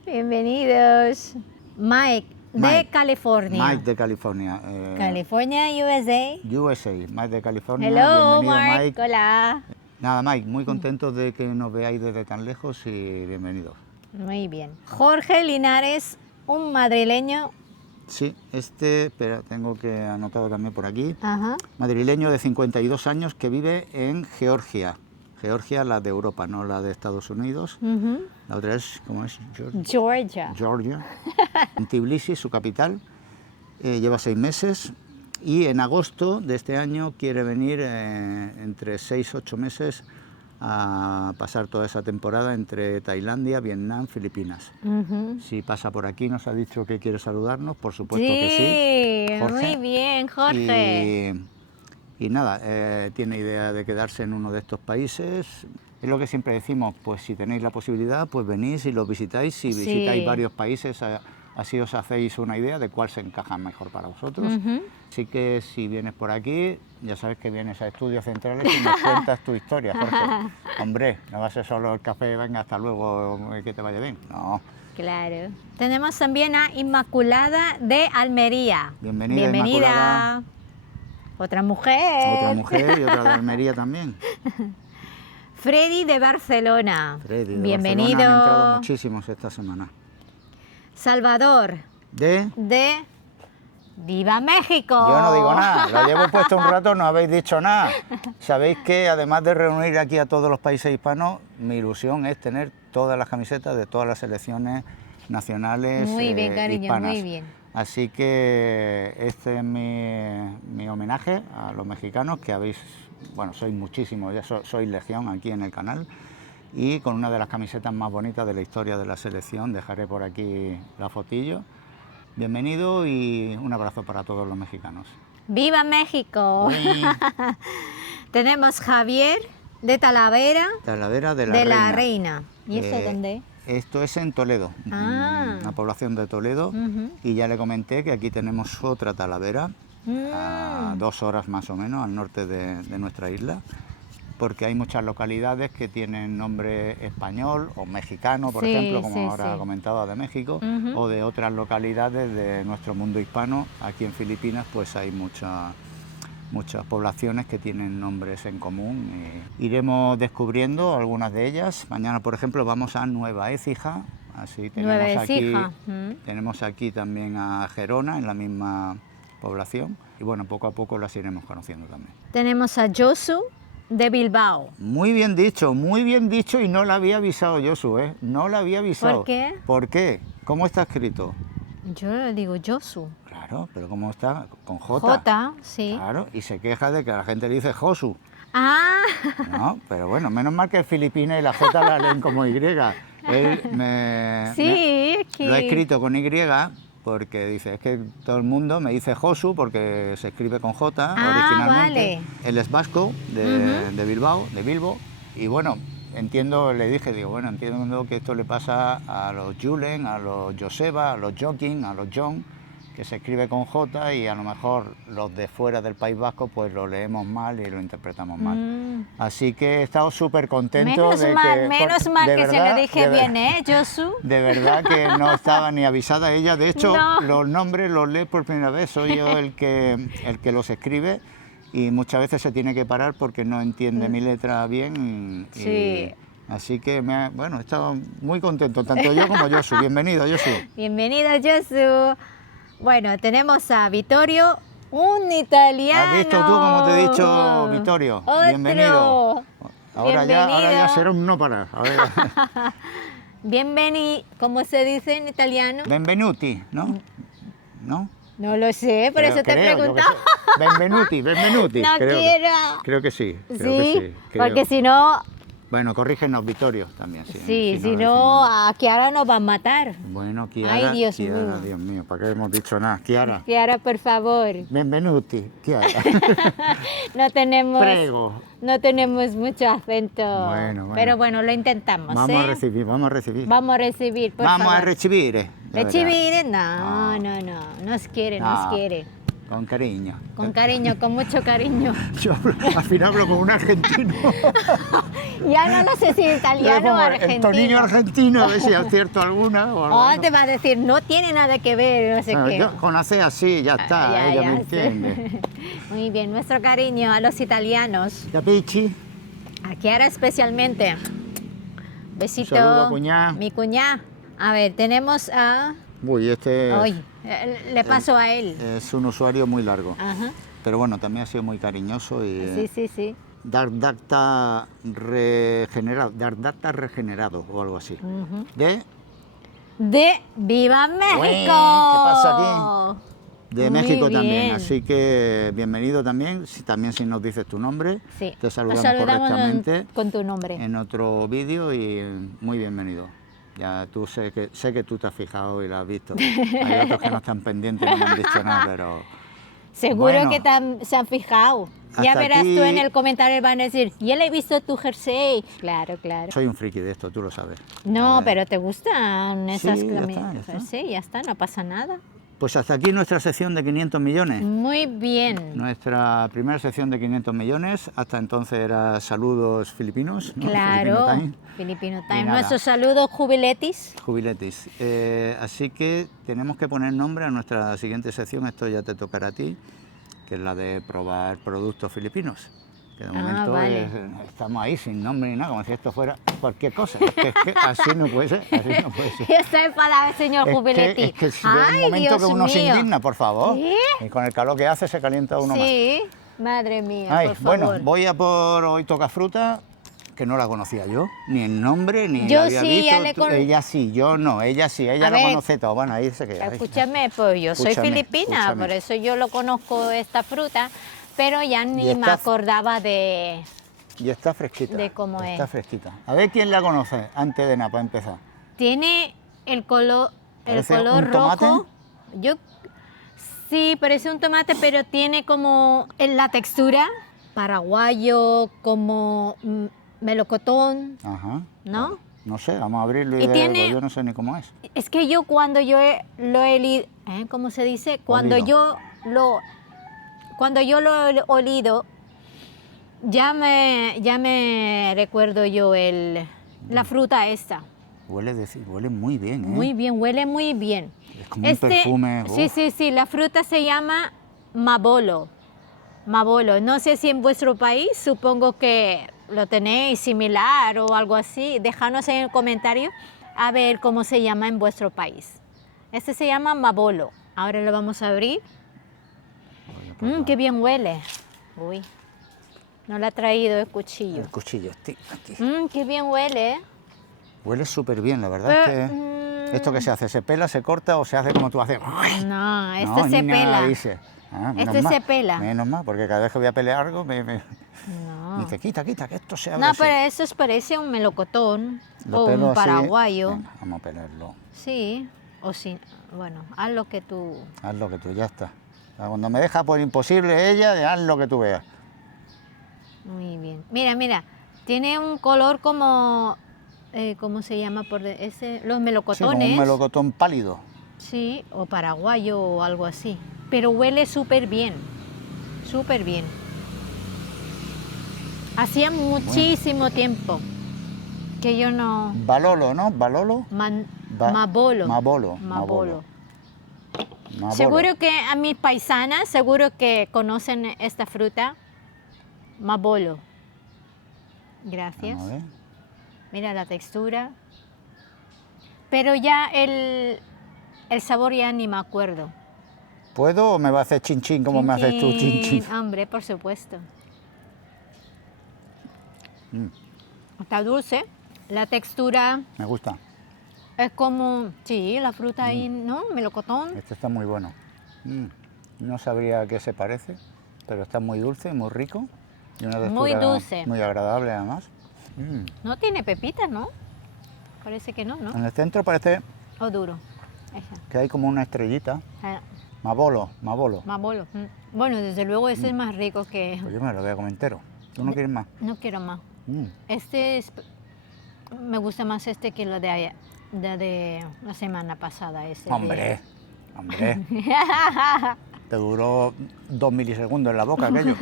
Bienvenidos. Mike, de Mike. California. Mike de California. California, USA. USA, Mike de California. Hello, bienvenido, Mike. Hola. Nada, Mike, muy contentos de que nos veáis desde tan lejos y bienvenidos. Muy bien. Jorge Linares, un madrileño. Sí, espera, tengo que anotado también por aquí. Ajá. Madrileño de 52 años que vive en Georgia. Georgia, la de Europa, no la de Estados Unidos. Ujú. La otra es, ¿cómo es? Georgia. Georgia. En Tbilisi, su capital. Lleva 6 meses y en agosto de este año quiere venir entre 6 y 8 meses a pasar toda esa temporada entre Tailandia, Vietnam, Filipinas. Ujú. Si pasa por aquí, nos ha dicho que quiere saludarnos, por supuesto que sí. Jorge. Muy bien, Jorge. Y nada, tiene idea de quedarse en uno de estos países. Es lo que siempre decimos, pues si tenéis la posibilidad, pues venís y los visitáis. Si Sí. visitáis varios países, así os hacéis una idea de cuál se encaja mejor para vosotros. Ujú. Así que si vienes por aquí, ya sabes que vienes a Estudios Centrales y nos cuentas tu historia, Jorge. Hombre, no va a ser solo el café, venga, hasta luego, que te vaya bien. No. Claro. Tenemos también a Inmaculada de Almería. Bienvenida, Inmaculada. Otra mujer. Otra mujer y otra de Almería también. Freddy de Barcelona. Freddy, de Bienvenido. Barcelona, han entrado muchísimos esta semana. Salvador De... de ¡Viva México! Yo no digo nada, lo llevo puesto un rato, no habéis dicho nada. Sabéis que además de reunir aquí a todos los países hispanos, mi ilusión es tener todas las camisetas de todas las selecciones nacionales Muy bien, cariño, hispanas. muy bien. Así que este es mi homenaje a los mexicanos, que habéis, bueno, sois muchísimos, ya sois legión aquí en el canal, y con una de las camisetas más bonitas de la historia de la selección, dejaré por aquí la fotillo. Bienvenido y un abrazo para todos los mexicanos. ¡Viva México! Uy. Tenemos Javier de Talavera Talavera de de la la Reina. ¿Y eso Eh, dónde? Esto es en Toledo, Ah. una población de Toledo, Ujú. y ya le comenté que aquí tenemos otra Talavera, a 2 horas más o menos al norte de nuestra isla, porque hay muchas localidades que tienen nombre español o mexicano, por Sí, ejemplo, como sí, ahora sí. comentaba, de México, Ujú. o de otras localidades de nuestro mundo hispano. Aquí en Filipinas pues hay muchas poblaciones que tienen nombres en común. Iremos descubriendo algunas de ellas. Mañana, por ejemplo, vamos a Nueva Écija. Así Nueva tenemos aquí, Écija. tenemos aquí también a Gerona, en la misma población. Y bueno, poco a poco las iremos conociendo también. Tenemos a Josu de Bilbao. Muy bien dicho y no la había avisado Josu, ¿eh? No la había avisado. ¿Por qué? ¿Por qué? ¿Cómo está escrito? Yo le digo Josu. Claro, pero ¿cómo está? Con J. J, sí. Claro, y se queja de que la gente le dice Josu. Ah, No, pero bueno, menos mal que es filipina y la J la leen como Y. Él sí, es que... lo ha escrito con Y porque dice, es que todo el mundo me dice Josu porque se escribe con J originalmente. Vale. Él es vasco de Bilbao, de Bilbo, y bueno, entiendo, le dije, digo, bueno, entiendo que esto le pasa a los Julen, a los Joseba, a los Joaquín, a los John, que se escribe con J y a lo mejor los de fuera del País Vasco pues lo leemos mal y lo interpretamos mal. Así que he estado súper contento Menos de mal, que... menos mal de que se verdad, lo dije bien, ¿eh, Josu? De verdad que no estaba ni avisada ella. De hecho, No. los nombres los lee por primera vez. Soy yo el que los escribe y muchas veces se tiene que parar porque no entiende mi letra bien. Sí. Así que, bueno, he estado muy contento, tanto yo como Josu. Bienvenido, Josu. Bienvenido, Josu. Bueno, tenemos a Vittorio, un italiano. ¿Has visto tú cómo te he dicho, Vittorio? Otro. Bienvenido. Ahora Bienvenido. ya será un no parar. Bienvenido, ¿cómo se dice en italiano? Benvenuti, ¿no? ¿No? No lo sé, por eso te he Creo, yo que preguntado. sé. Benvenuti. No quiero. Creo que sí. Creo Sí, que sí, creo. porque si no, Bueno, corrígenos, Vittorio, también. sí, si no, a Chiara nos va a matar. Bueno, Chiara, Ay, Dios Chiara, mío. Dios mío, ¿para qué hemos dicho nada? Chiara, Chiara, por favor. benvenuti, Chiara. No tenemos mucho acento. Bueno. Pero bueno, lo intentamos, Vamos ¿eh? a recibir. Vamos a recibir, por Vamos favor. a recibir. ya verás. ¿Recibir? No, nos quiere, nos No. quiere. Con cariño. Con cariño, con mucho cariño. Yo al final hablo con un argentino. Ya no sé si italiano o El argentino. tonillo argentino, a ver si acierto alguna o algo. Oh, ¿no? te va a decir, no tiene nada que ver, no sé Bueno, qué. yo con hacer así, ya está, Ya, ella ya, me sí. entiende. Muy bien, nuestro cariño a los italianos. Capichi, A Chiara especialmente. Besito. Saludo, cuñá. Mi cuñá. A ver, tenemos a... uy, este Hoy, le paso a él. es un usuario muy largo, Ajá. pero bueno, también ha sido muy cariñoso y Sí. Dardata regenerado o algo así. Ujú. De ¡Viva México! Ué, ¿qué pasa aquí? De Muy México bien. también, así que bienvenido también, también si nos dices tu nombre, Sí. te saludamos Nos correctamente con tu nombre. en otro vídeo y muy bienvenido. Ya tú sé que tú te has fijado y lo has visto. Hay otros que no están pendientes y no me han dicho nada, pero Seguro bueno, que se han fijado. Ya hasta verás aquí- tú en el comentario, van a decir, ya le he visto tu jersey. Claro. soy un friki de esto, tú lo sabes. No, A ver. pero ¿te gustan esas Sí, ya camisas? está, ya está. Sí, ya está, no pasa nada. Pues hasta aquí nuestra sección de 500 millones. Muy bien. Nuestra primera sección de 500 millones, hasta entonces era saludos filipinos. ¿no? Claro, Filipino time. Filipino Y Time. nada. Nuestro saludo, jubiletis. Jubiletis. Así que tenemos que poner nombre a nuestra siguiente sección, esto ya te tocará a ti, que es la de probar productos filipinos. Que de momento vale. estamos ahí sin nombre ni nada, como si esto fuera cualquier cosa. Es que así no puede ser, así no puede ser. Yo estoy enfadada, señor Jubiletti. Es que si llega un Ay, momento Dios que uno se mío. indigna, por favor. ¿Sí? Y con el calor que hace se calienta uno más. Sí, madre mía, Ay, por favor. bueno, voy a por Hoy Toca Fruta, que no la conocía yo, ni el nombre, ni Yo la había sí, visto. ya le Ella sí, yo no, ella sí, ella A lo ver, conoce todo. Bueno, ahí se queda. Escúchame, pues yo soy Escúchame, filipina, escúchame. por eso yo lo conozco esta fruta, pero ya ni me está- acordaba de... Y está fresquita. De cómo está es. fresquita. A ver quién la conoce antes de nada, para empezar. Tiene el color ¿Parece un rojo. tomate? Yo sí, parece un tomate, pero tiene como en la textura paraguayo, como melocotón, Ajá. ¿no? Vale. No sé, vamos a abrirlo y, Y ver, tiene- pues yo no sé ni cómo es. Es que yo cuando lo he olido, ¿cómo se dice? Cuando Olido. cuando yo lo he olido, ya me recuerdo yo la fruta esta. Huele muy bien, ¿eh? Muy bien, huele muy bien. Es como un perfume. Sí, la fruta se llama mabolo. Mabolo. No sé si en vuestro país, supongo que lo tenéis similar o algo así. Déjanos en el comentario a ver cómo se llama en vuestro país. Este se llama mabolo. Ahora lo vamos a abrir. Qué bien huele. Uy. No le ha traído el cuchillo. El cuchillo, aquí. Qué bien huele, ¿eh? Huele súper bien, la verdad es que... ¿Esto qué se hace? ¿Se pela, se corta o se hace como tú haces? No, este No, se niña, pela. dice. Menos Este mal, se pela. Menos mal, porque cada vez que voy a pelear algo me No. dice, quita, que esto se abre No, así. pero eso parece un melocotón Lo o pelo un así. paraguayo. Venga, vamos a pelarlo. Sí, o sí. Bueno, haz lo que tú... Haz lo que tú, ya está. O sea, cuando me deja por imposible ella, haz lo que tú veas. Muy bien. Mira, mira, tiene un color como... ¿cómo se llama? Los Sí, como melocotones. un melocotón pálido. Sí, o paraguayo o algo así. Pero huele súper bien, súper bien. Hacía muchísimo tiempo que yo no... Balolo, ¿no? Balolo. Mabolo. Mabolo. Mabolo. Mabolo. Seguro que a mis paisanas, seguro que conocen esta fruta. Mabolo. Gracias. Vamos a ver. Mira la textura. Pero ya el sabor ya ni me acuerdo. ¿Puedo o me va a hacer chin chin como me haces tú chin chin? Hombre, por supuesto. Mm, Está dulce. La textura me gusta. es como... Sí, la fruta ahí, ¿no? Melocotón. Este está muy bueno. No sabría a qué se parece, pero está muy dulce, muy rico. Y una textura Muy dulce. muy agradable además. No tiene pepitas, ¿no? Parece que no, ¿no? En el centro parece O duro. Esa. que hay como una estrellita. Ah, Mabolo. Mabolo. Bueno, desde luego ese es más rico que... Pues yo me lo voy a comer entero. ¿Tú no quieres más? No quiero más. Mm. Me gusta más este que lo de la semana pasada. Hombre. Te duró 2 milisegundos en la boca aquello.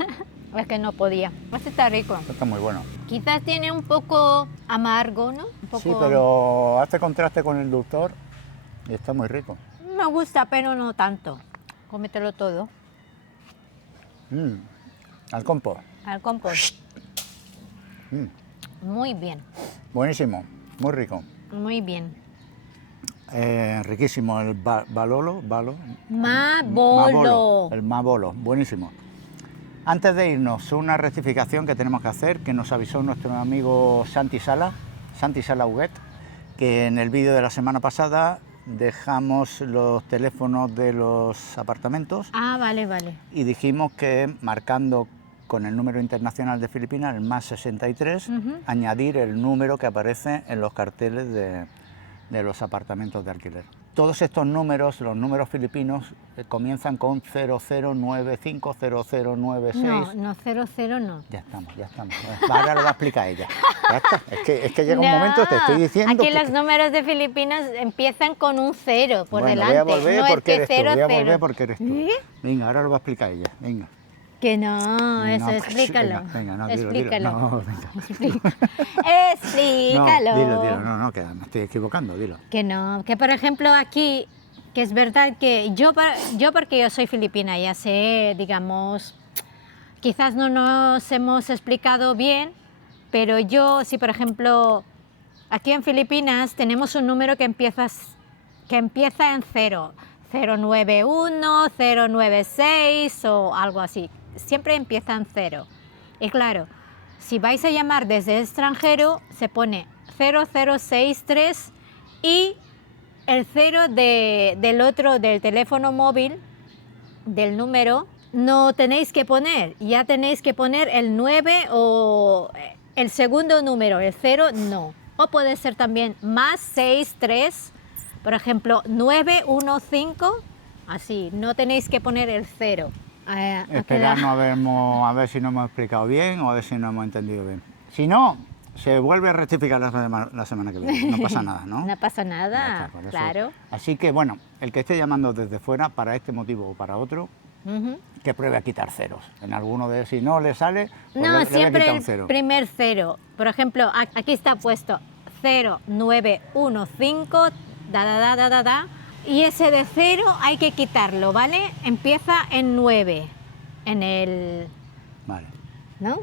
Es que no podía. Este está rico. Esto está muy bueno. Quizás tiene un poco amargo, ¿no? Un poco... Sí, pero hace contraste con el dulzor y está muy rico. Me gusta, pero no tanto. Cómetelo todo. Al compost. Al compost. Muy bien, Buenísimo, muy rico. muy bien. Riquísimo el balolo. Mabolo. El mabolo, buenísimo. Antes de irnos, una rectificación que tenemos que hacer, que nos avisó nuestro amigo Santi Sala Huguet, que en el vídeo de la semana pasada dejamos los teléfonos de los apartamentos Ah, vale, vale. y dijimos que marcando con el número internacional de Filipinas, el más 63, añadir el número que aparece en los carteles de los apartamentos de alquiler. Todos estos números, los números filipinos, comienzan con 0095, 0096. No, 00 no. Ya estamos. Ahora lo va a explicar ella. Ya está. Es que llega un momento, te estoy diciendo... Aquí los números de Filipinas empiezan con un 0 por Bueno, delante. voy a volver no porque es que eres tú. 0, Voy a 0. volver porque eres tú. ¿Eh? Venga, ahora lo va a explicar ella. Venga. Que no, eso, No, explícalo. Venga, no, explícalo. dilo. No, venga. Explícalo. No, dilo, no, que me estoy equivocando, dilo. Que no, que por ejemplo aquí, que es verdad que yo porque yo soy filipina, ya sé, digamos, quizás no nos hemos explicado bien, pero yo, si por ejemplo, aquí en Filipinas tenemos un número que empieza en 0, 091, 096 o algo así, siempre empieza en 0. Y claro, si vais a llamar desde el extranjero, se pone 0063 y el 0 del teléfono móvil, del número, no tenéis que poner, ya tenéis que poner el 9 o el segundo número, el 0 no. O puede ser también más 63, por ejemplo, 915, así, no tenéis que poner el 0. Esperarnos a ver si no hemos explicado bien o a ver si no hemos entendido bien. Si no, se vuelve a rectificar la semana que viene, no pasa nada, ¿no? No pasa nada, Ya está, por eso. claro. Así que bueno, el que esté llamando desde fuera para este motivo o para otro, que pruebe a quitar ceros. En alguno de si no le sale, pues No, le siempre quita un el cero. primer 0. Por ejemplo, aquí está puesto 0915, y ese de 0 hay que quitarlo, ¿vale? Empieza en 9, en el... Vale. ¿no?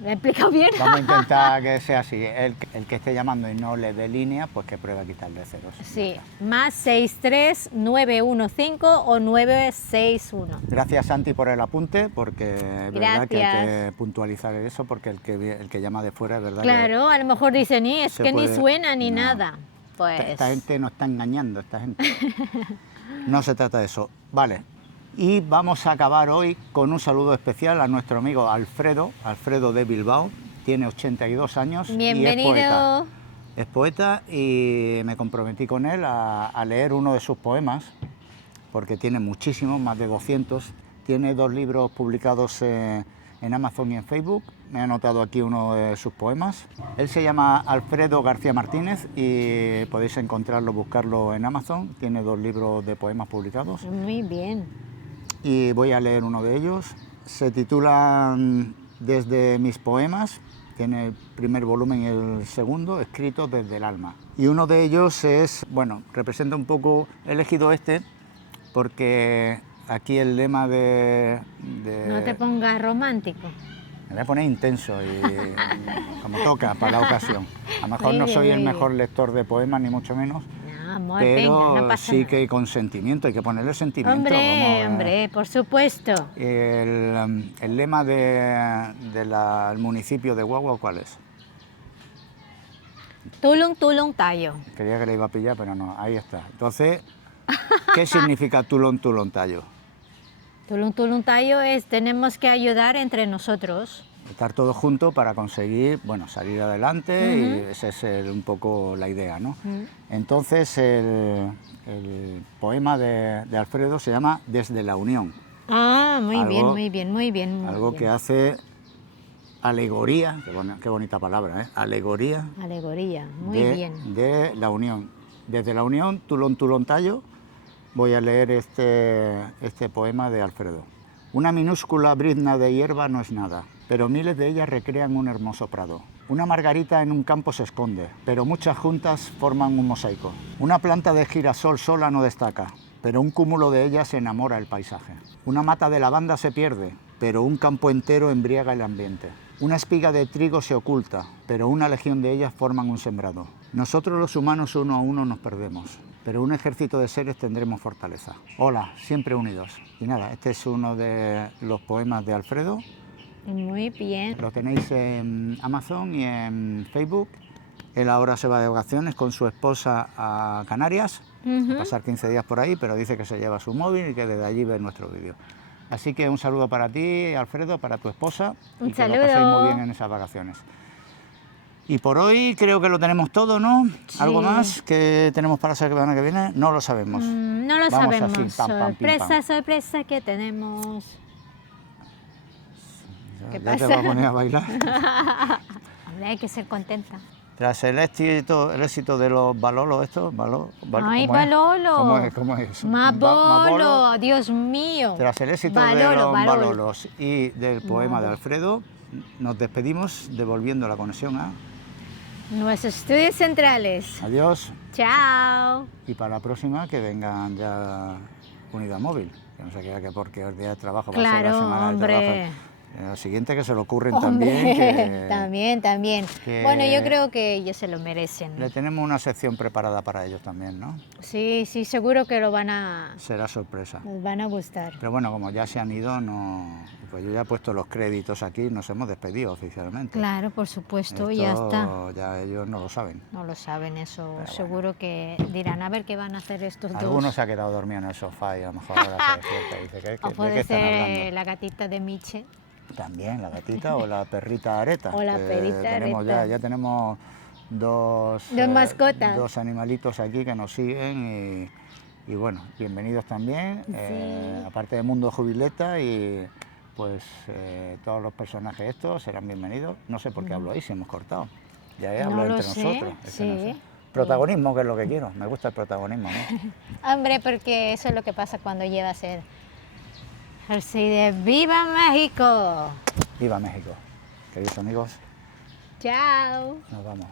¿Lo he explicado bien? Vamos a intentar que sea así. El que esté llamando y no le dé línea, pues que pruebe a quitarle ceros. Sí, más 63 915 o 961. Gracias, Santi, por el apunte, porque es verdad que hay Gracias. que puntualizar eso, porque el que llama de fuera es verdad Claro, a lo mejor dicen, "Y es se que ni puede- suena ni no. nada". que Pues esta gente nos está engañando, esta gente. No se trata de eso. Vale. Y vamos a acabar hoy con un saludo especial a nuestro amigo Alfredo de Bilbao. Tiene 82 años y bienvenido. es poeta y me comprometí con él a leer uno de sus poemas, porque tiene muchísimos, más de 200. Tiene 2 libros publicados en Amazon y en Facebook. Me he anotado aquí uno de sus poemas. Él se llama Alfredo García Martínez y podéis encontrarlo, buscarlo en Amazon. Tiene 2 libros de poemas publicados. Muy bien. Y voy a leer uno de ellos. Se titula Desde mis poemas. Tiene el primer volumen y el segundo, escrito desde el alma. Y uno de ellos es, bueno, representa un poco, he elegido este porque aquí el lema de No te pongas romántico. me voy a poner intenso y como toca para la ocasión. A lo mejor Muy no bien, soy el muy mejor lector de poemas, ni mucho menos, No, amor, pero venga, no pasa sí nada. que con sentimiento, hay que ponerle sentimiento. Hombre, hombre, por supuesto. El lema del municipio de Guagua, ¿cuál es? Tulum, tulum, tallo. Creía que le iba a pillar, pero no, ahí está. Entonces, ¿qué significa Tulón, Tulón, Tallo? Tulum, tulum, tallo es tenemos que ayudar entre nosotros. Estar todos juntos para conseguir, bueno, salir adelante y esa es un poco la idea, ¿no? Entonces, el poema de Alfredo se llama Desde la Unión. Ah, muy Algo- bien, muy bien, muy bien. Muy Algo bien. que hace alegoría, qué bonita palabra, ¿eh? Alegoría Alegoría, muy bien. de la unión. Desde la unión, Tulón, Tulón, Tallo, voy a leer este poema de Alfredo. Una minúscula brizna de hierba no es nada, pero miles de ellas recrean un hermoso prado. Una margarita en un campo se esconde, pero muchas juntas forman un mosaico. Una planta de girasol sola no destaca, pero un cúmulo de ellas enamora el paisaje. Una mata de lavanda se pierde, pero un campo entero embriaga el ambiente. Una espiga de trigo se oculta, pero una legión de ellas forman un sembrado. Nosotros los humanos uno a uno nos perdemos, pero un ejército de seres tendremos fortaleza. Hola, siempre unidos. Y nada, este es uno de los poemas de Alfredo. Muy bien. Lo tenéis en Amazon y en Facebook. Él ahora se va de vacaciones con su esposa a Canarias, a pasar 15 días por ahí, pero dice que se lleva su móvil y que desde allí ve nuestro vídeo. Así que un saludo para ti, Alfredo, para tu esposa, Un y que lo saludo. paséis muy bien en esas vacaciones. Y por hoy creo que lo tenemos todo, ¿no? Sí. ¿Algo más que tenemos para la semana que viene? No lo sabemos. No lo Vamos sabemos. así, pam, pam, pim, Sorpresa, pam. sorpresa que tenemos. ¿Qué ¿Ya te pasa? vas a poner a bailar? Hombre, hay que ser contenta. Tras el éxito de los balolos estos, Ay, ¿cómo es? Balolo. ¿Cómo es eso? Mabolo, Dios mío. Tras el éxito de Balolo, los Balolo. balolos y del poema de Alfredo, nos despedimos devolviendo la conexión a... Nuestros estudios centrales. Adiós, Chao. y para la próxima que vengan ya Unidad Móvil, que no se queda que porque el día de trabajo va a ser la Claro, semana hombre. de trabajo. Lo siguiente que se le ocurren Hombre, también, que también. que- Bueno, yo creo que ellos se lo merecen. le tenemos una sección preparada para ellos también, ¿no? Sí, seguro que lo van a, Será sorpresa. les van a gustar. Pero bueno, como ya se han ido, pues yo ya he puesto los créditos aquí, nos hemos despedido oficialmente. Claro, por supuesto, Esto ya está. Ya ellos no lo saben. No lo saben eso, bueno. seguro que dirán a ver qué van a hacer estos Algunos dos. se ha quedado dormido en el sofá y a lo mejor ahora se despierta y dice, ¿de O qué puede están ser hablando? la gatita de Miche. También, la gatita o la perrita Areta. O la que perrita tenemos Areta. Ya tenemos dos mascotas. dos animalitos aquí que nos siguen y bueno, bienvenidos también. Aparte de Mundo Jubileta y pues todos los personajes estos serán bienvenidos. No sé por qué hablo ahí, si hemos cortado. Ya he hablado No lo entre sé, nosotros. es que no sí. sé. Protagonismo, que es lo que quiero. Me gusta el protagonismo, ¿no? Hombre, porque eso es lo que pasa cuando llevas el de ¡Viva México! Viva México. Queridos amigos, Chao. nos vamos.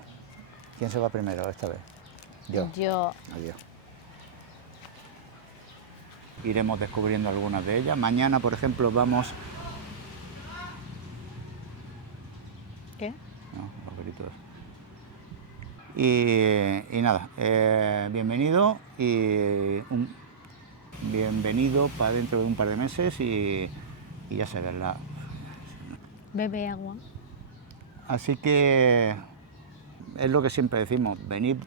¿Quién se va primero esta vez? Yo. Adiós. Iremos descubriendo algunas de ellas. Mañana, por ejemplo, vamos ¿Qué? No, los gritos. Y nada, bienvenido bienvenido para dentro de un par de meses y ya se verá. Bebe agua. Así que es lo que siempre decimos, venid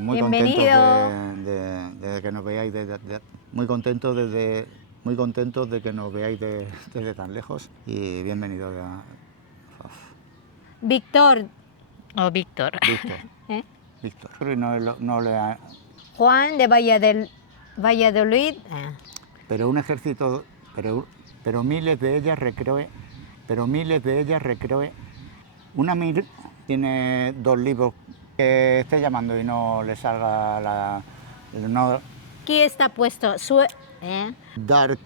muy contentos de que nos veáis, muy contentos de que nos veáis desde tan lejos y bienvenidos Víctor. O Víctor. Víctor. ¿Eh? Víctor. No le ha... Juan de Valladolid. Pero un ejército, pero miles de ellas recreé. Una tiene 2 libros que esté llamando y no le salga no, Aquí está puesto. Dark.